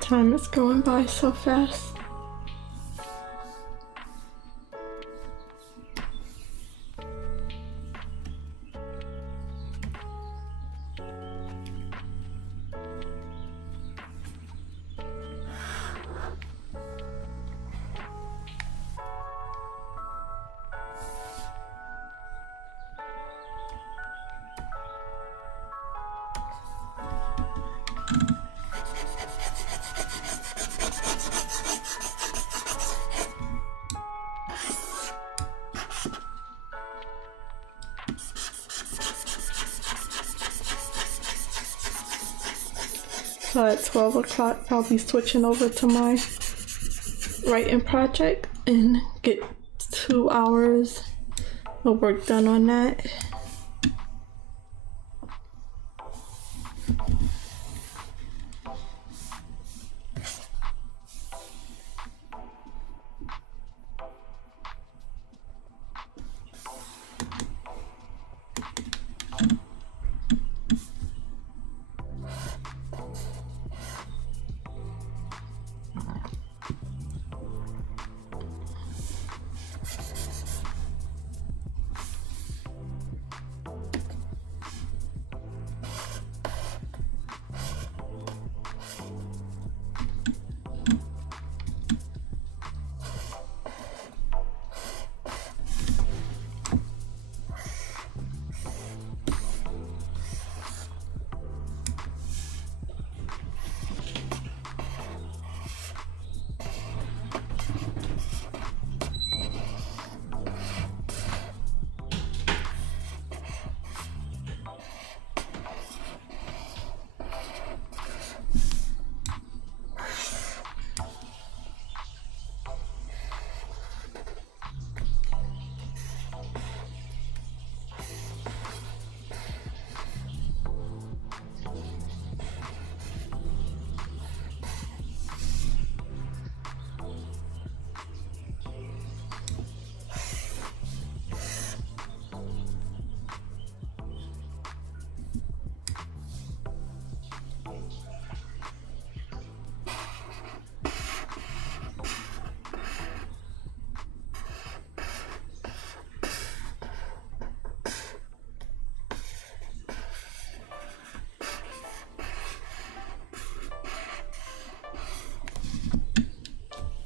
Time is going by so fast. So at 12 o'clock, I'll be switching over to my writing project and get 2 hours of work done on that.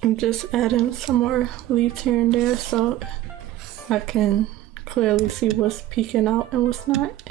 I'm just adding some more leaves here and there so I can clearly see what's peeking out and what's not.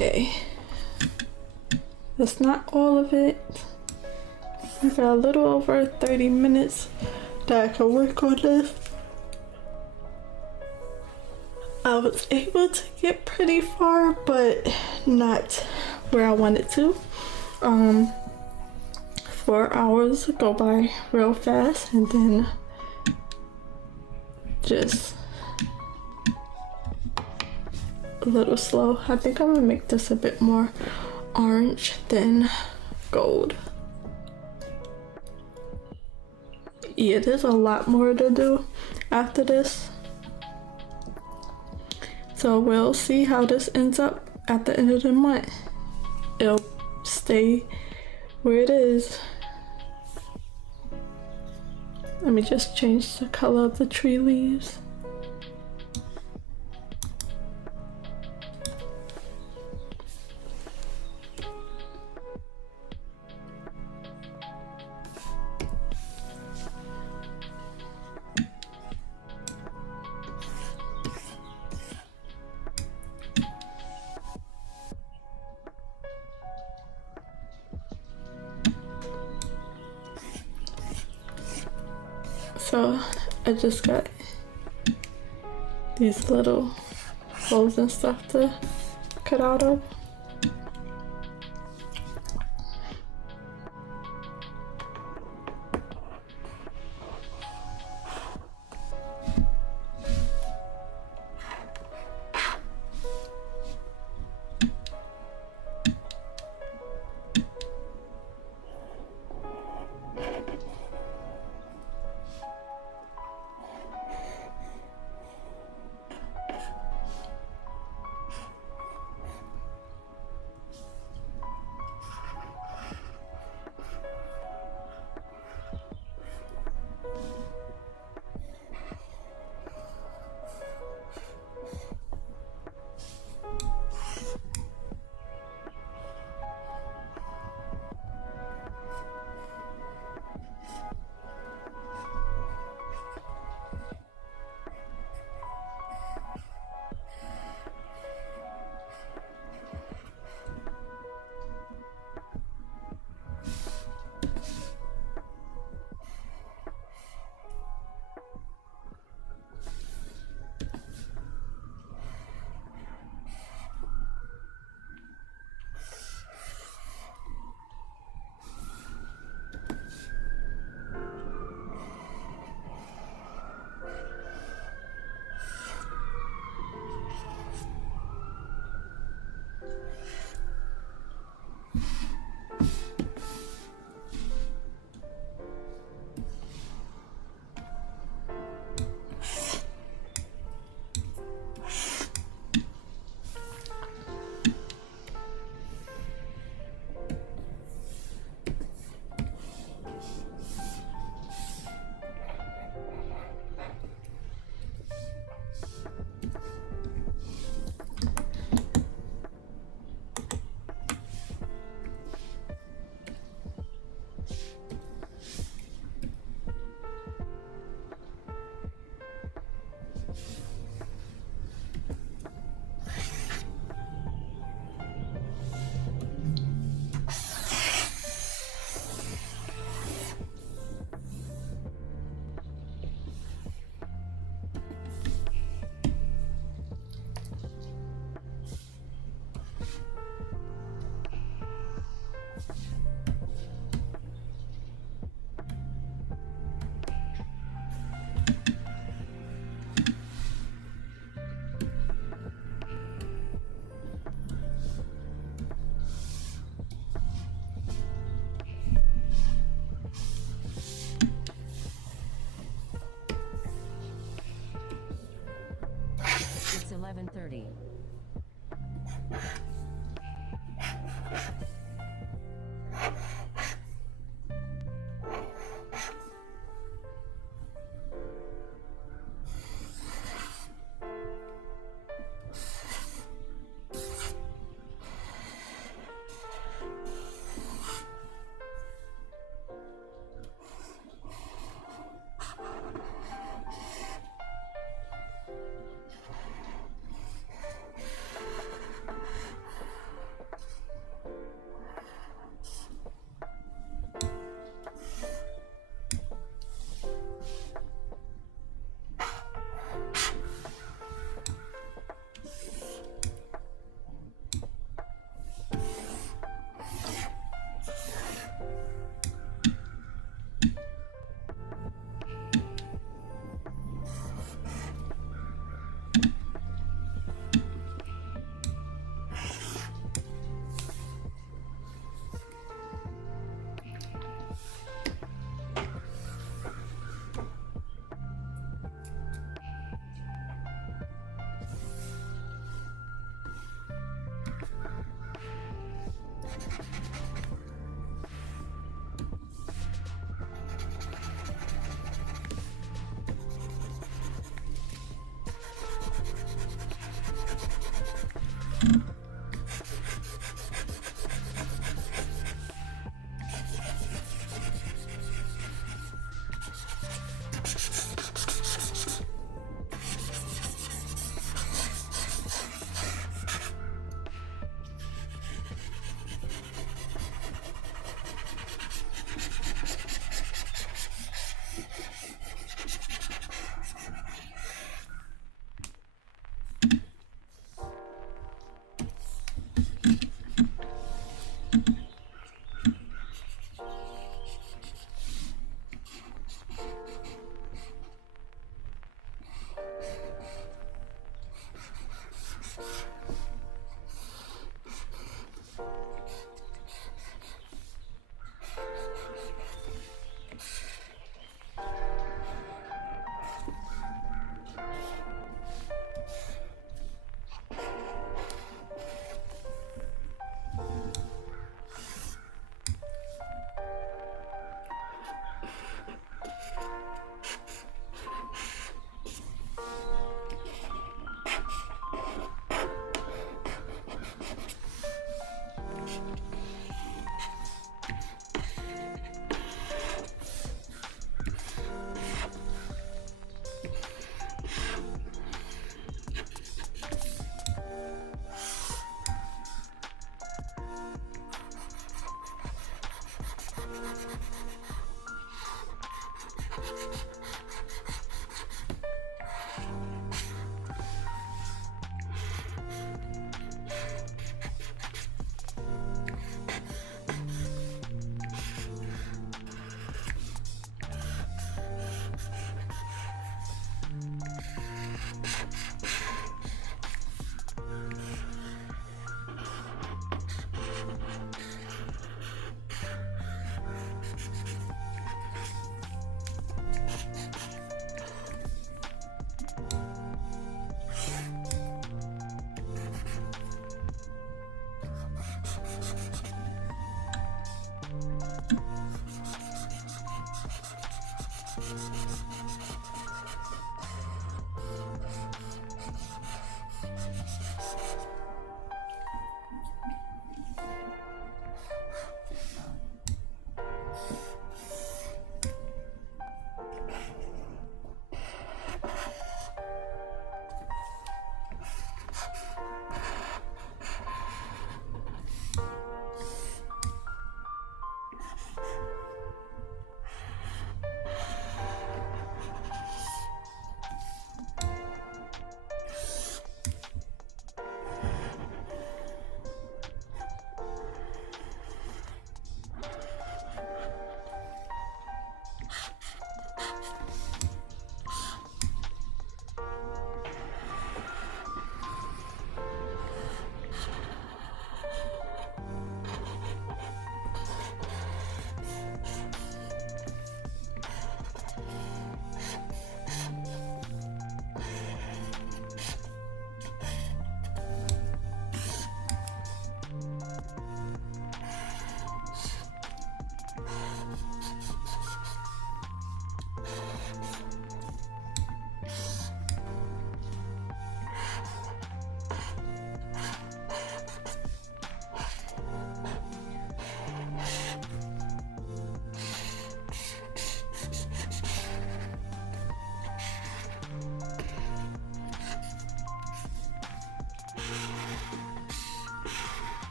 Okay. That's not all of it. I got a little over 30 minutes that I can work on this. I was able to get pretty far, but not where I wanted to. 4 hours go by real fast, and then just a little slow. I think I'm gonna make this a bit more orange than gold. Yeah, there's a lot more to do after this. So we'll see how this ends up at the end of the month. It'll stay where it is. Let me just change the color of the tree leaves. So I just got these little holes and stuff to cut out of.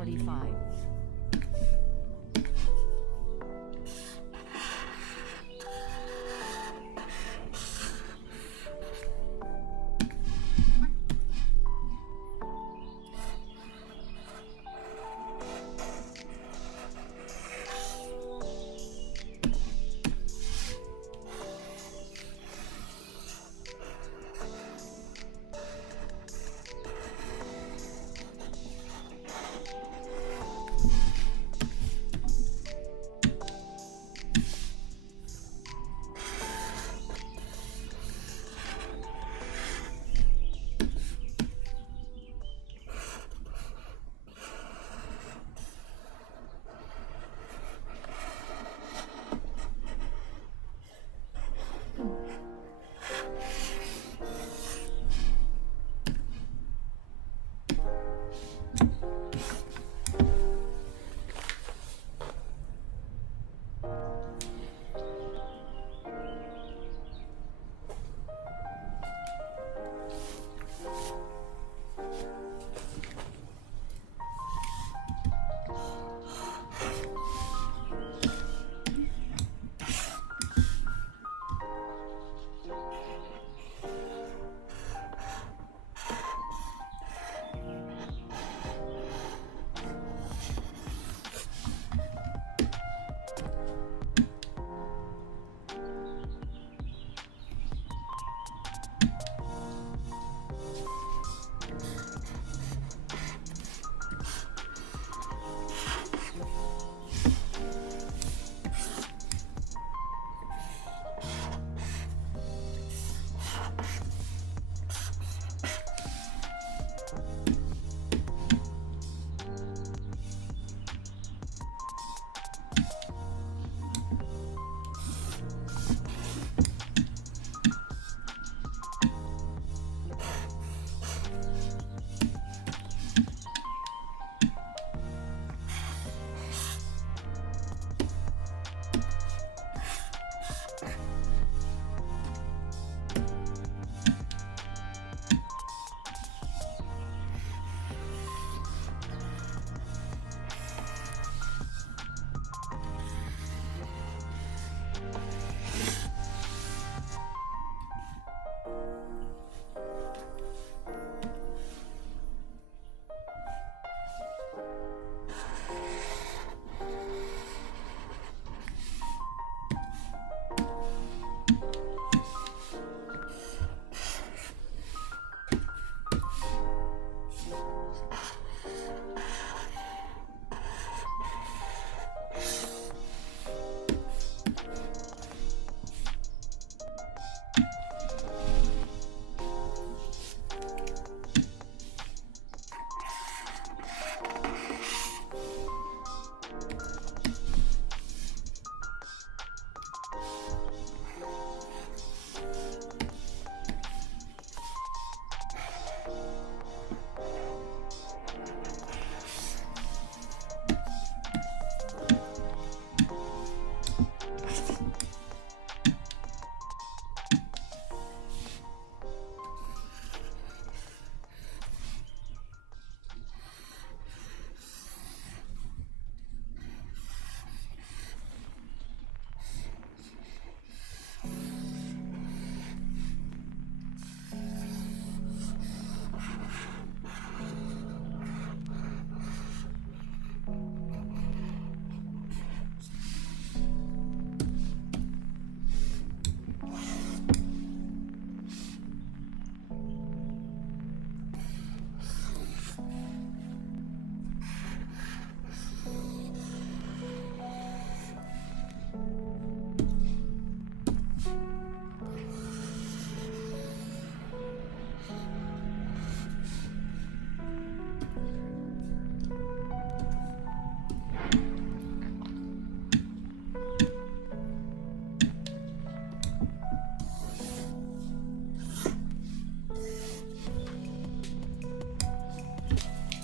11:45.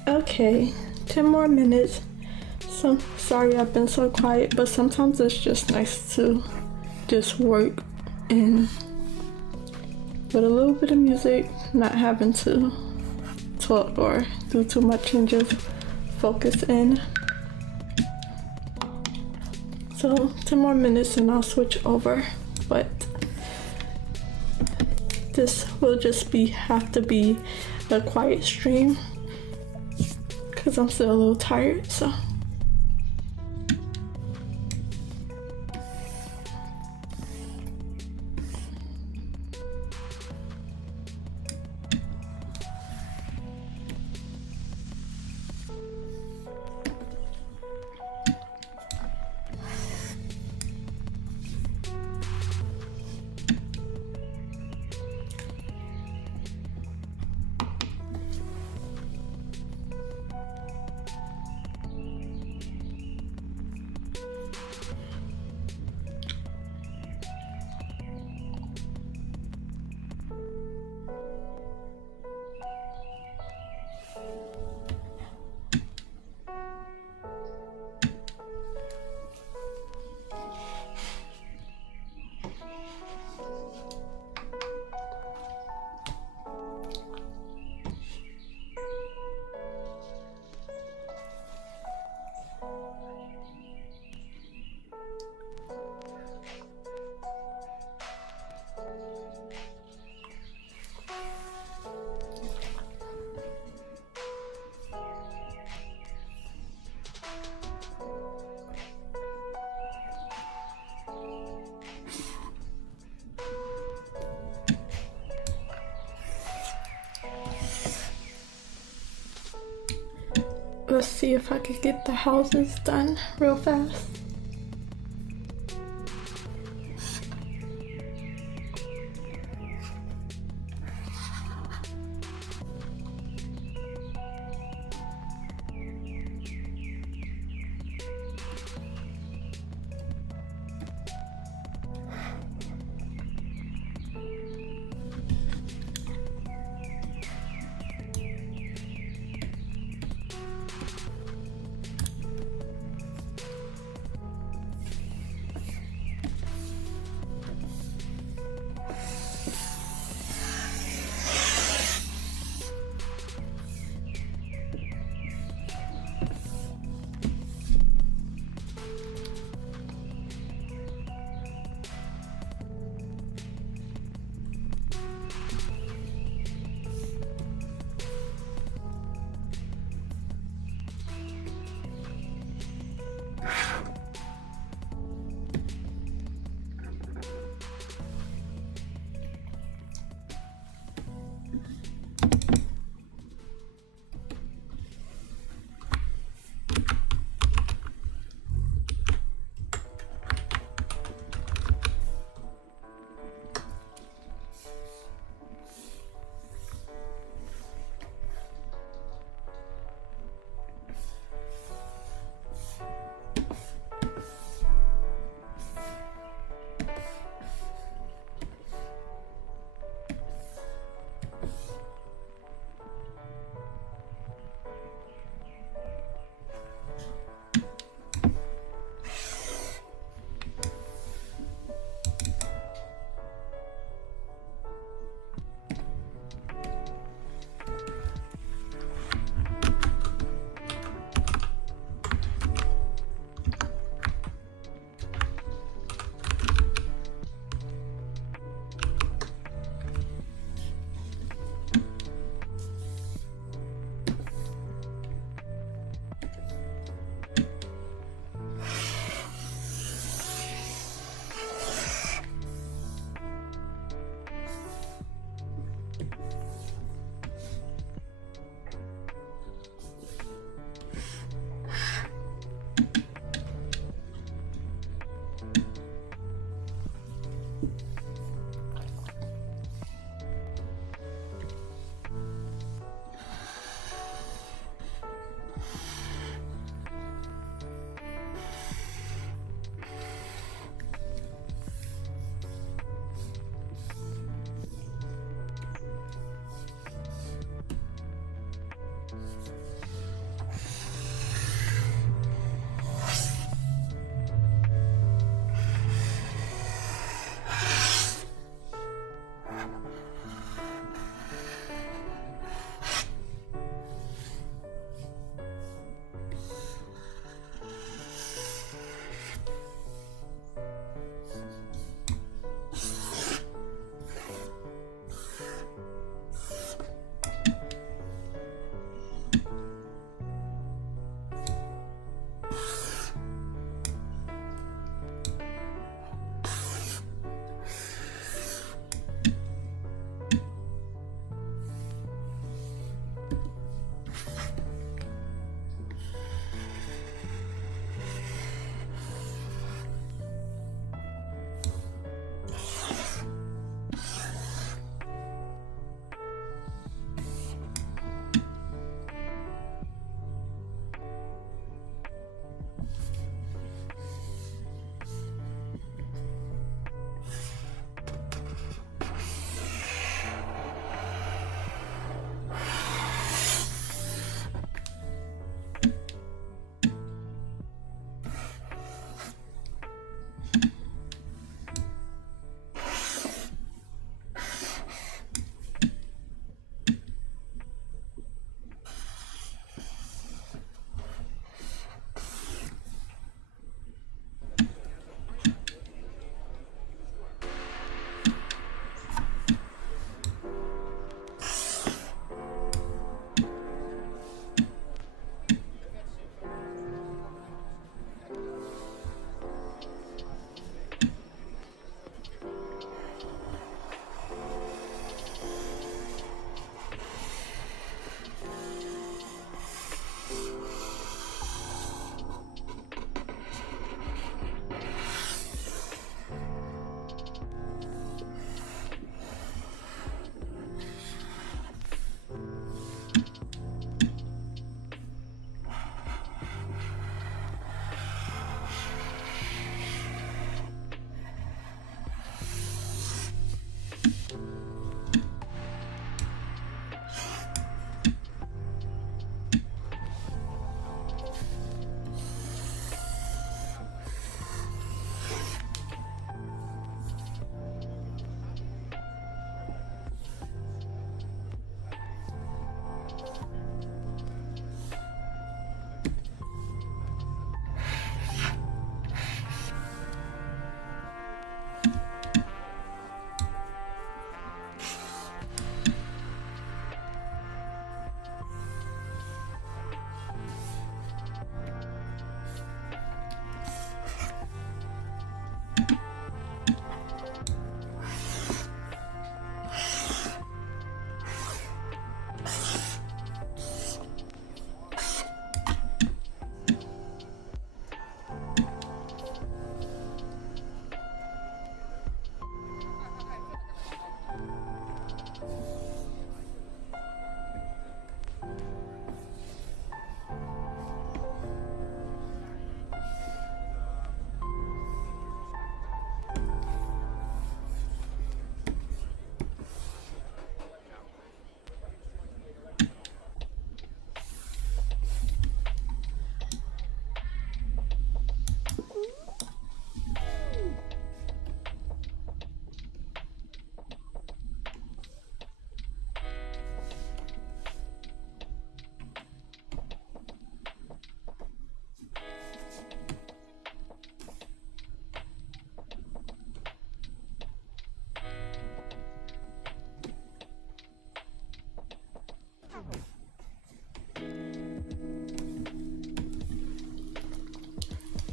Okay, 10 more minutes. So sorry I've been so quiet, but sometimes it's just nice to just work and with a little bit of music, not having to talk or do too much and just focus in. So 10 more minutes and I'll switch over, but this will just have to be a quiet stream because I'm still a little tired, so. Let's see if I could get the houses done real fast.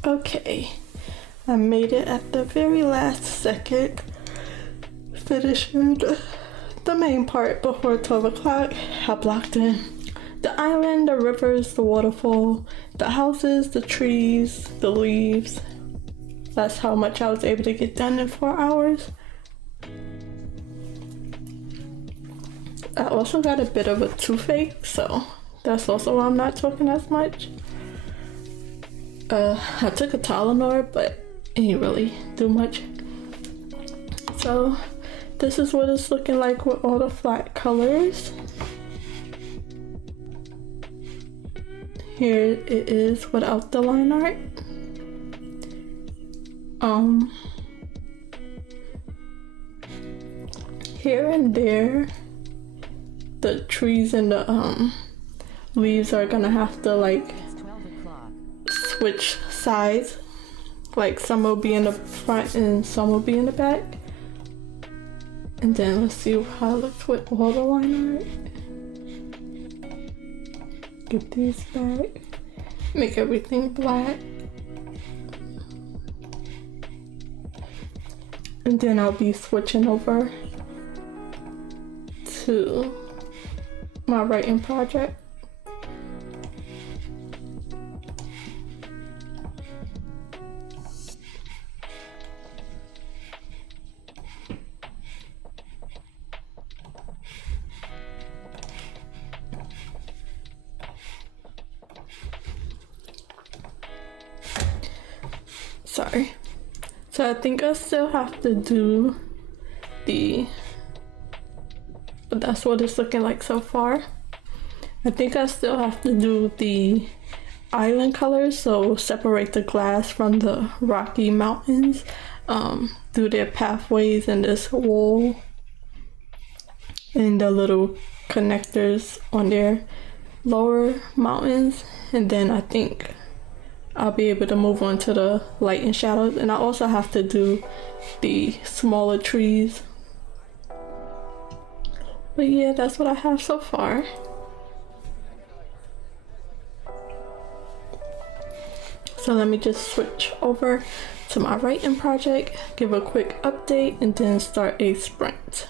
Okay, I made it at the very last second, finishing the main part before 12 o'clock. I blocked in the island, the rivers, the waterfall, the houses, the trees, the leaves. That's how much I was able to get done in 4 hours. I also got a bit of a toothache, so that's also why I'm not talking as much. I took a Tylenol, but it didn't really do much. So this is what it's looking like with all the flat colors. Here it is without the line art. Here and there, the trees and the leaves are gonna have to like switch sides. Like some will be in the front and some will be in the back. And then let's see how it looks with all the line art. Get these back. Make everything black. And then I'll be switching over to my writing project. Sorry. So I think I still have to do but that's what it's looking like so far. I think I still have to do the island colors, so separate the glass from the rocky mountains, do their pathways and this wall and the little connectors on their lower mountains, and then I think I'll be able to move on to the light and shadows. And I also have to do the smaller trees. But yeah, that's what I have so far. So let me just switch over to my writing project, give a quick update, and then start a sprint.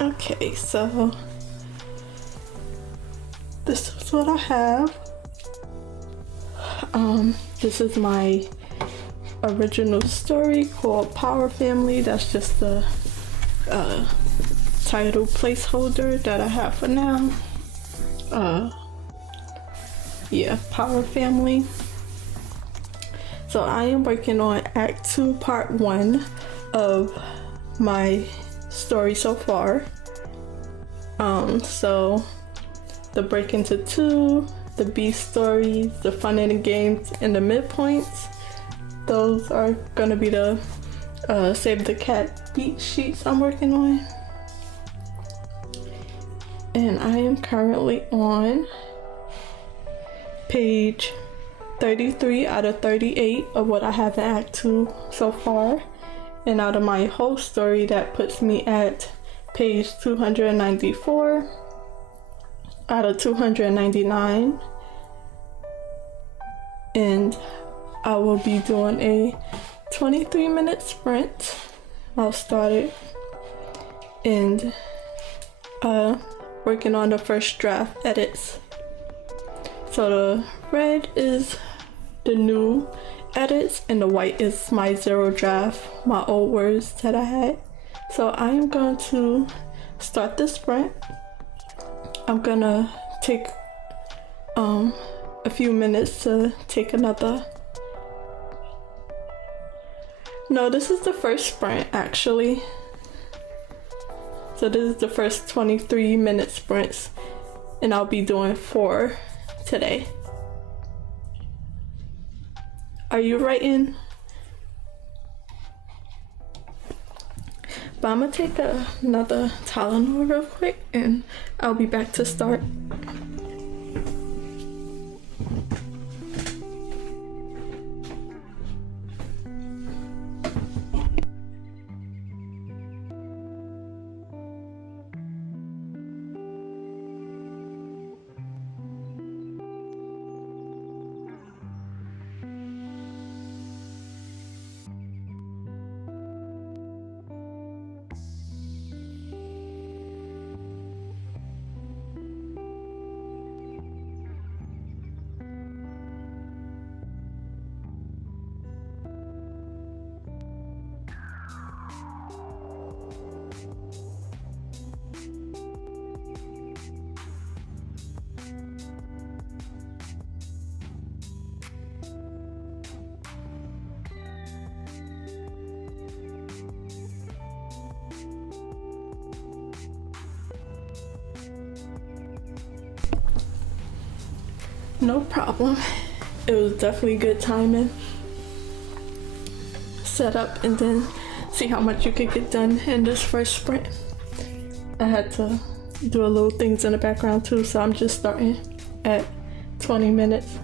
Okay, so this is what I have. This is my original story called Power Family. That's just the title placeholder that I have for now. Yeah, Power Family. So I am working on Act 2, Part 1 of my story so far. So the break into 2, the B stories, the fun in the games, and the midpoints, those are gonna be the Save the Cat beat sheets I'm working on. And I am currently on page 33 out of 38 of what I have in Act 2 so far. And out of my whole story, that puts me at page 294 out of 299. And I will be doing a 23-minute sprint. I'll start it and working on the first draft edits. So the red is the new edits and the white is my zero draft, my old words that I had. So I am going to start the sprint. I'm gonna take a few minutes to take another. No, this is the first sprint actually. So this is the first 23-minute sprints, and I'll be doing 4 today. Are you writing? But I'm gonna take another Tylenol real quick, and I'll be back to start. No problem. It was definitely good timing. Set up and then see how much you could get done in this first sprint. I had to do a little things in the background too, so I'm just starting at 20 minutes.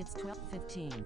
It's 12:15.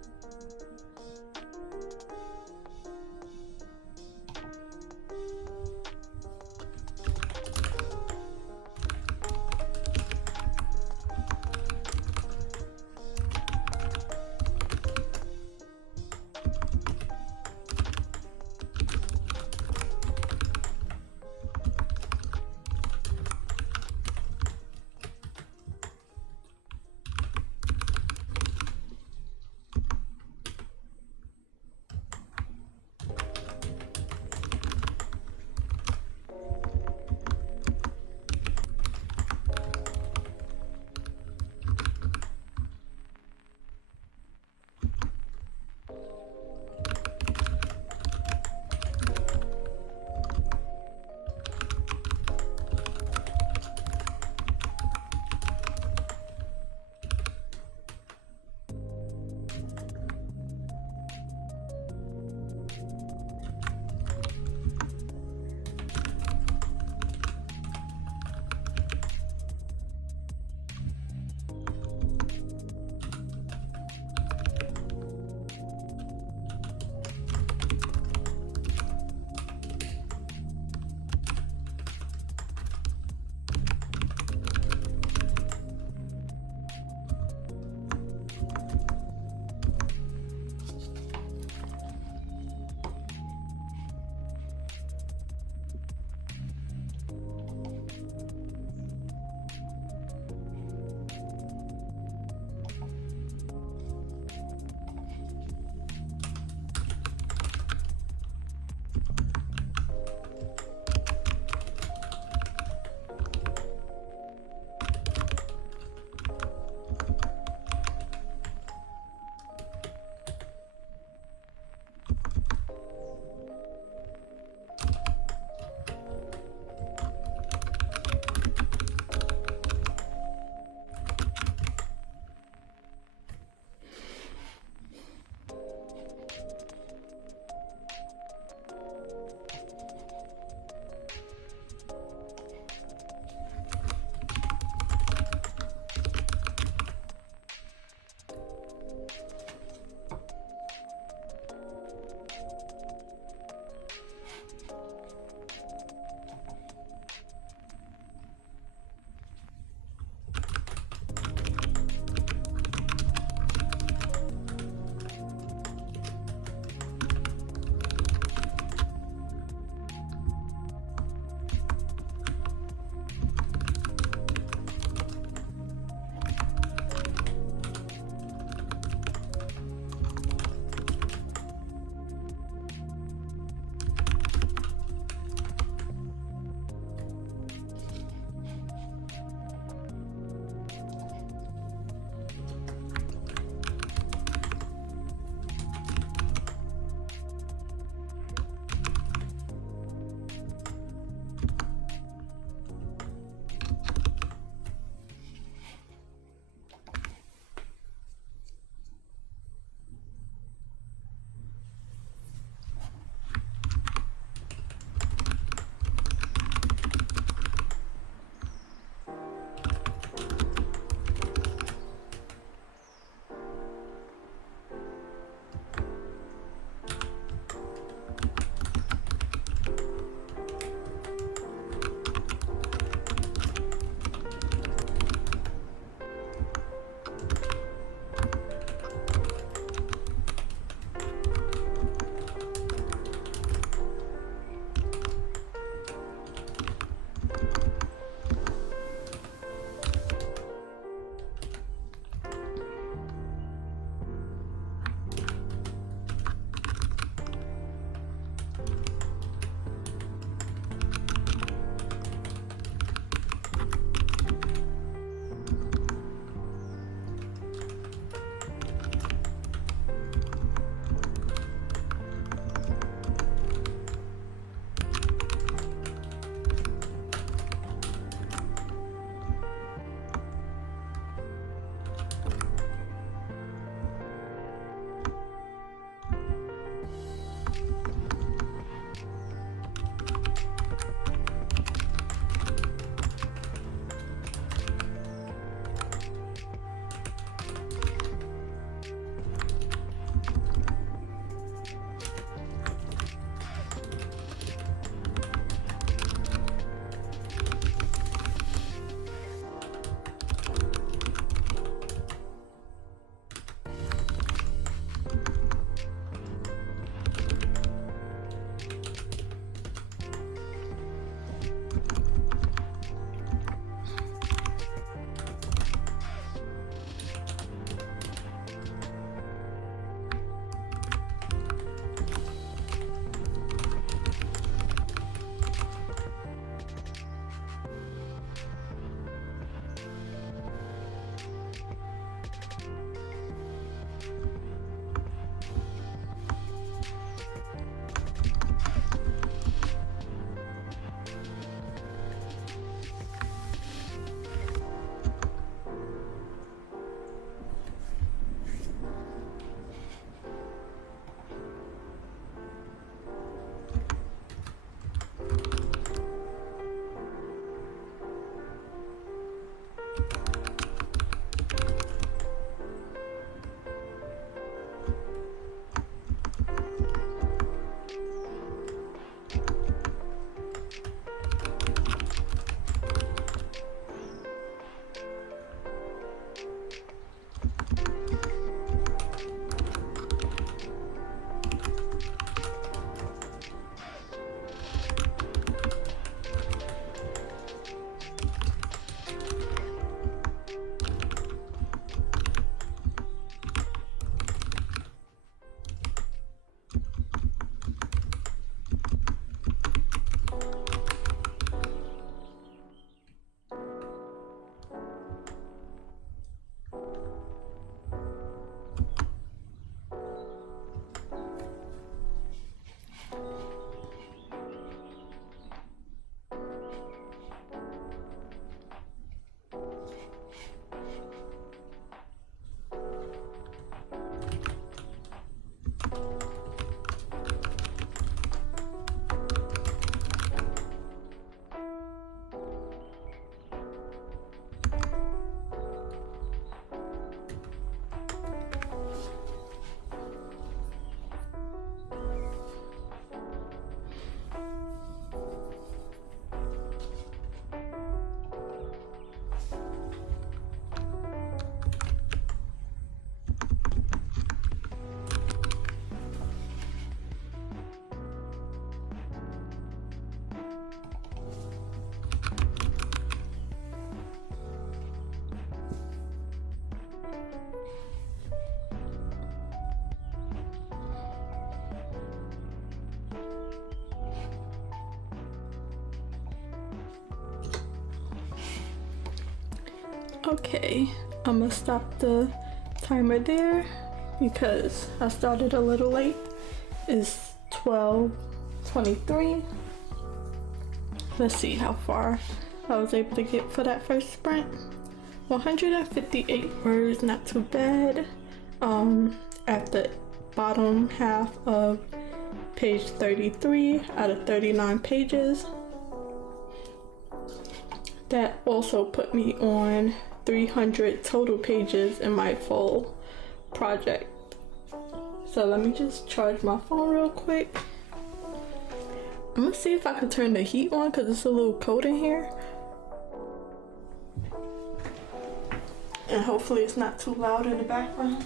Okay, I'm gonna stop the timer there because I started a little late. It's 12:23. Let's see how far I was able to get for that first sprint. 158 words, not too bad. At the bottom half of page 33 out of 39 pages. That also put me on 300 total pages in my full project. So let me just charge my phone real quick. I'm gonna see if I can turn the heat on because it's a little cold in here. And hopefully it's not too loud in the background.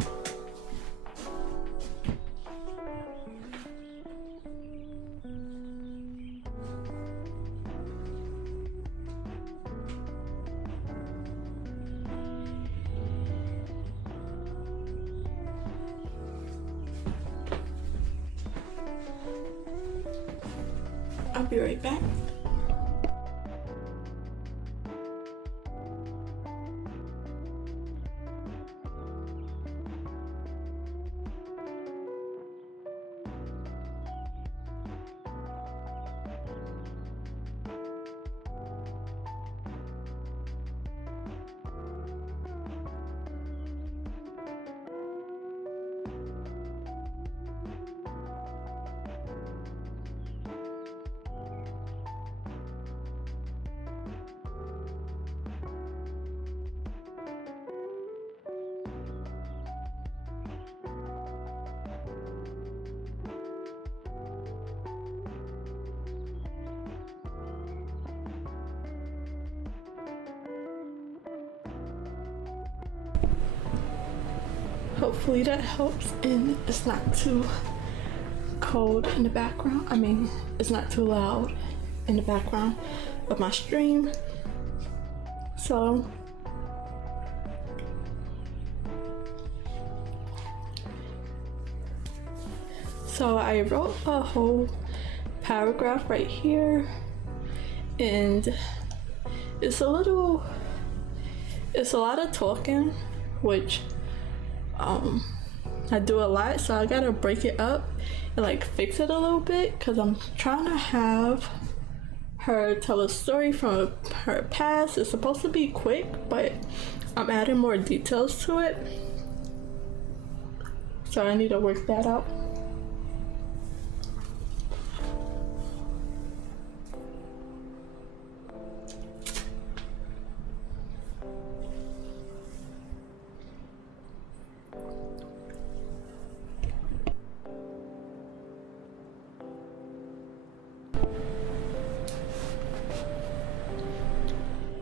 I'll be right back. Hopefully that helps and it's not too cold in the background. I mean, it's not too loud in the background of my stream. So I wrote a whole paragraph right here, and it's a lot of talking, which I do a lot, so I gotta break it up and like fix it a little bit because I'm trying to have her tell a story from her past. It's supposed to be quick, but I'm adding more details to it, so I need to work that out.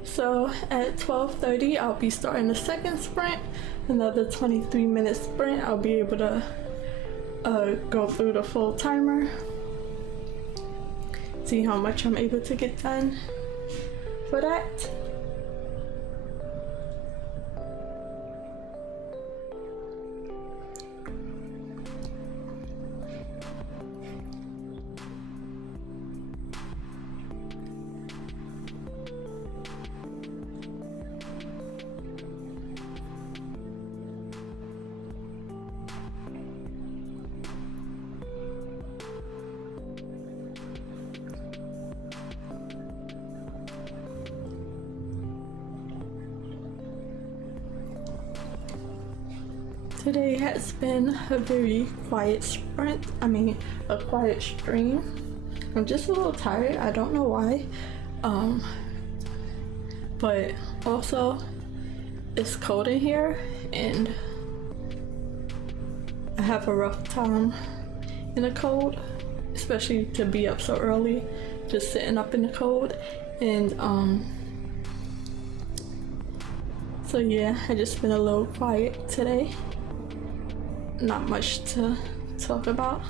So at 12:30, I'll be starting the second sprint. Another 23-minute sprint. I'll be able to go through the full timer. See how much I'm able to get done for that. Today has been a very quiet sprint. I mean, a quiet stream. I'm just a little tired. I don't know why. But also, it's cold in here, and I have a rough time in the cold, especially to be up so early, just sitting up in the cold. And so yeah, I just been a little quiet today. Not much to talk about.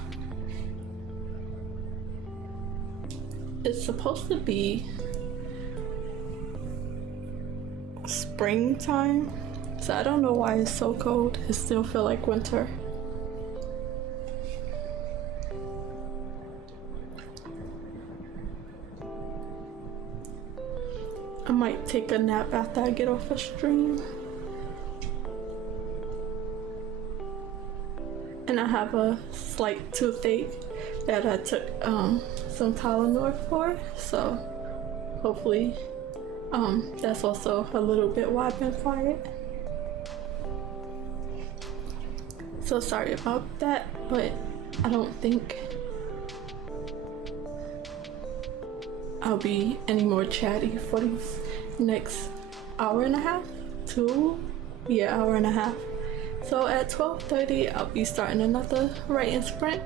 It's supposed to be springtime, so I don't know why it's so cold. It still feel like winter. I might take a nap after I get off a stream. And I have a slight toothache that I took some Tylenol for, so hopefully that's also a little bit why I've been quiet. So sorry about that, but I don't think I'll be any more chatty for these next hour and a half, hour and a half. So at 12:30, I'll be starting another writing sprint.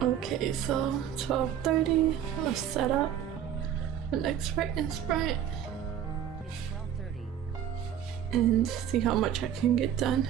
Okay, so 12:30, let's set up the next writing sprint It's 12:30. and see how much I can get done.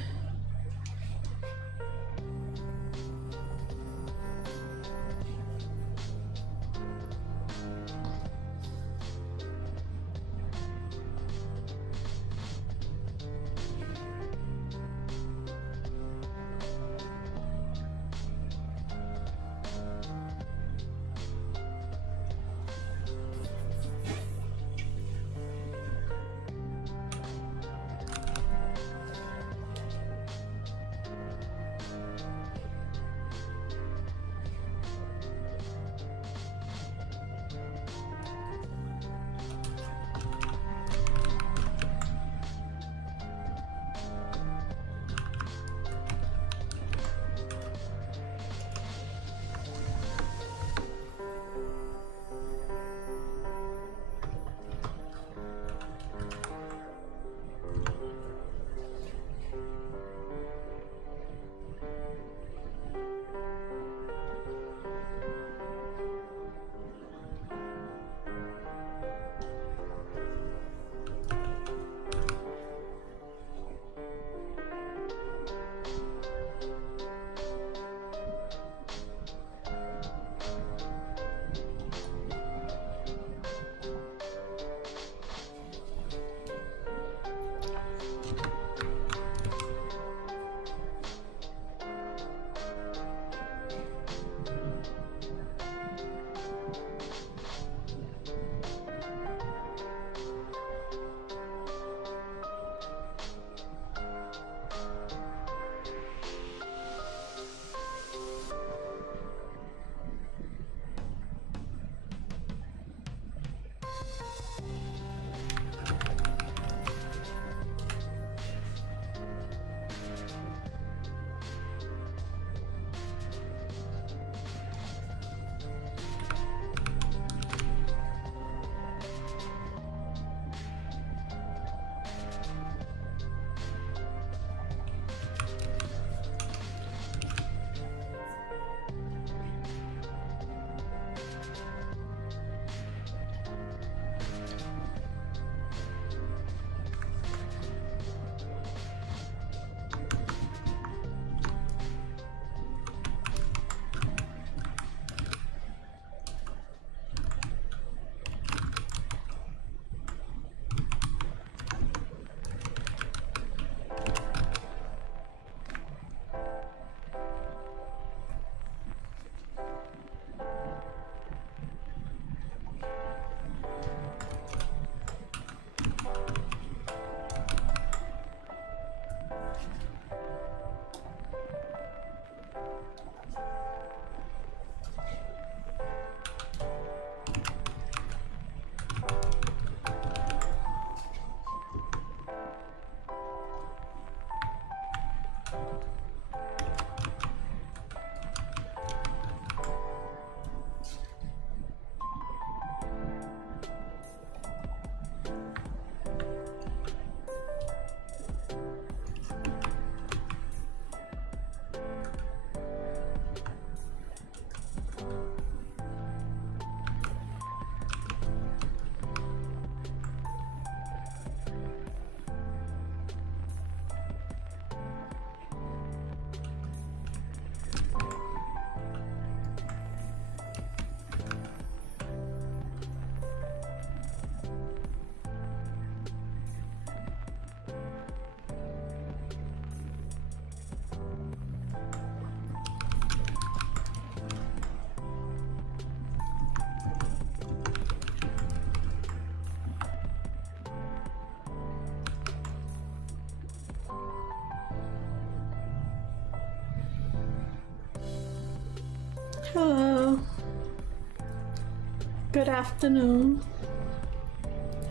Good afternoon.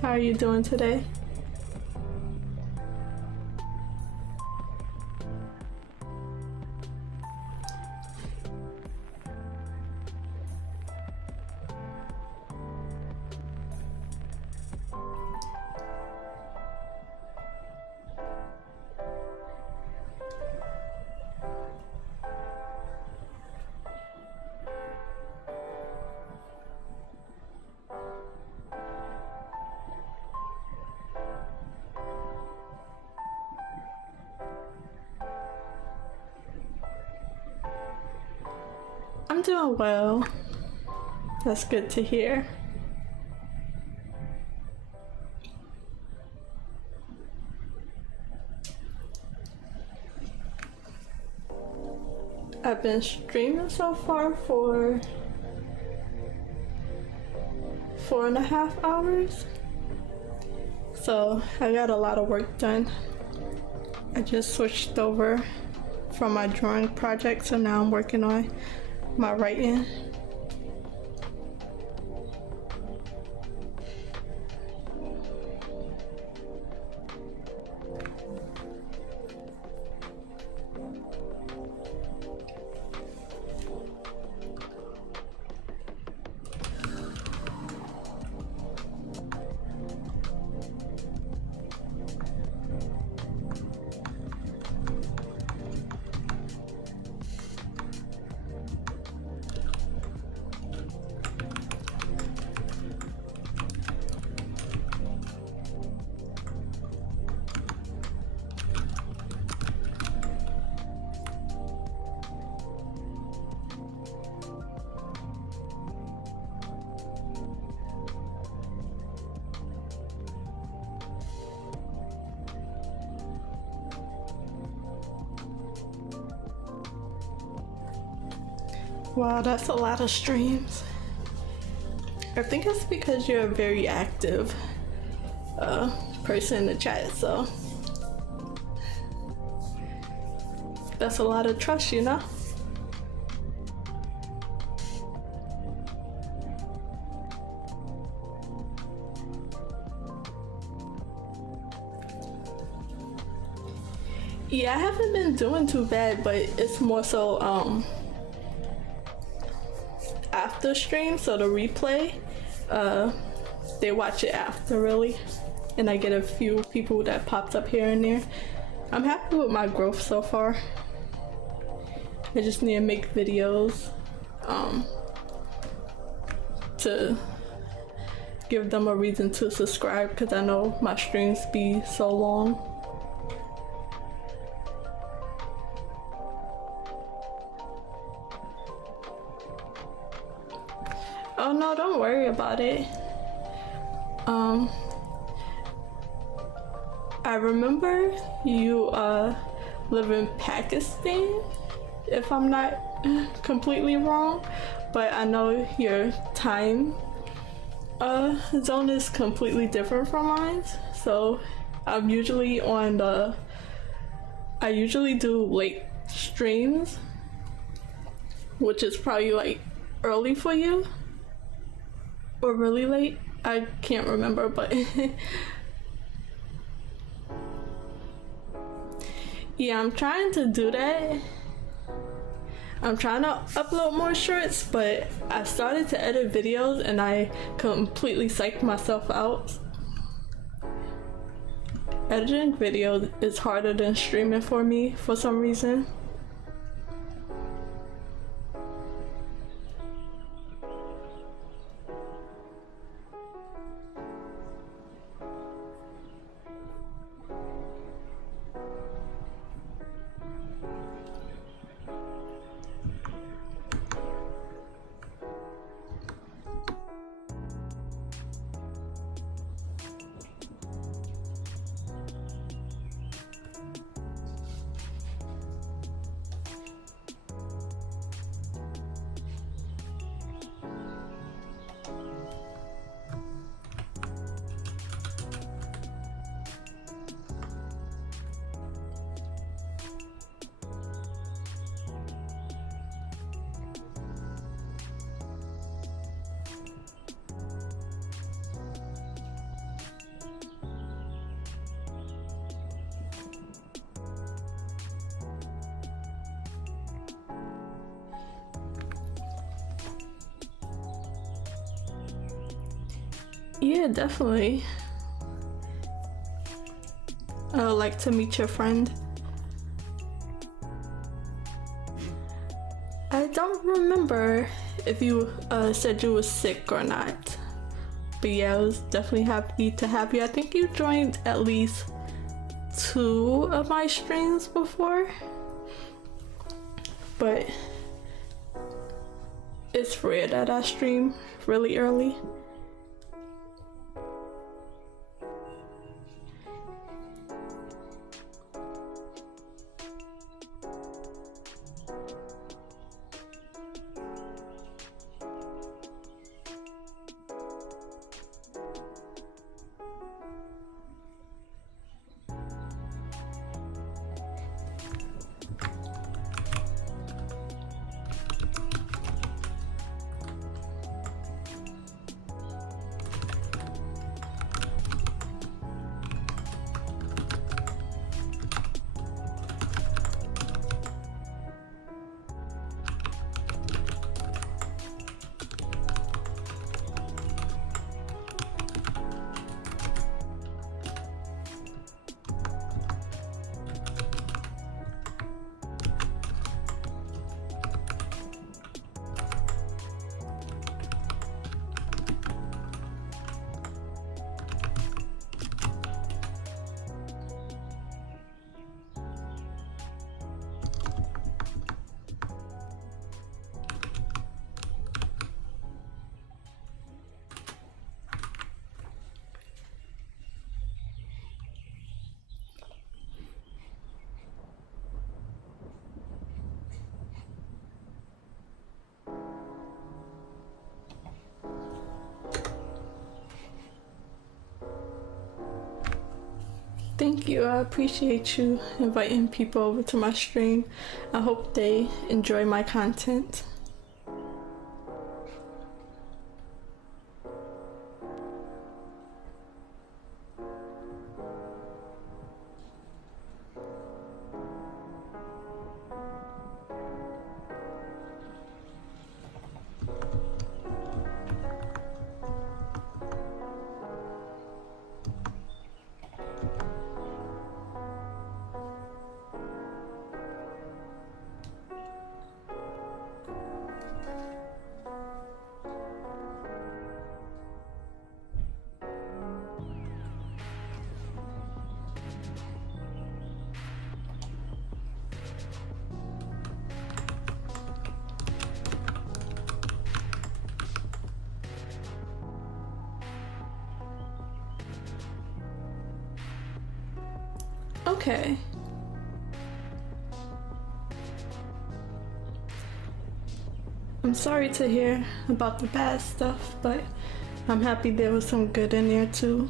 How are you doing today? I'm doing well. That's good to hear. I've been streaming so far for 4.5 hours. So I got a lot of work done. I just switched over from my drawing project, so now I'm working on my writing. Wow, that's a lot of streams. I think it's because you're a very active person in the chat, so that's a lot of trust, you know? Yeah, I haven't been doing too bad, but it's more so after stream, so the replay, they watch it after really, and I get a few people that pops up here and there. I'm happy with my growth so far. I just need to make videos to give them a reason to subscribe, because I know my streams be so long. Oh no, don't worry about it. I remember you live in Pakistan, if I'm not completely wrong, but I know your time zone is completely different from mine. So I'm usually on I usually do late streams, which is probably like early for you. Or really late? I can't remember, but yeah, I'm trying to do that. I'm trying to upload more shorts, but I started to edit videos and I completely psyched myself out. Editing videos is harder than streaming for me for some reason. Yeah, definitely. I would like to meet your friend. I don't remember if you said you were sick or not. But yeah, I was definitely happy to have you. I think you joined at least 2 of my streams before. But it's rare that I stream really early. Thank you. I appreciate you inviting people over to my stream. I hope they enjoy my content. Okay. I'm sorry to hear about the bad stuff, but I'm happy there was some good in there too.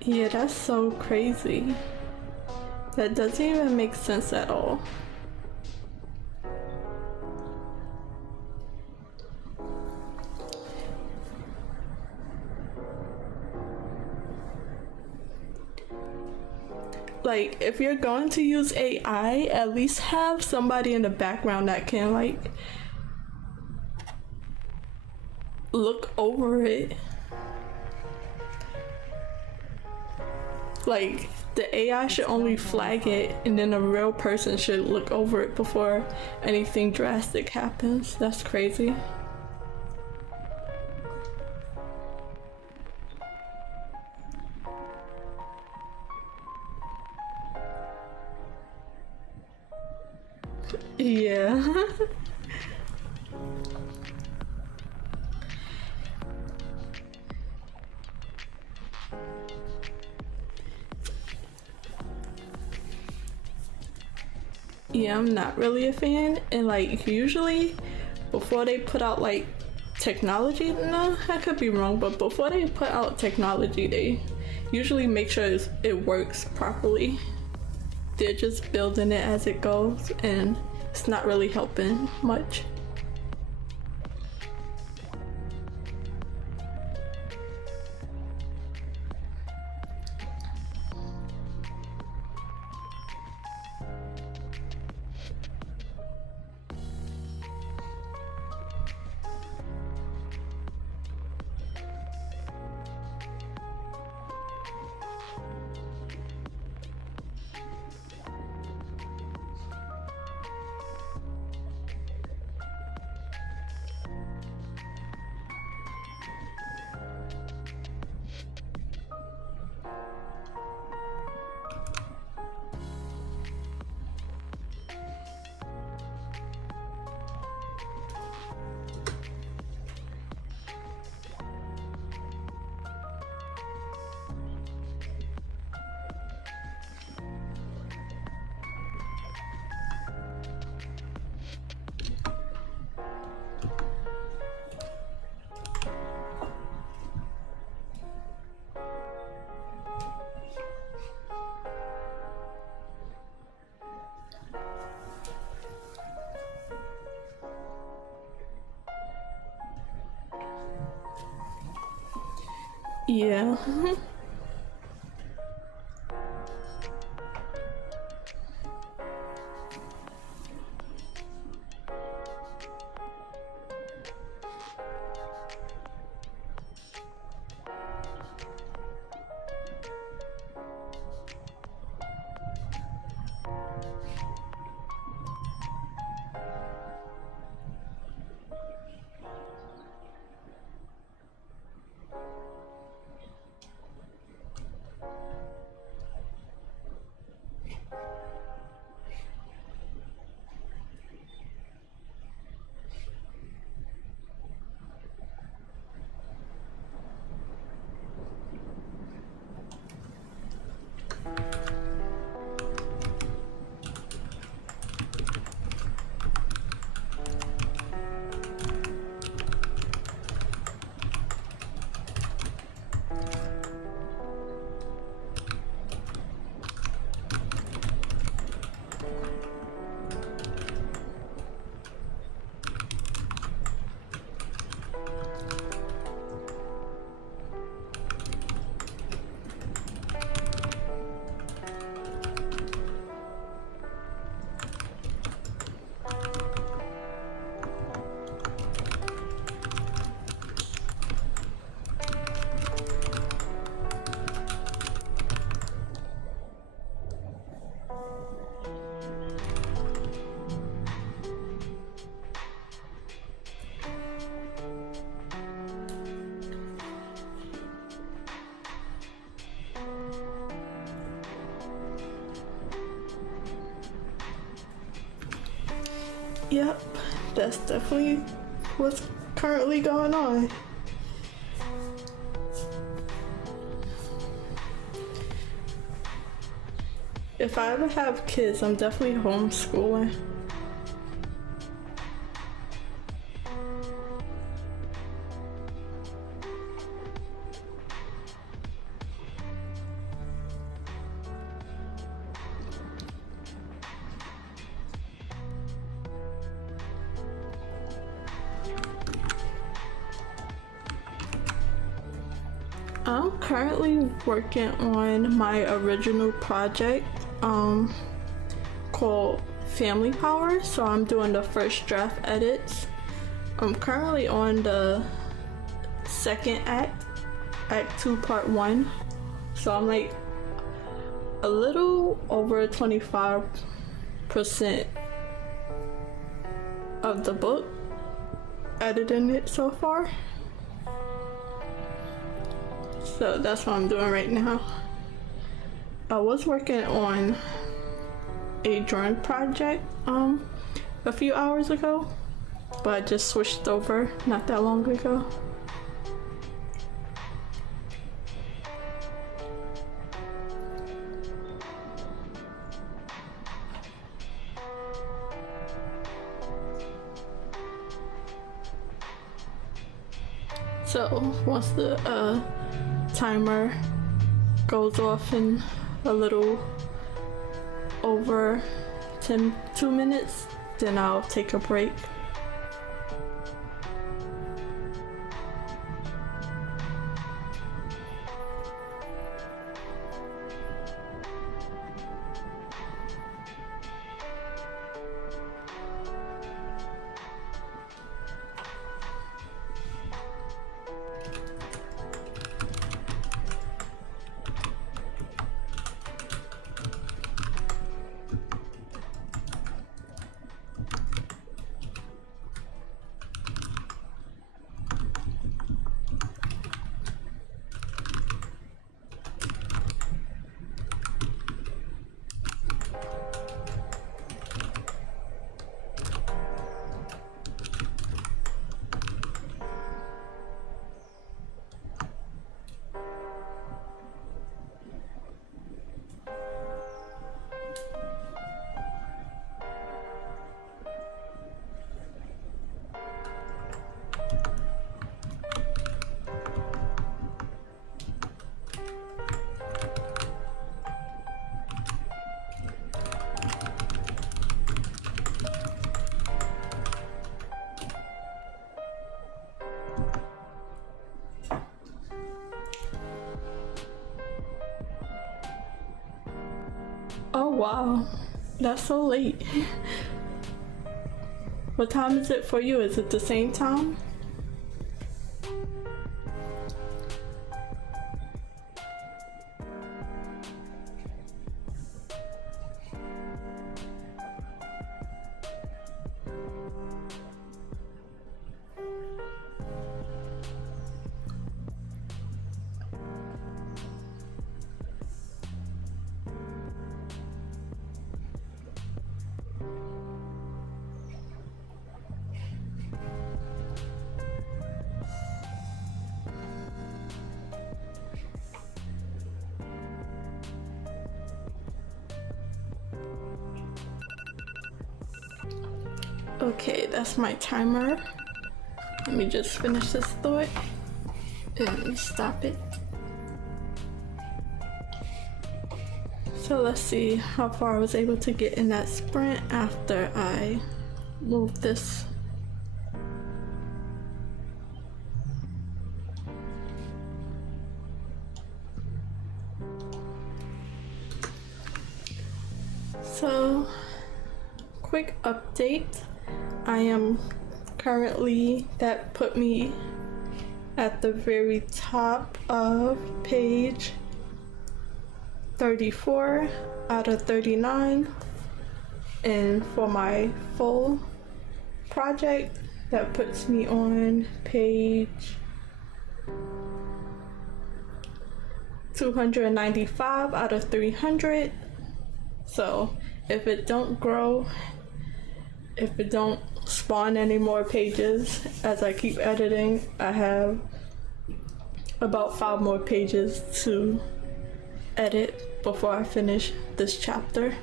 Yeah, that's so crazy. That doesn't even make sense at all. like if you're going to use AI, at least have somebody in the background that can like look over it. Like the AI should only flag it, and then a real person should look over it before anything drastic happens. That's crazy. Yeah. Yeah, I'm not really a fan, and like usually before they put out like technology, no, I could be wrong, but before they put out technology, they usually make sure it works properly. They're just building it as it goes, and it's not really helping much. Yeah. Yep, that's definitely what's currently going on. If I ever have kids, I'm definitely homeschooling. I'm currently working on my original project called Family Power, so I'm doing the first draft edits. I'm currently on the second act, Act 2 Part 1, so I'm like a little over 25% of the book, editing it so far. So that's what I'm doing right now. I was working on a drawing project a few hours ago, but I just switched over not that long ago. So once the timer goes off in a little over 2 minutes, then I'll take a break. Oh wow, that's so late. What time is it for you? Is it the same time? Okay, that's my timer. Let me just finish this thought and stop it. So let's see how far I was able to get in that sprint after I moved this. So, quick update. I am currently, that put me at the very top of page 34 out of 39, and for my full project that puts me on page 295 out of 300. So if it don't grow, if it don't spawn any more pages as I keep editing, I have about 5 more pages to edit before I finish this chapter.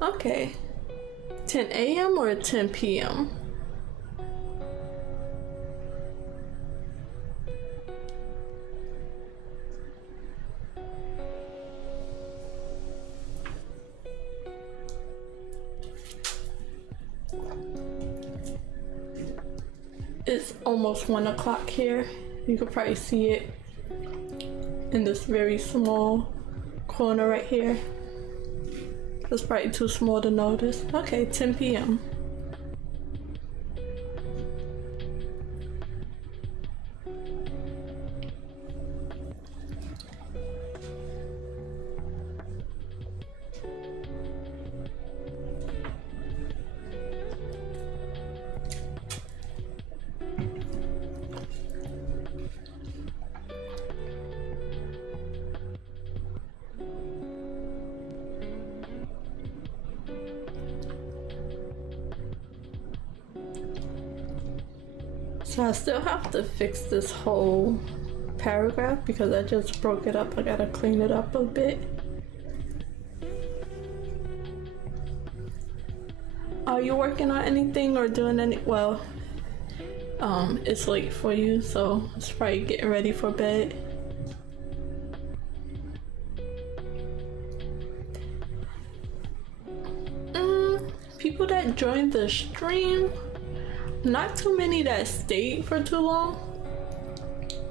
Okay, 10 a.m. or 10 p.m.? It's It's almost 1 o'clock here. You could probably see it in this very small corner right here. It's probably too small to notice. Okay, 10 p.m. So I still have to fix this whole paragraph because I just broke it up. I gotta clean it up a bit. Are you working on anything or doing any? Well, it's late for you, so it's probably getting ready for bed. People that joined the stream, not too many that stayed for too long.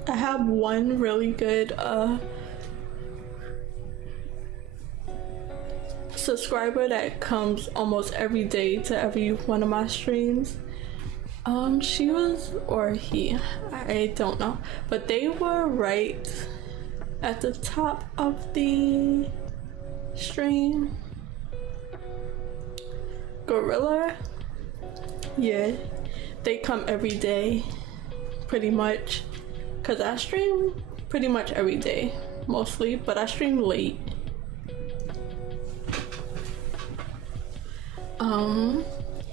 I have one really good subscriber that comes almost every day to every one of my streams. She was, or he, I don't know, but they were right at the top of the stream. Gorilla, yeah, they come every day pretty much, because I stream pretty much every day mostly, but I stream late.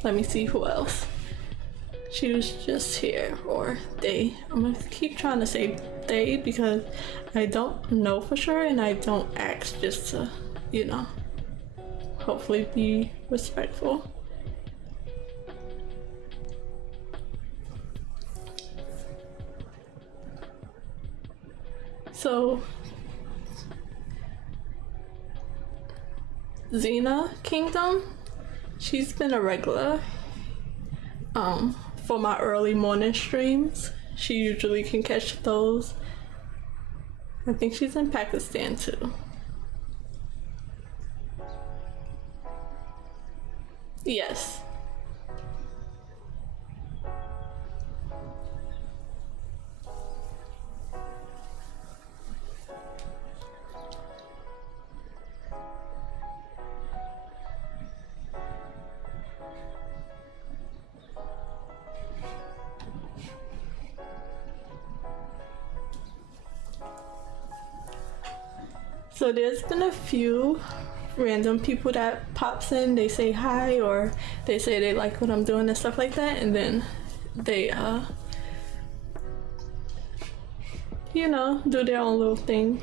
Let me see who else. She was just here, or they. I'm gonna keep trying to say they because I don't know for sure and I don't ask just to, you know, hopefully be respectful. So Xena Kingdom, she's been a regular for my early morning streams. She usually can catch those. I think she's in Pakistan too. Yes. So there's been a few random people that pops in, they say hi or they say they like what I'm doing and stuff like that, and then they you know, do their own little thing.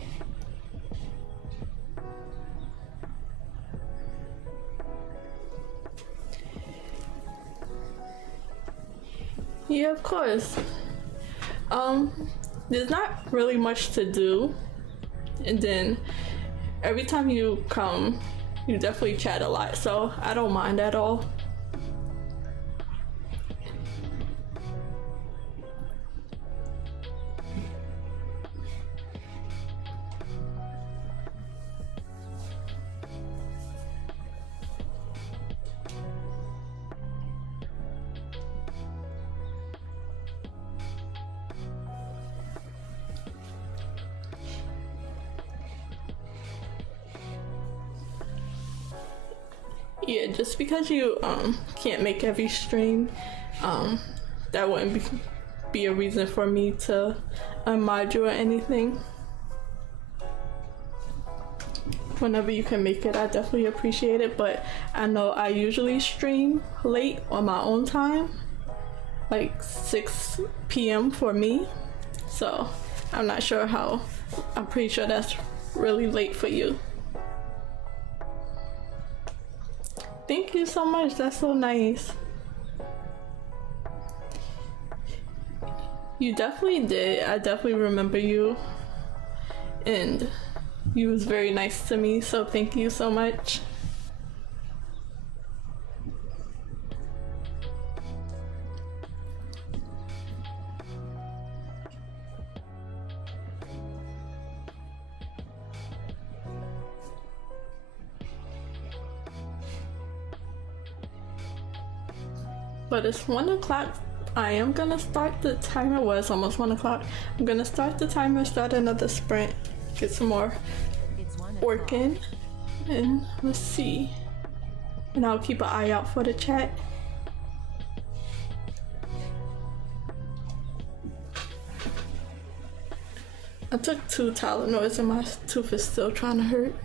Yeah, of course. There's not really much to do, and then every time you come, you definitely chat a lot, so I don't mind at all. Yeah, just because you can't make every stream, that wouldn't be a reason for me to unmod you or anything. Whenever you can make it, I definitely appreciate it, but I know I usually stream late on my own time, like 6 p.m. for me, so I'm not sure how. I'm pretty sure that's really late for you. Thank you so much, that's so nice. You definitely did. I definitely remember you, and you was very nice to me, so thank you so much. But it's 1 o'clock. I am gonna start the timer. Well, it's almost 1 o'clock. I'm gonna start the timer, start another sprint, get some more It's 1 o'clock. work in, and let's see. And I'll keep an eye out for the chat. I took 2 Tylenols and my tooth is still trying to hurt.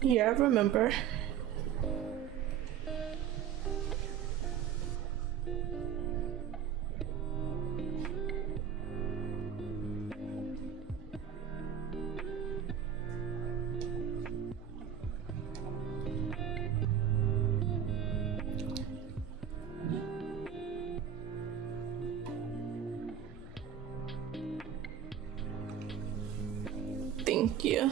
Yeah, I remember. Thank you.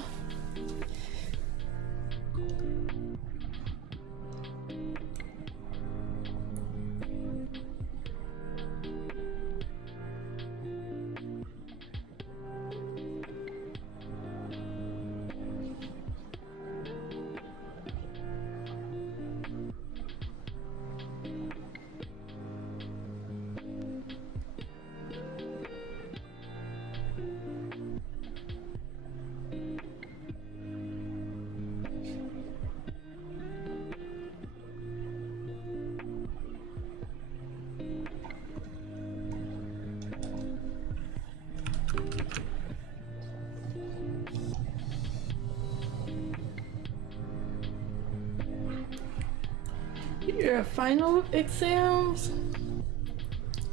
Your final exams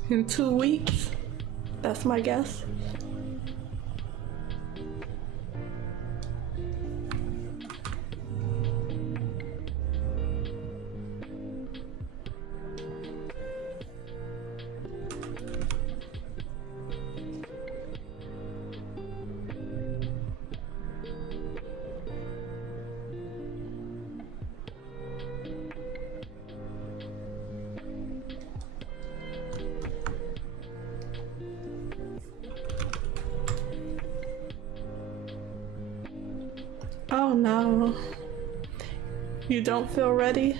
in 2 weeks. That's my guess. Oh no. You don't feel ready?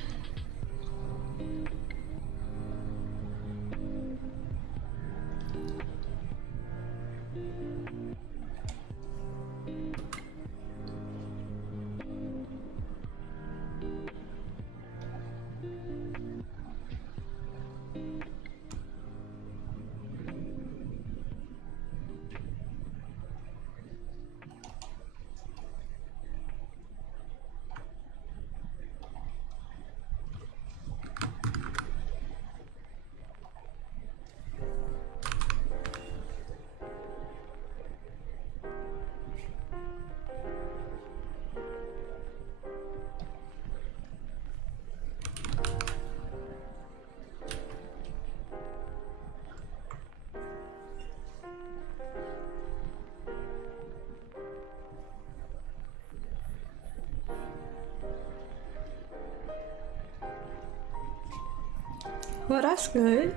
Well, that's good.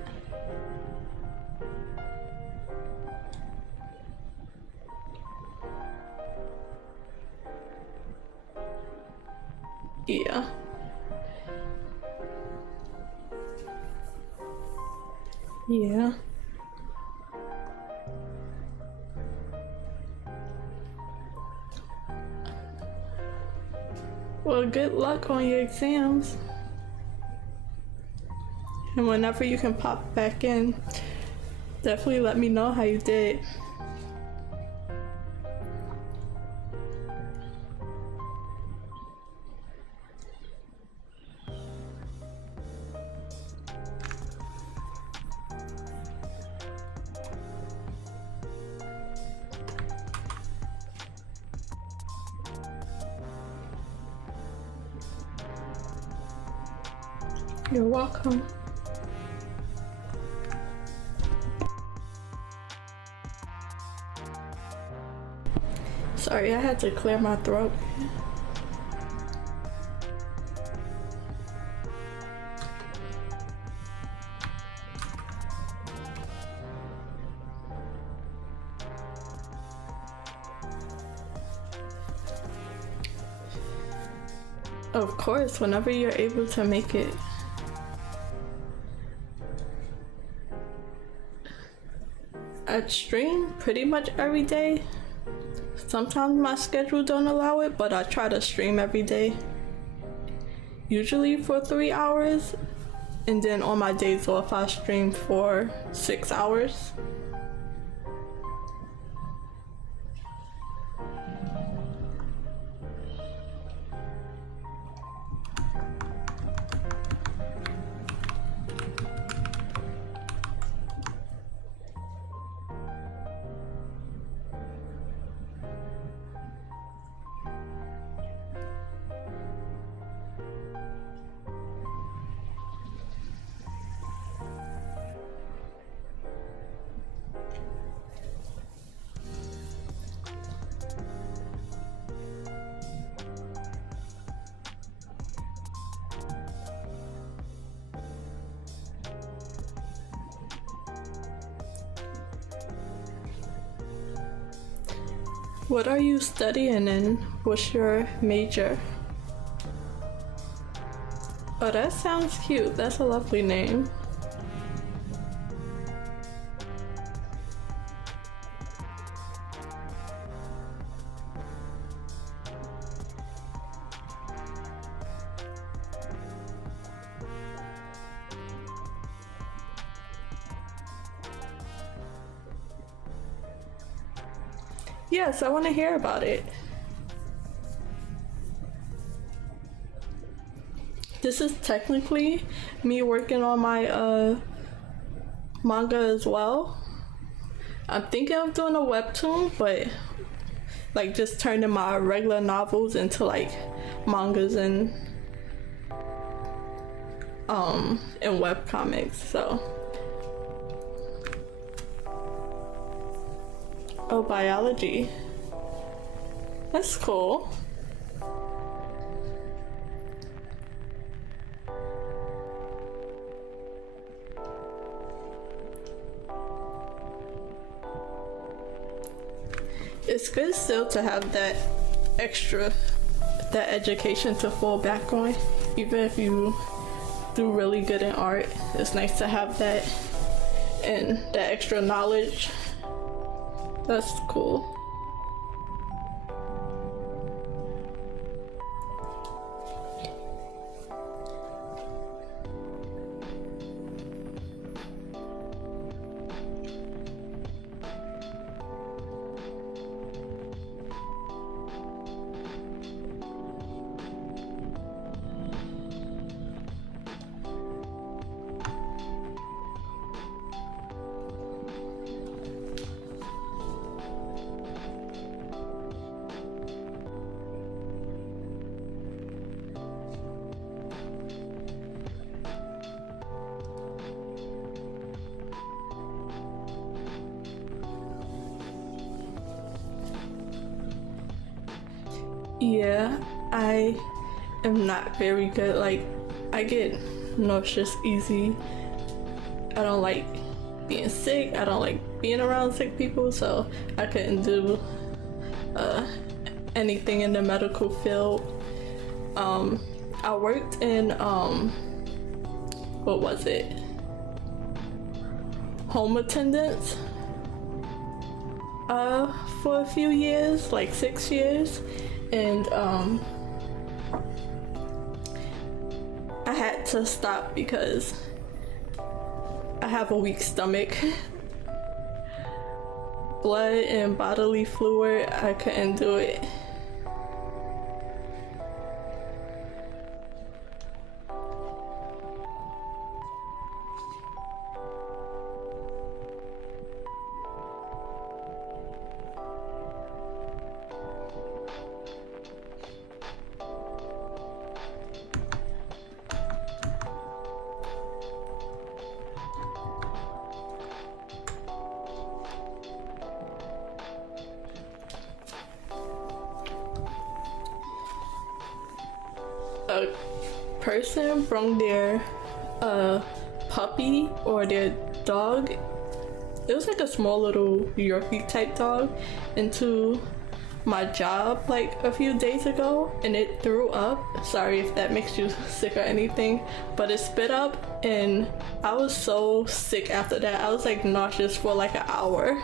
Yeah. Yeah. Well, good luck on your exams. And whenever you can pop back in, definitely let me know how you did. You're welcome. Sorry, I had to clear my throat. Of course, whenever you're able to make it. I stream pretty much every day. Sometimes my schedule don't allow it, but I try to stream every day. Usually for 3 hours, and then on my days off I stream for 6 hours. What are you studying in? What's your major? Oh, that sounds cute. That's a lovely name. Yes, I want to hear about it. This is technically me working on my manga as well. I'm thinking of doing a webtoon, but like just turning my regular novels into like mangas and web comics. So oh, biology. That's cool. It's good still to have that education to fall back on. Even if you do really good in art, it's nice to have that and that extra knowledge. That's cool. Yeah, I am not very good. Like, I get nauseous easy. I don't like being sick. I don't like being around sick people, so I couldn't do anything in the medical field. I worked in what was it? Home attendance for a few years, like 6 years. And I had to stop because I have a weak stomach. Blood and bodily fluid, I couldn't do it. a person brought their puppy or their dog. It was like a small little Yorkie type dog into my job like a few days ago, and it threw up. Sorry if that makes you sick or anything, but it spit up, and I was so sick after that. I was like nauseous for like an hour.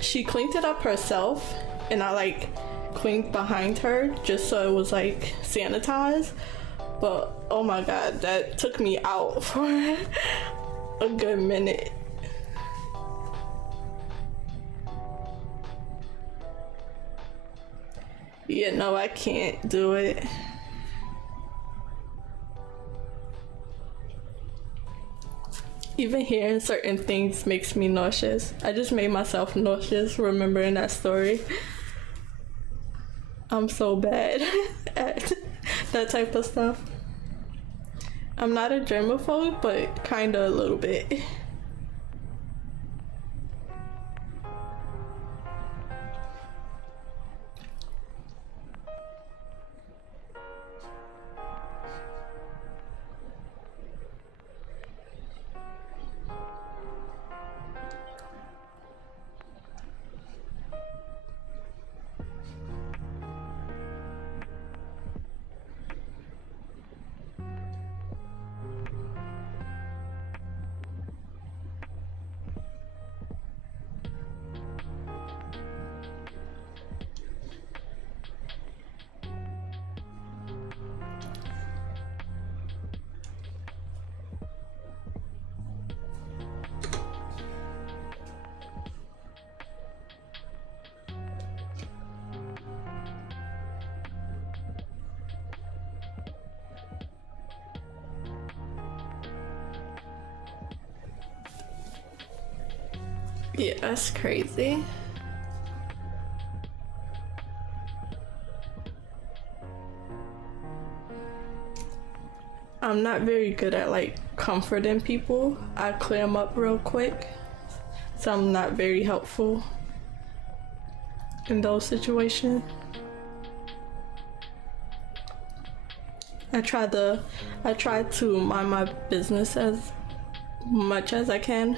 She cleaned it up herself, and I like cleaned behind her just so it was like sanitized. But oh my god, that took me out for a good minute. Yeah, no, I can't do it. Even hearing certain things makes me nauseous. I just made myself nauseous remembering that story. I'm so bad at that type of stuff. I'm not a germaphobe, but kinda a little bit. Yeah, that's crazy. I'm not very good at like comforting people. I clear them up real quick, so I'm not very helpful in those situations. I try to mind my business as much as I can.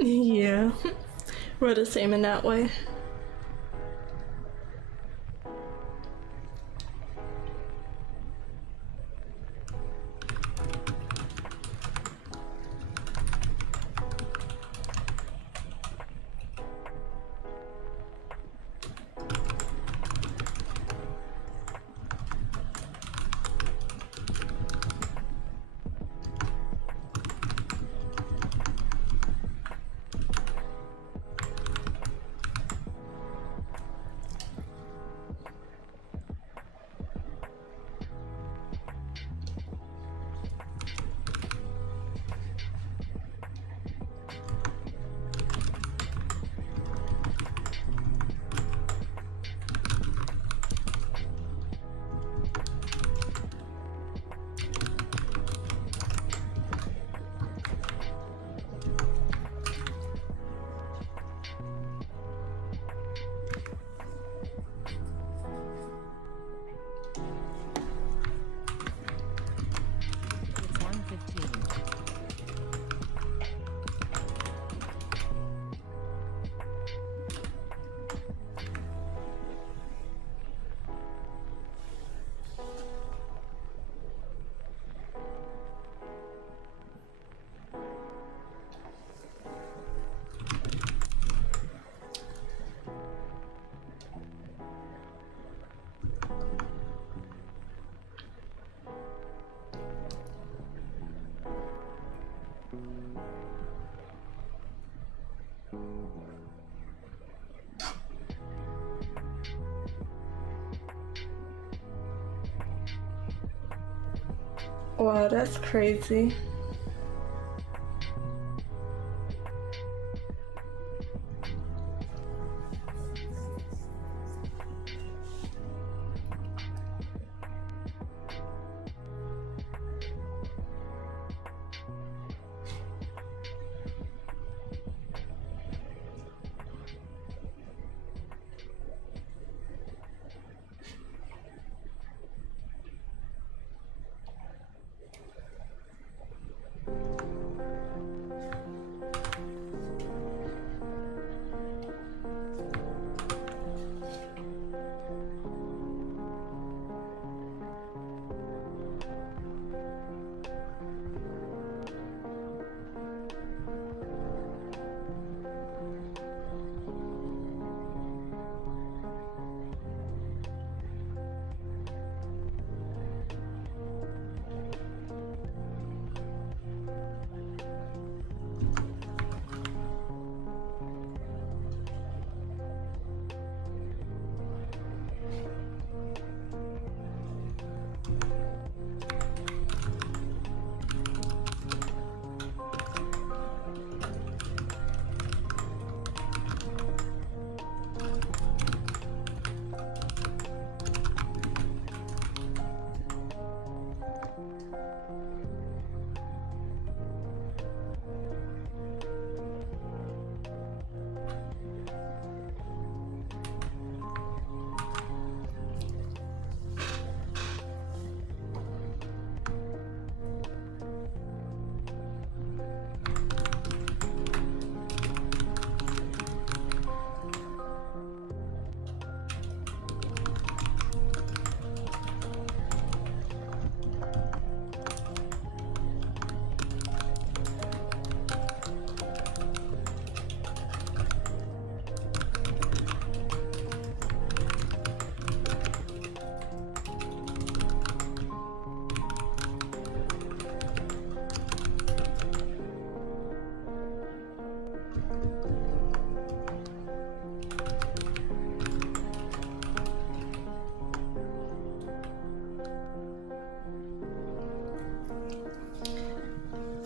Yeah, we're the same in that way. Wow, that's crazy.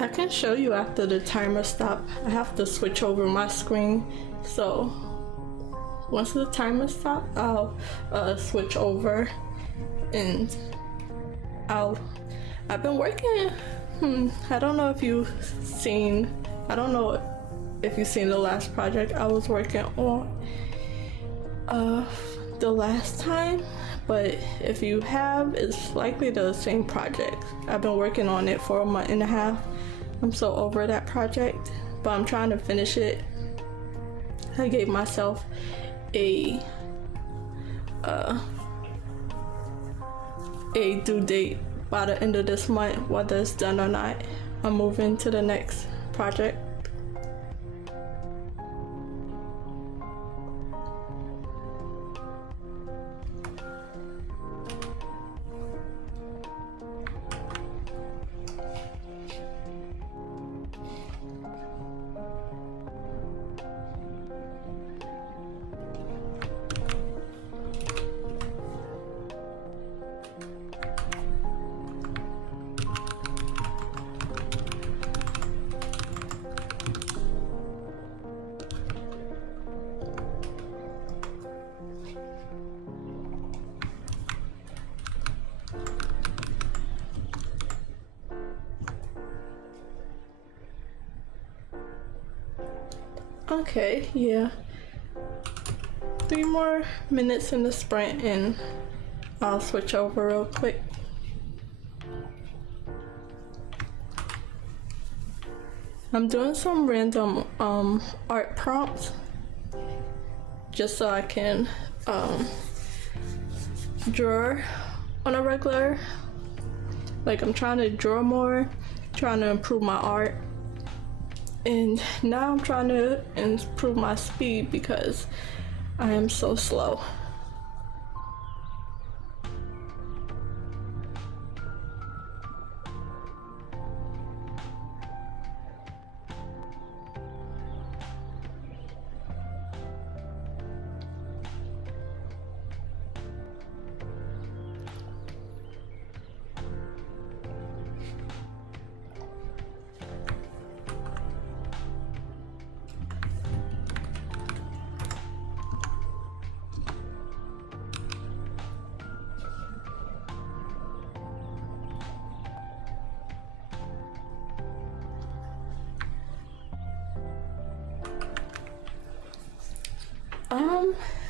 I can show you after the timer stop. I have to switch over my screen, so once the timer stops, I'll switch over, and I've been working. I don't know if you've seen. I don't know if you've seen the last project I was working on the last time, but if you have, it's likely the same project. I've been working on it for a month and a half. I'm so over that project, but I'm trying to finish it. I gave myself a due date by the end of this month, whether it's done or not. I'm moving to the next project. Okay, yeah. 3 more minutes in the sprint and I'll switch over real quick. I'm doing some random art prompts just so I can draw on a regular. Like, I'm trying to draw more, trying to improve my art. And now I'm trying to improve my speed because I am so slow.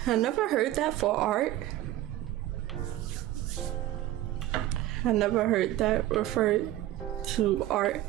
I never heard that for art. I never heard that referred to art.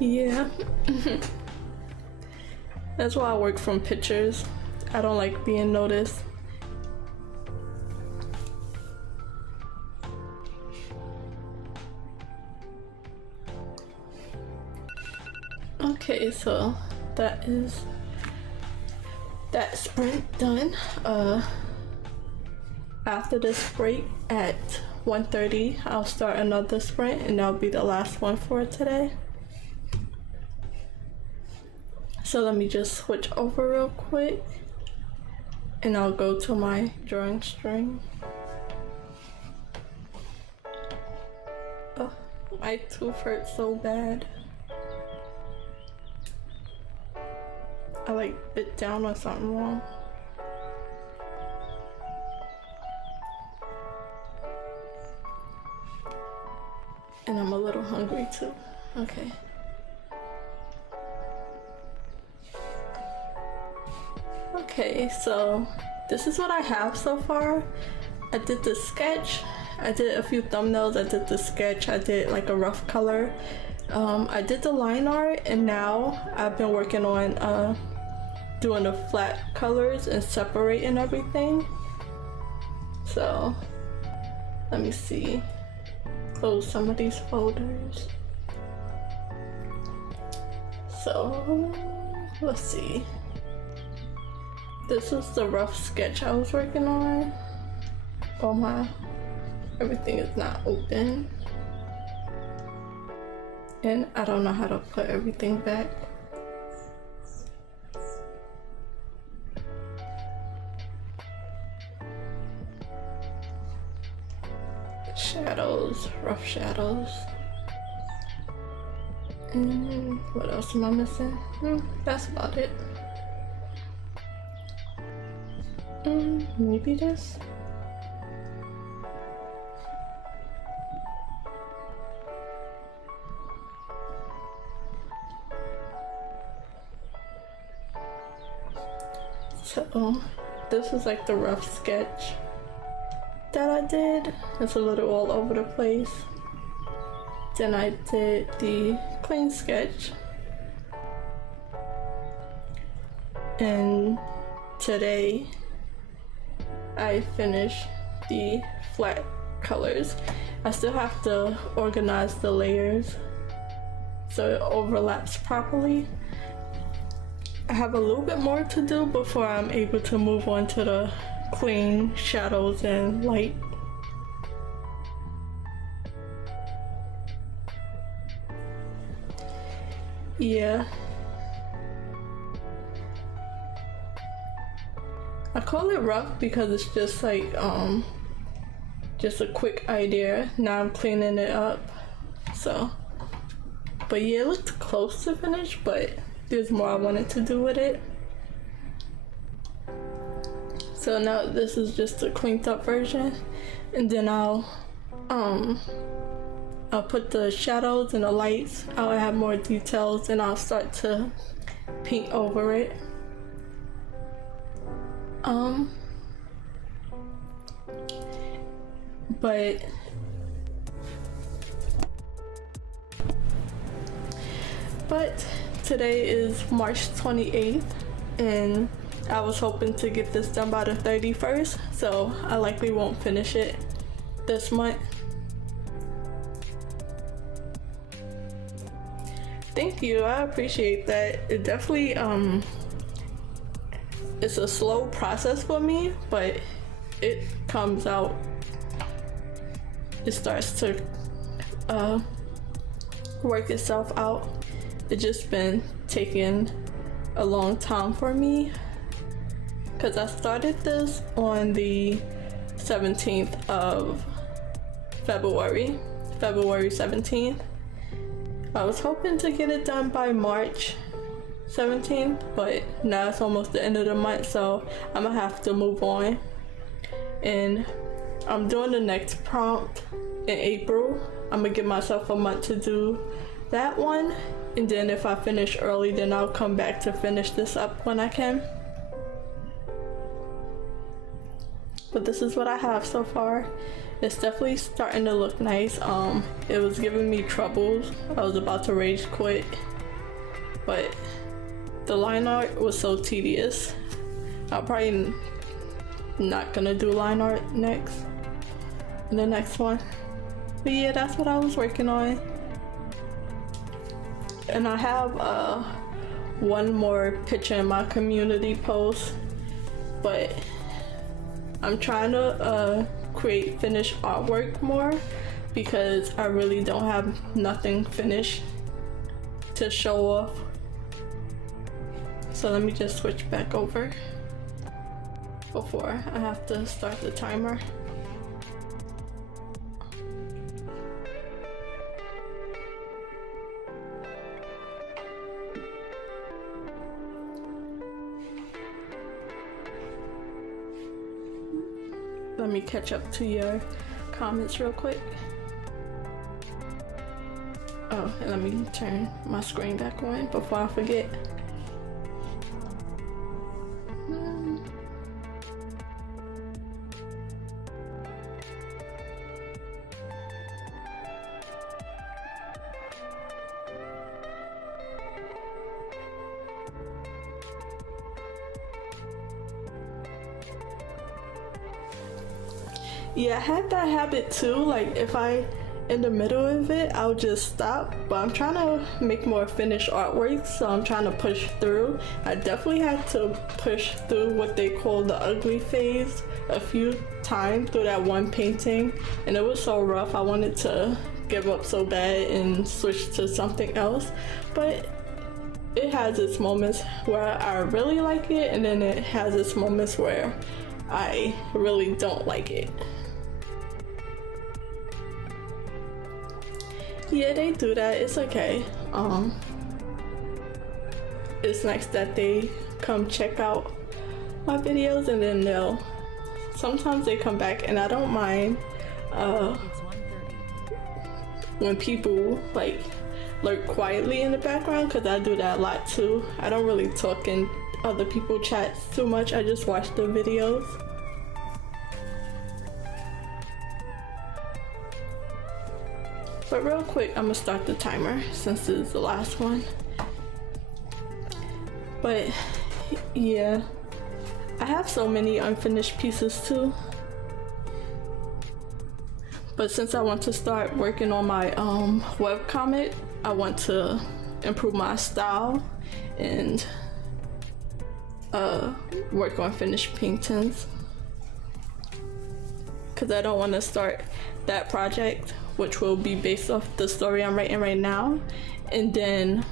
Yeah. That's why I work from pictures. I don't like being noticed. Okay, so that is that sprint done. After this break at 1:30, I'll start another sprint and that'll be the last one for today. So let me just switch over real quick and I'll go to my drawing string. Oh, my tooth hurts so bad. I like bit down on something wrong. And I'm a little hungry too. Okay. Okay, so this is what I have so far. I did the sketch, I did a few thumbnails, I did the sketch, I did like a rough color. I did the line art, and now I've been working on doing the flat colors and separating everything. So let me see, close some of these folders. So let's see. This is the rough sketch I was working on. Oh my, everything is not open. And I don't know how to put everything back. Shadows, rough shadows. And what else am I missing? That's about it. Maybe this. So this is like the rough sketch that I did. It's a little all over the place. Then I did the clean sketch. And today I finished the flat colors. I still have to organize the layers so it overlaps properly. I have a little bit more to do before I'm able to move on to the clean shadows and light. Yeah. I call it rough because it's just like just a quick idea. Now I'm cleaning it up. So, but yeah, it looked close to finish, but there's more I wanted to do with it. So now this is just a cleaned up version, and then I'll put the shadows and the lights. I'll add more details, and I'll start to paint over it. But today is March 28th, and I was hoping to get this done by the 31st, so I likely won't finish it this month. Thank you, I appreciate that. It definitely, it's a slow process for me, but it comes out, it starts to work itself out. It's just been taking a long time for me, because I started this on the 17th of February 17th. I was hoping to get it done by March 17th, but now it's almost the end of the month, so I'm gonna have to move on. And I'm doing the next prompt in April. I'm gonna give myself a month to do that one, and then if I finish early, then I'll come back to finish this up when I can. But this is what I have so far. It's definitely starting to look nice. It was giving me troubles. I was about to rage quit, but the line art was so tedious. I'm probably not gonna do line art next, in the next one. But yeah, that's what I was working on. And I have one more picture in my community post, but I'm trying to create finished artwork more, because I really don't have nothing finished to show off. So let me just switch back over before I have to start the timer. Let me catch up to your comments real quick. Oh, and let me turn my screen back on before I forget. Yeah, I had that habit too. Like if I in the middle of it, I'll just stop. But I'm trying to make more finished artwork, so I'm trying to push through. I definitely had to push through what they call the ugly phase a few times through that one painting, and it was so rough. I wanted to give up so bad and switch to something else, but it has its moments where I really like it, and then it has its moments where I really don't like it. Yeah, they do that. It's okay. It's nice that they come check out my videos, and then sometimes they come back, and I don't mind It's 1:30. when people like lurk quietly in the background, because I do that a lot too. I don't really talk in other people's chats too much. I just watch the videos. But real quick, I'm gonna start the timer since this is the last one. But yeah, I have so many unfinished pieces too. But since I want to start working on my webcomic, I want to improve my style and work on finished paintings, because I don't want to start that project, which will be based off the story I'm writing right now, and then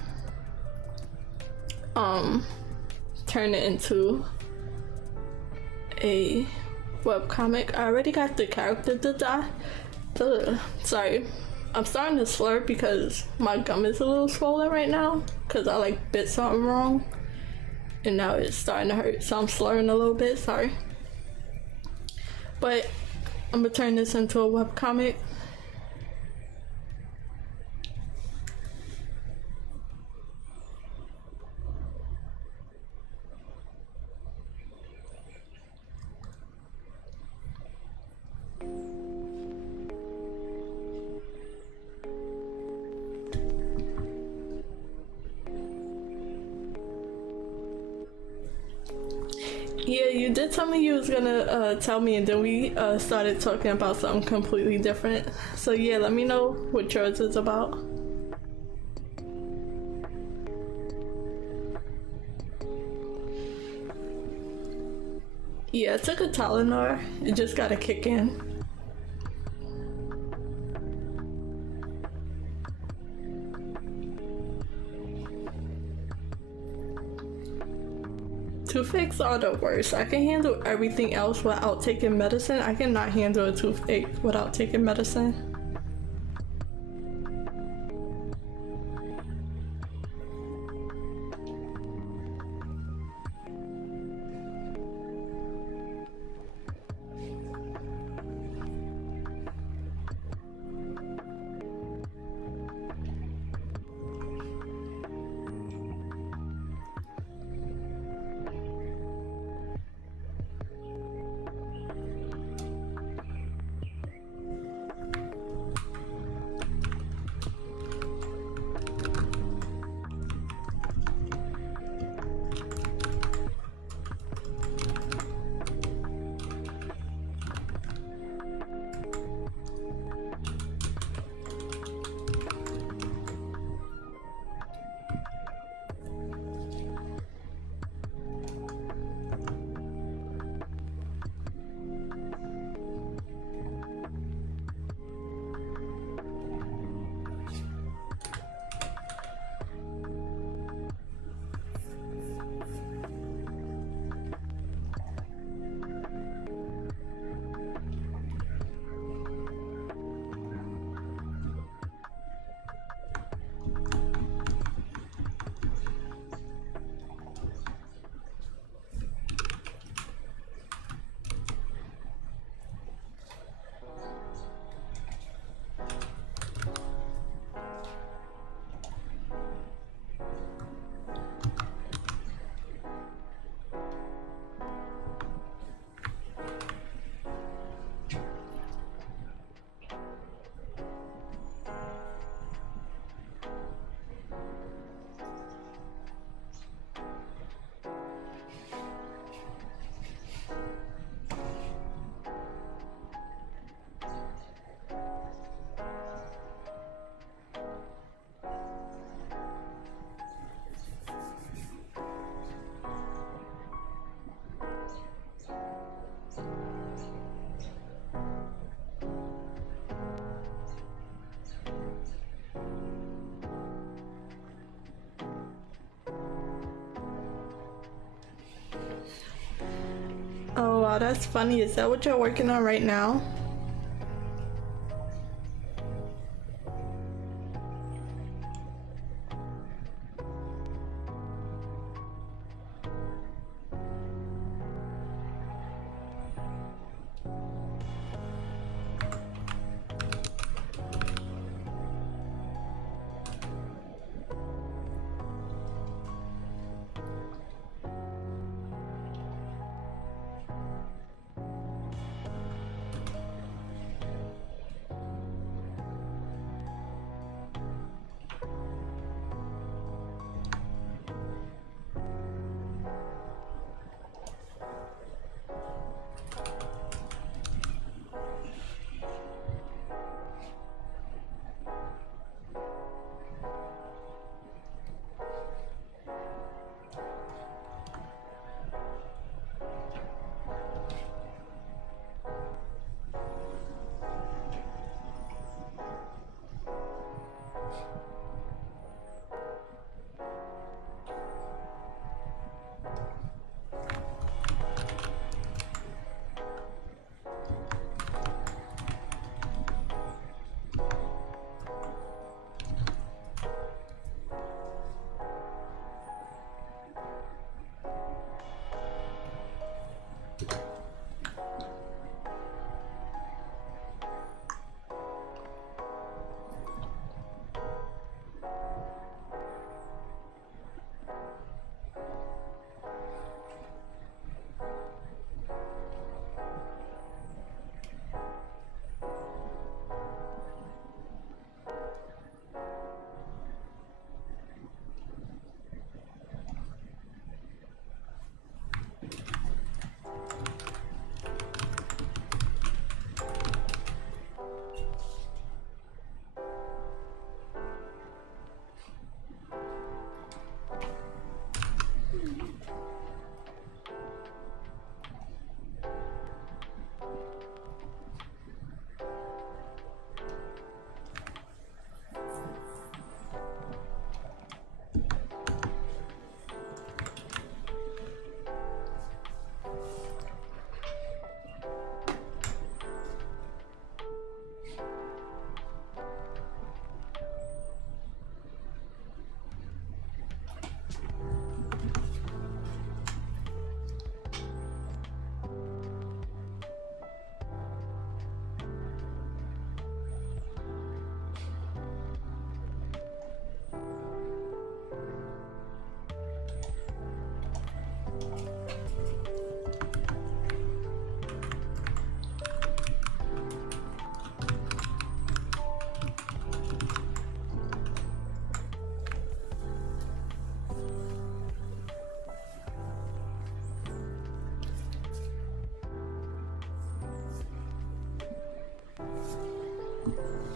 turn it into a webcomic. I already got the character design. Sorry, I'm starting to slur because my gum is a little swollen right now because I like bit something wrong and now it's starting to hurt, so I'm slurring a little bit, sorry. But I'm gonna turn this into a webcomic. Yeah, you did tell me you was gonna tell me, and then we started talking about something completely different. So yeah, let me know what yours is about. Yeah, it took a Tylenol. It just gotta kick in. Toothaches are the worst. I can handle everything else without taking medicine. I cannot handle a toothache without taking medicine. Oh wow, that's funny. Is that what you're working on right now?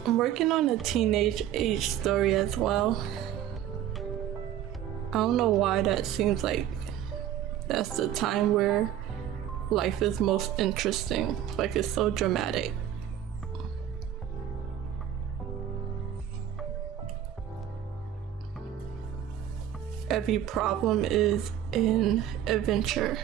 I'm working on a teenage age story as well. I don't know why that seems like that's the time where life is most interesting. Like, it's so dramatic. Every problem is an adventure.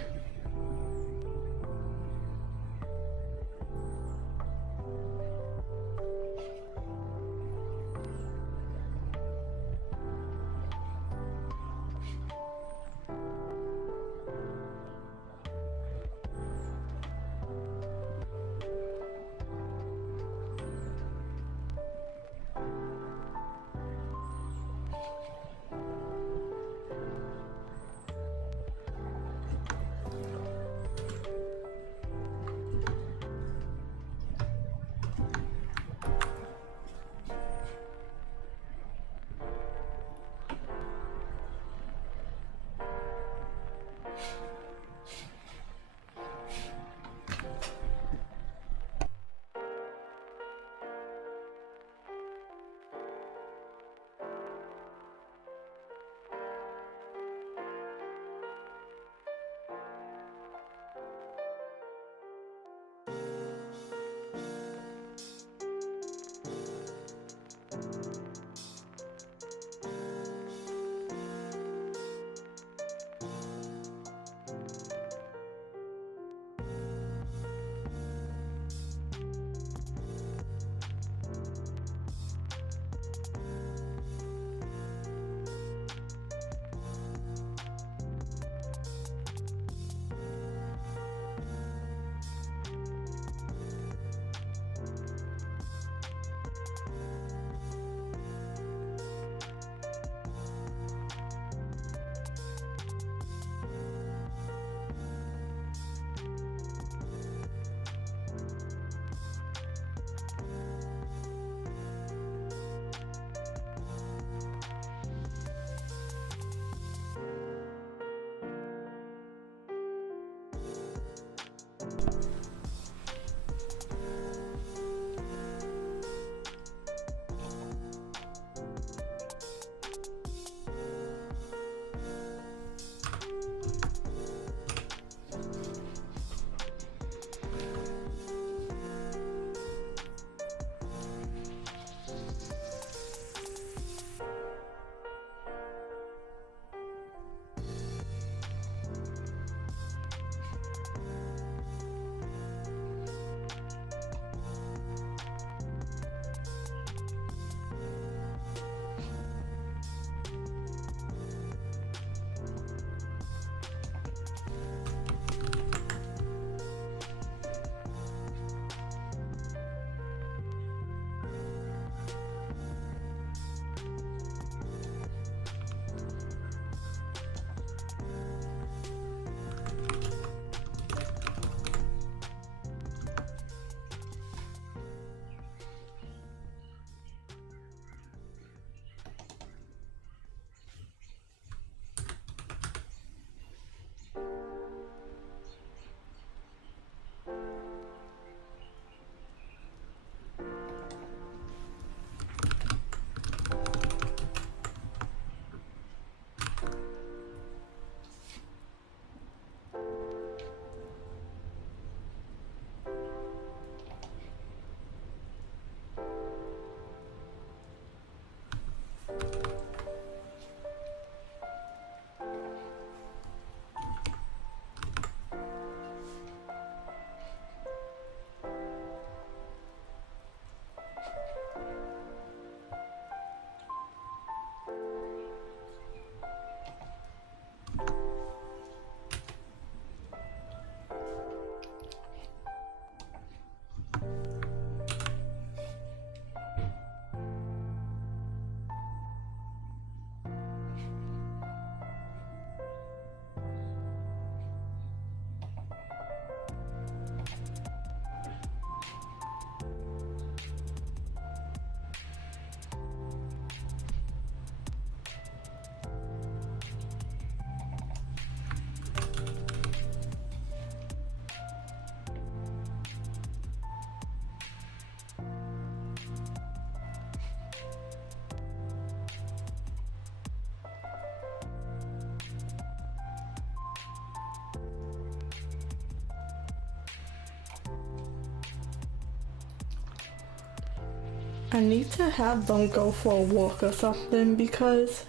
I need to have them go for a walk or something because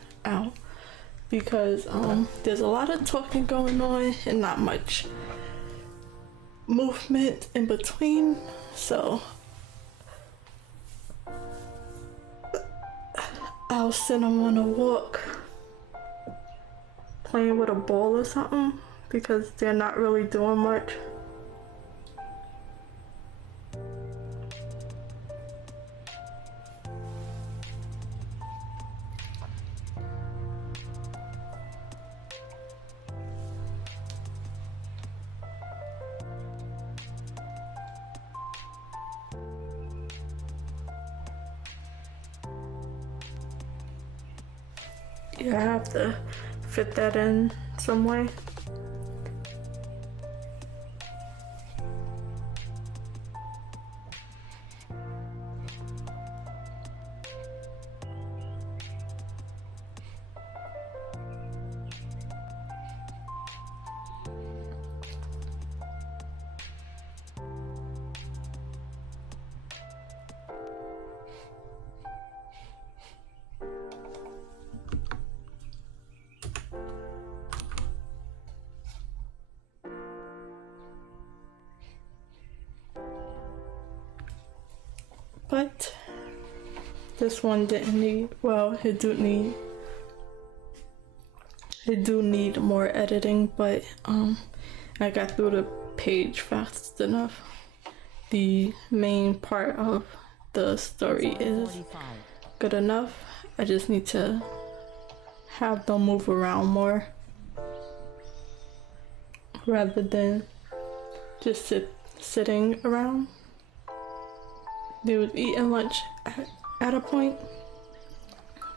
there's a lot of talking going on and not much movement in between. So I'll send them on a walk playing with a ball or something because they're not really doing much. Yeah, I have to fit that in some way. But this one didn't need, well, it do need more editing, but I got through the page fast enough. The main part of the story is 45. good enough. I just need to have them move around more rather than just sitting around. They was eating lunch at a point,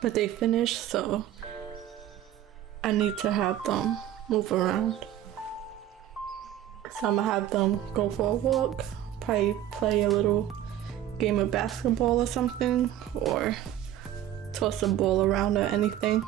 but they finished, so I need to have them move around. So I'm gonna have them go for a walk, probably play a little game of basketball or something, or toss a ball around or anything.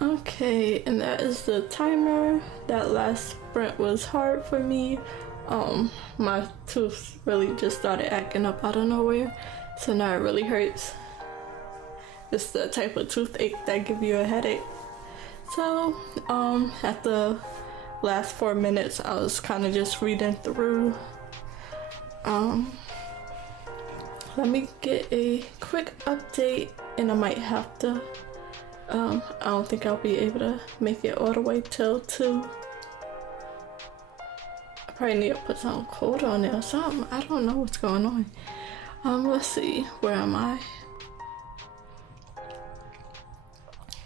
Okay, and that is the timer. That last sprint was hard for me. My tooth really just started acting up out of nowhere, so now it really hurts. It's the type of toothache that give you a headache. So, at the last 4 minutes, I was kind of just reading through. Let me get a quick update, and I might have to. I don't think I'll be able to make it all the way till 2. I probably need to put some cold on it or something. I don't know what's going on. Let's see, where am I?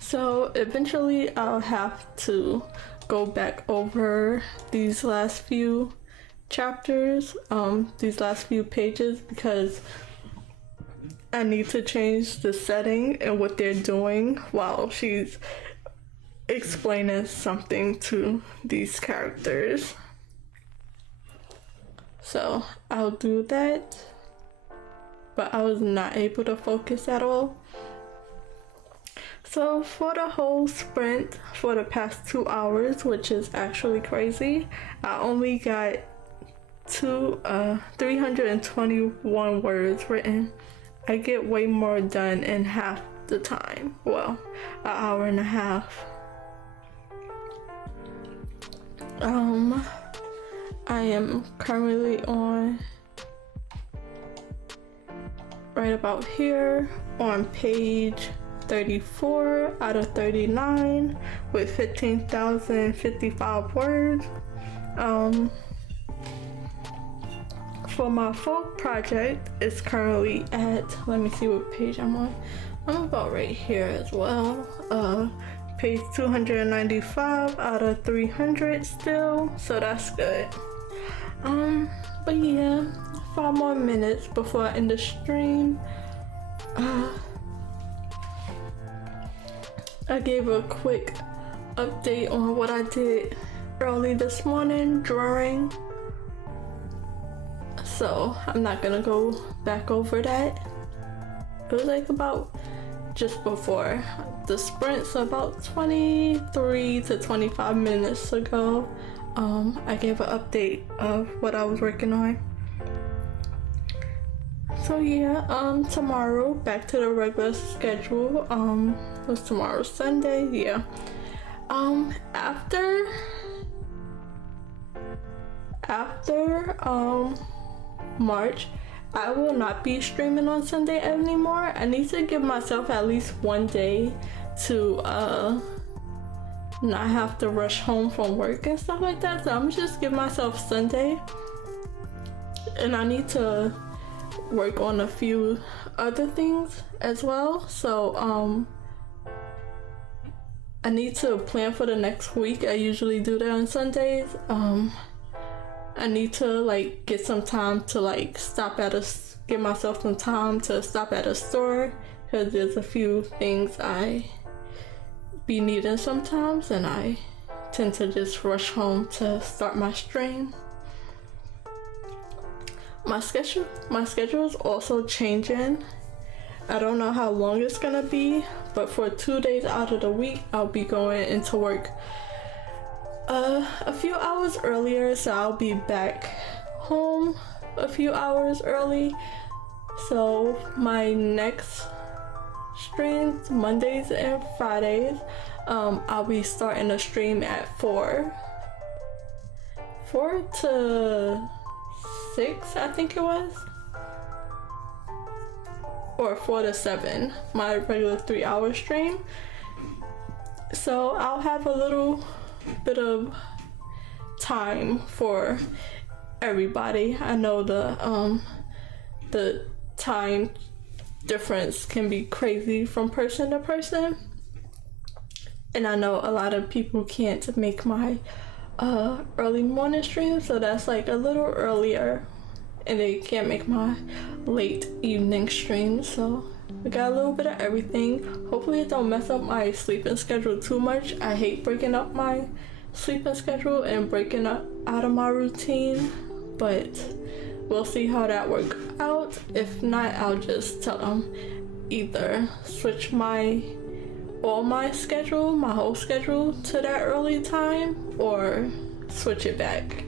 So eventually I'll have to go back over these last few chapters, these last few pages, because I need to change the setting and what they're doing while she's explaining something to these characters. So I'll do that, but I was not able to focus at all. So for the whole sprint for the past 2 hours, which is actually crazy, I only got 321 words written. I get way more done in half the time. Well, an hour and a half. I am currently on right about here on page 34 out of 39 with 15,055 words. For my full project, it's currently at, let me see what page I'm on. I'm about right here as well. Page 295 out of 300 still, so that's good. But yeah, 5 more minutes before I end the stream. I gave a quick update on what I did early this morning drawing. So I'm not gonna go back over that. It was like about just before the sprint, so about 23 to 25 minutes ago. I gave an update of what I was working on. So yeah, tomorrow back to the regular schedule. What's tomorrow? Sunday? Yeah. After March, I will not be streaming on Sunday anymore. I need to give myself at least one day to not have to rush home from work and stuff like that. So I'm just give myself Sunday, and I need to work on a few other things as well. So I need to plan for the next week. I usually do that on Sundays. I need to like get some time to like give myself some time to stop at a store, because there's a few things I be needing sometimes, and I tend to just rush home to start my stream. My schedule is also changing. I don't know how long it's gonna be, but for 2 days out of the week, I'll be going into work a few hours earlier, so I'll be back home a few hours early. So my next streams, Mondays and Fridays, I'll be starting a stream at 4 to 6, I think it was, or 4 to 7, my regular 3-hour stream. So I'll have a little bit of time for everybody. I know the time difference can be crazy from person to person, and I know a lot of people can't make my early morning stream, so that's like a little earlier, and they can't make my late evening stream. So we got a little bit of everything. Hopefully it don't mess up my sleeping schedule too much. I hate breaking up my sleeping schedule and breaking up out of my routine, but we'll see how that works out. If not, I'll just tell them either switch my whole schedule to that early time, or switch it back,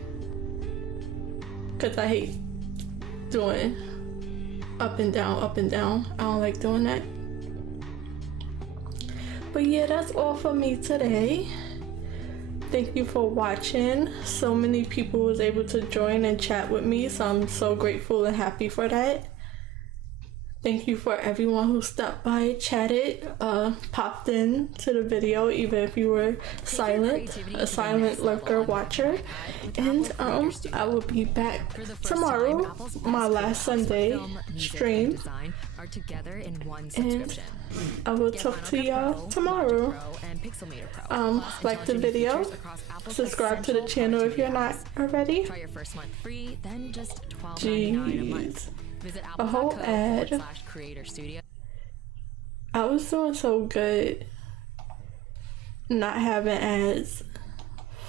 because I hate doing up and down. I don't like doing that. But yeah, that's all for me today. Thank you for watching. So many people was able to join and chat with me, so I'm so grateful and happy for that. Thank you for everyone who stopped by, chatted, popped in to the video, even if you were silent, a silent lurker watcher. And I will be back tomorrow, my last Sunday stream. And I will talk to y'all tomorrow. Like the video, subscribe to the channel if you're not already. Jeez. A whole ad. I was doing so good not having ads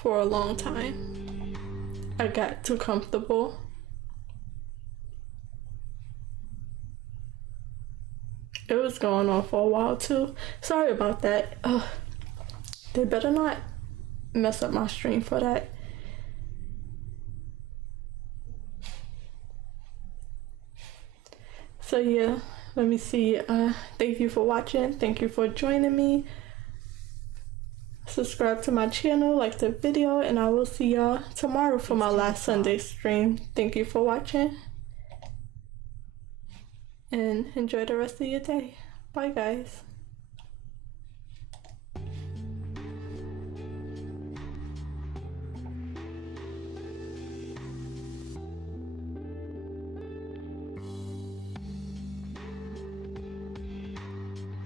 for a long time. I got too comfortable. It was going on for a while too. Sorry about that. They better not mess up my stream for that. So yeah, let me see. Thank you for watching. Thank you for joining me. Subscribe to my channel, like the video, and I will see y'all tomorrow for my last Sunday stream. Thank you for watching, and enjoy the rest of your day. Bye guys.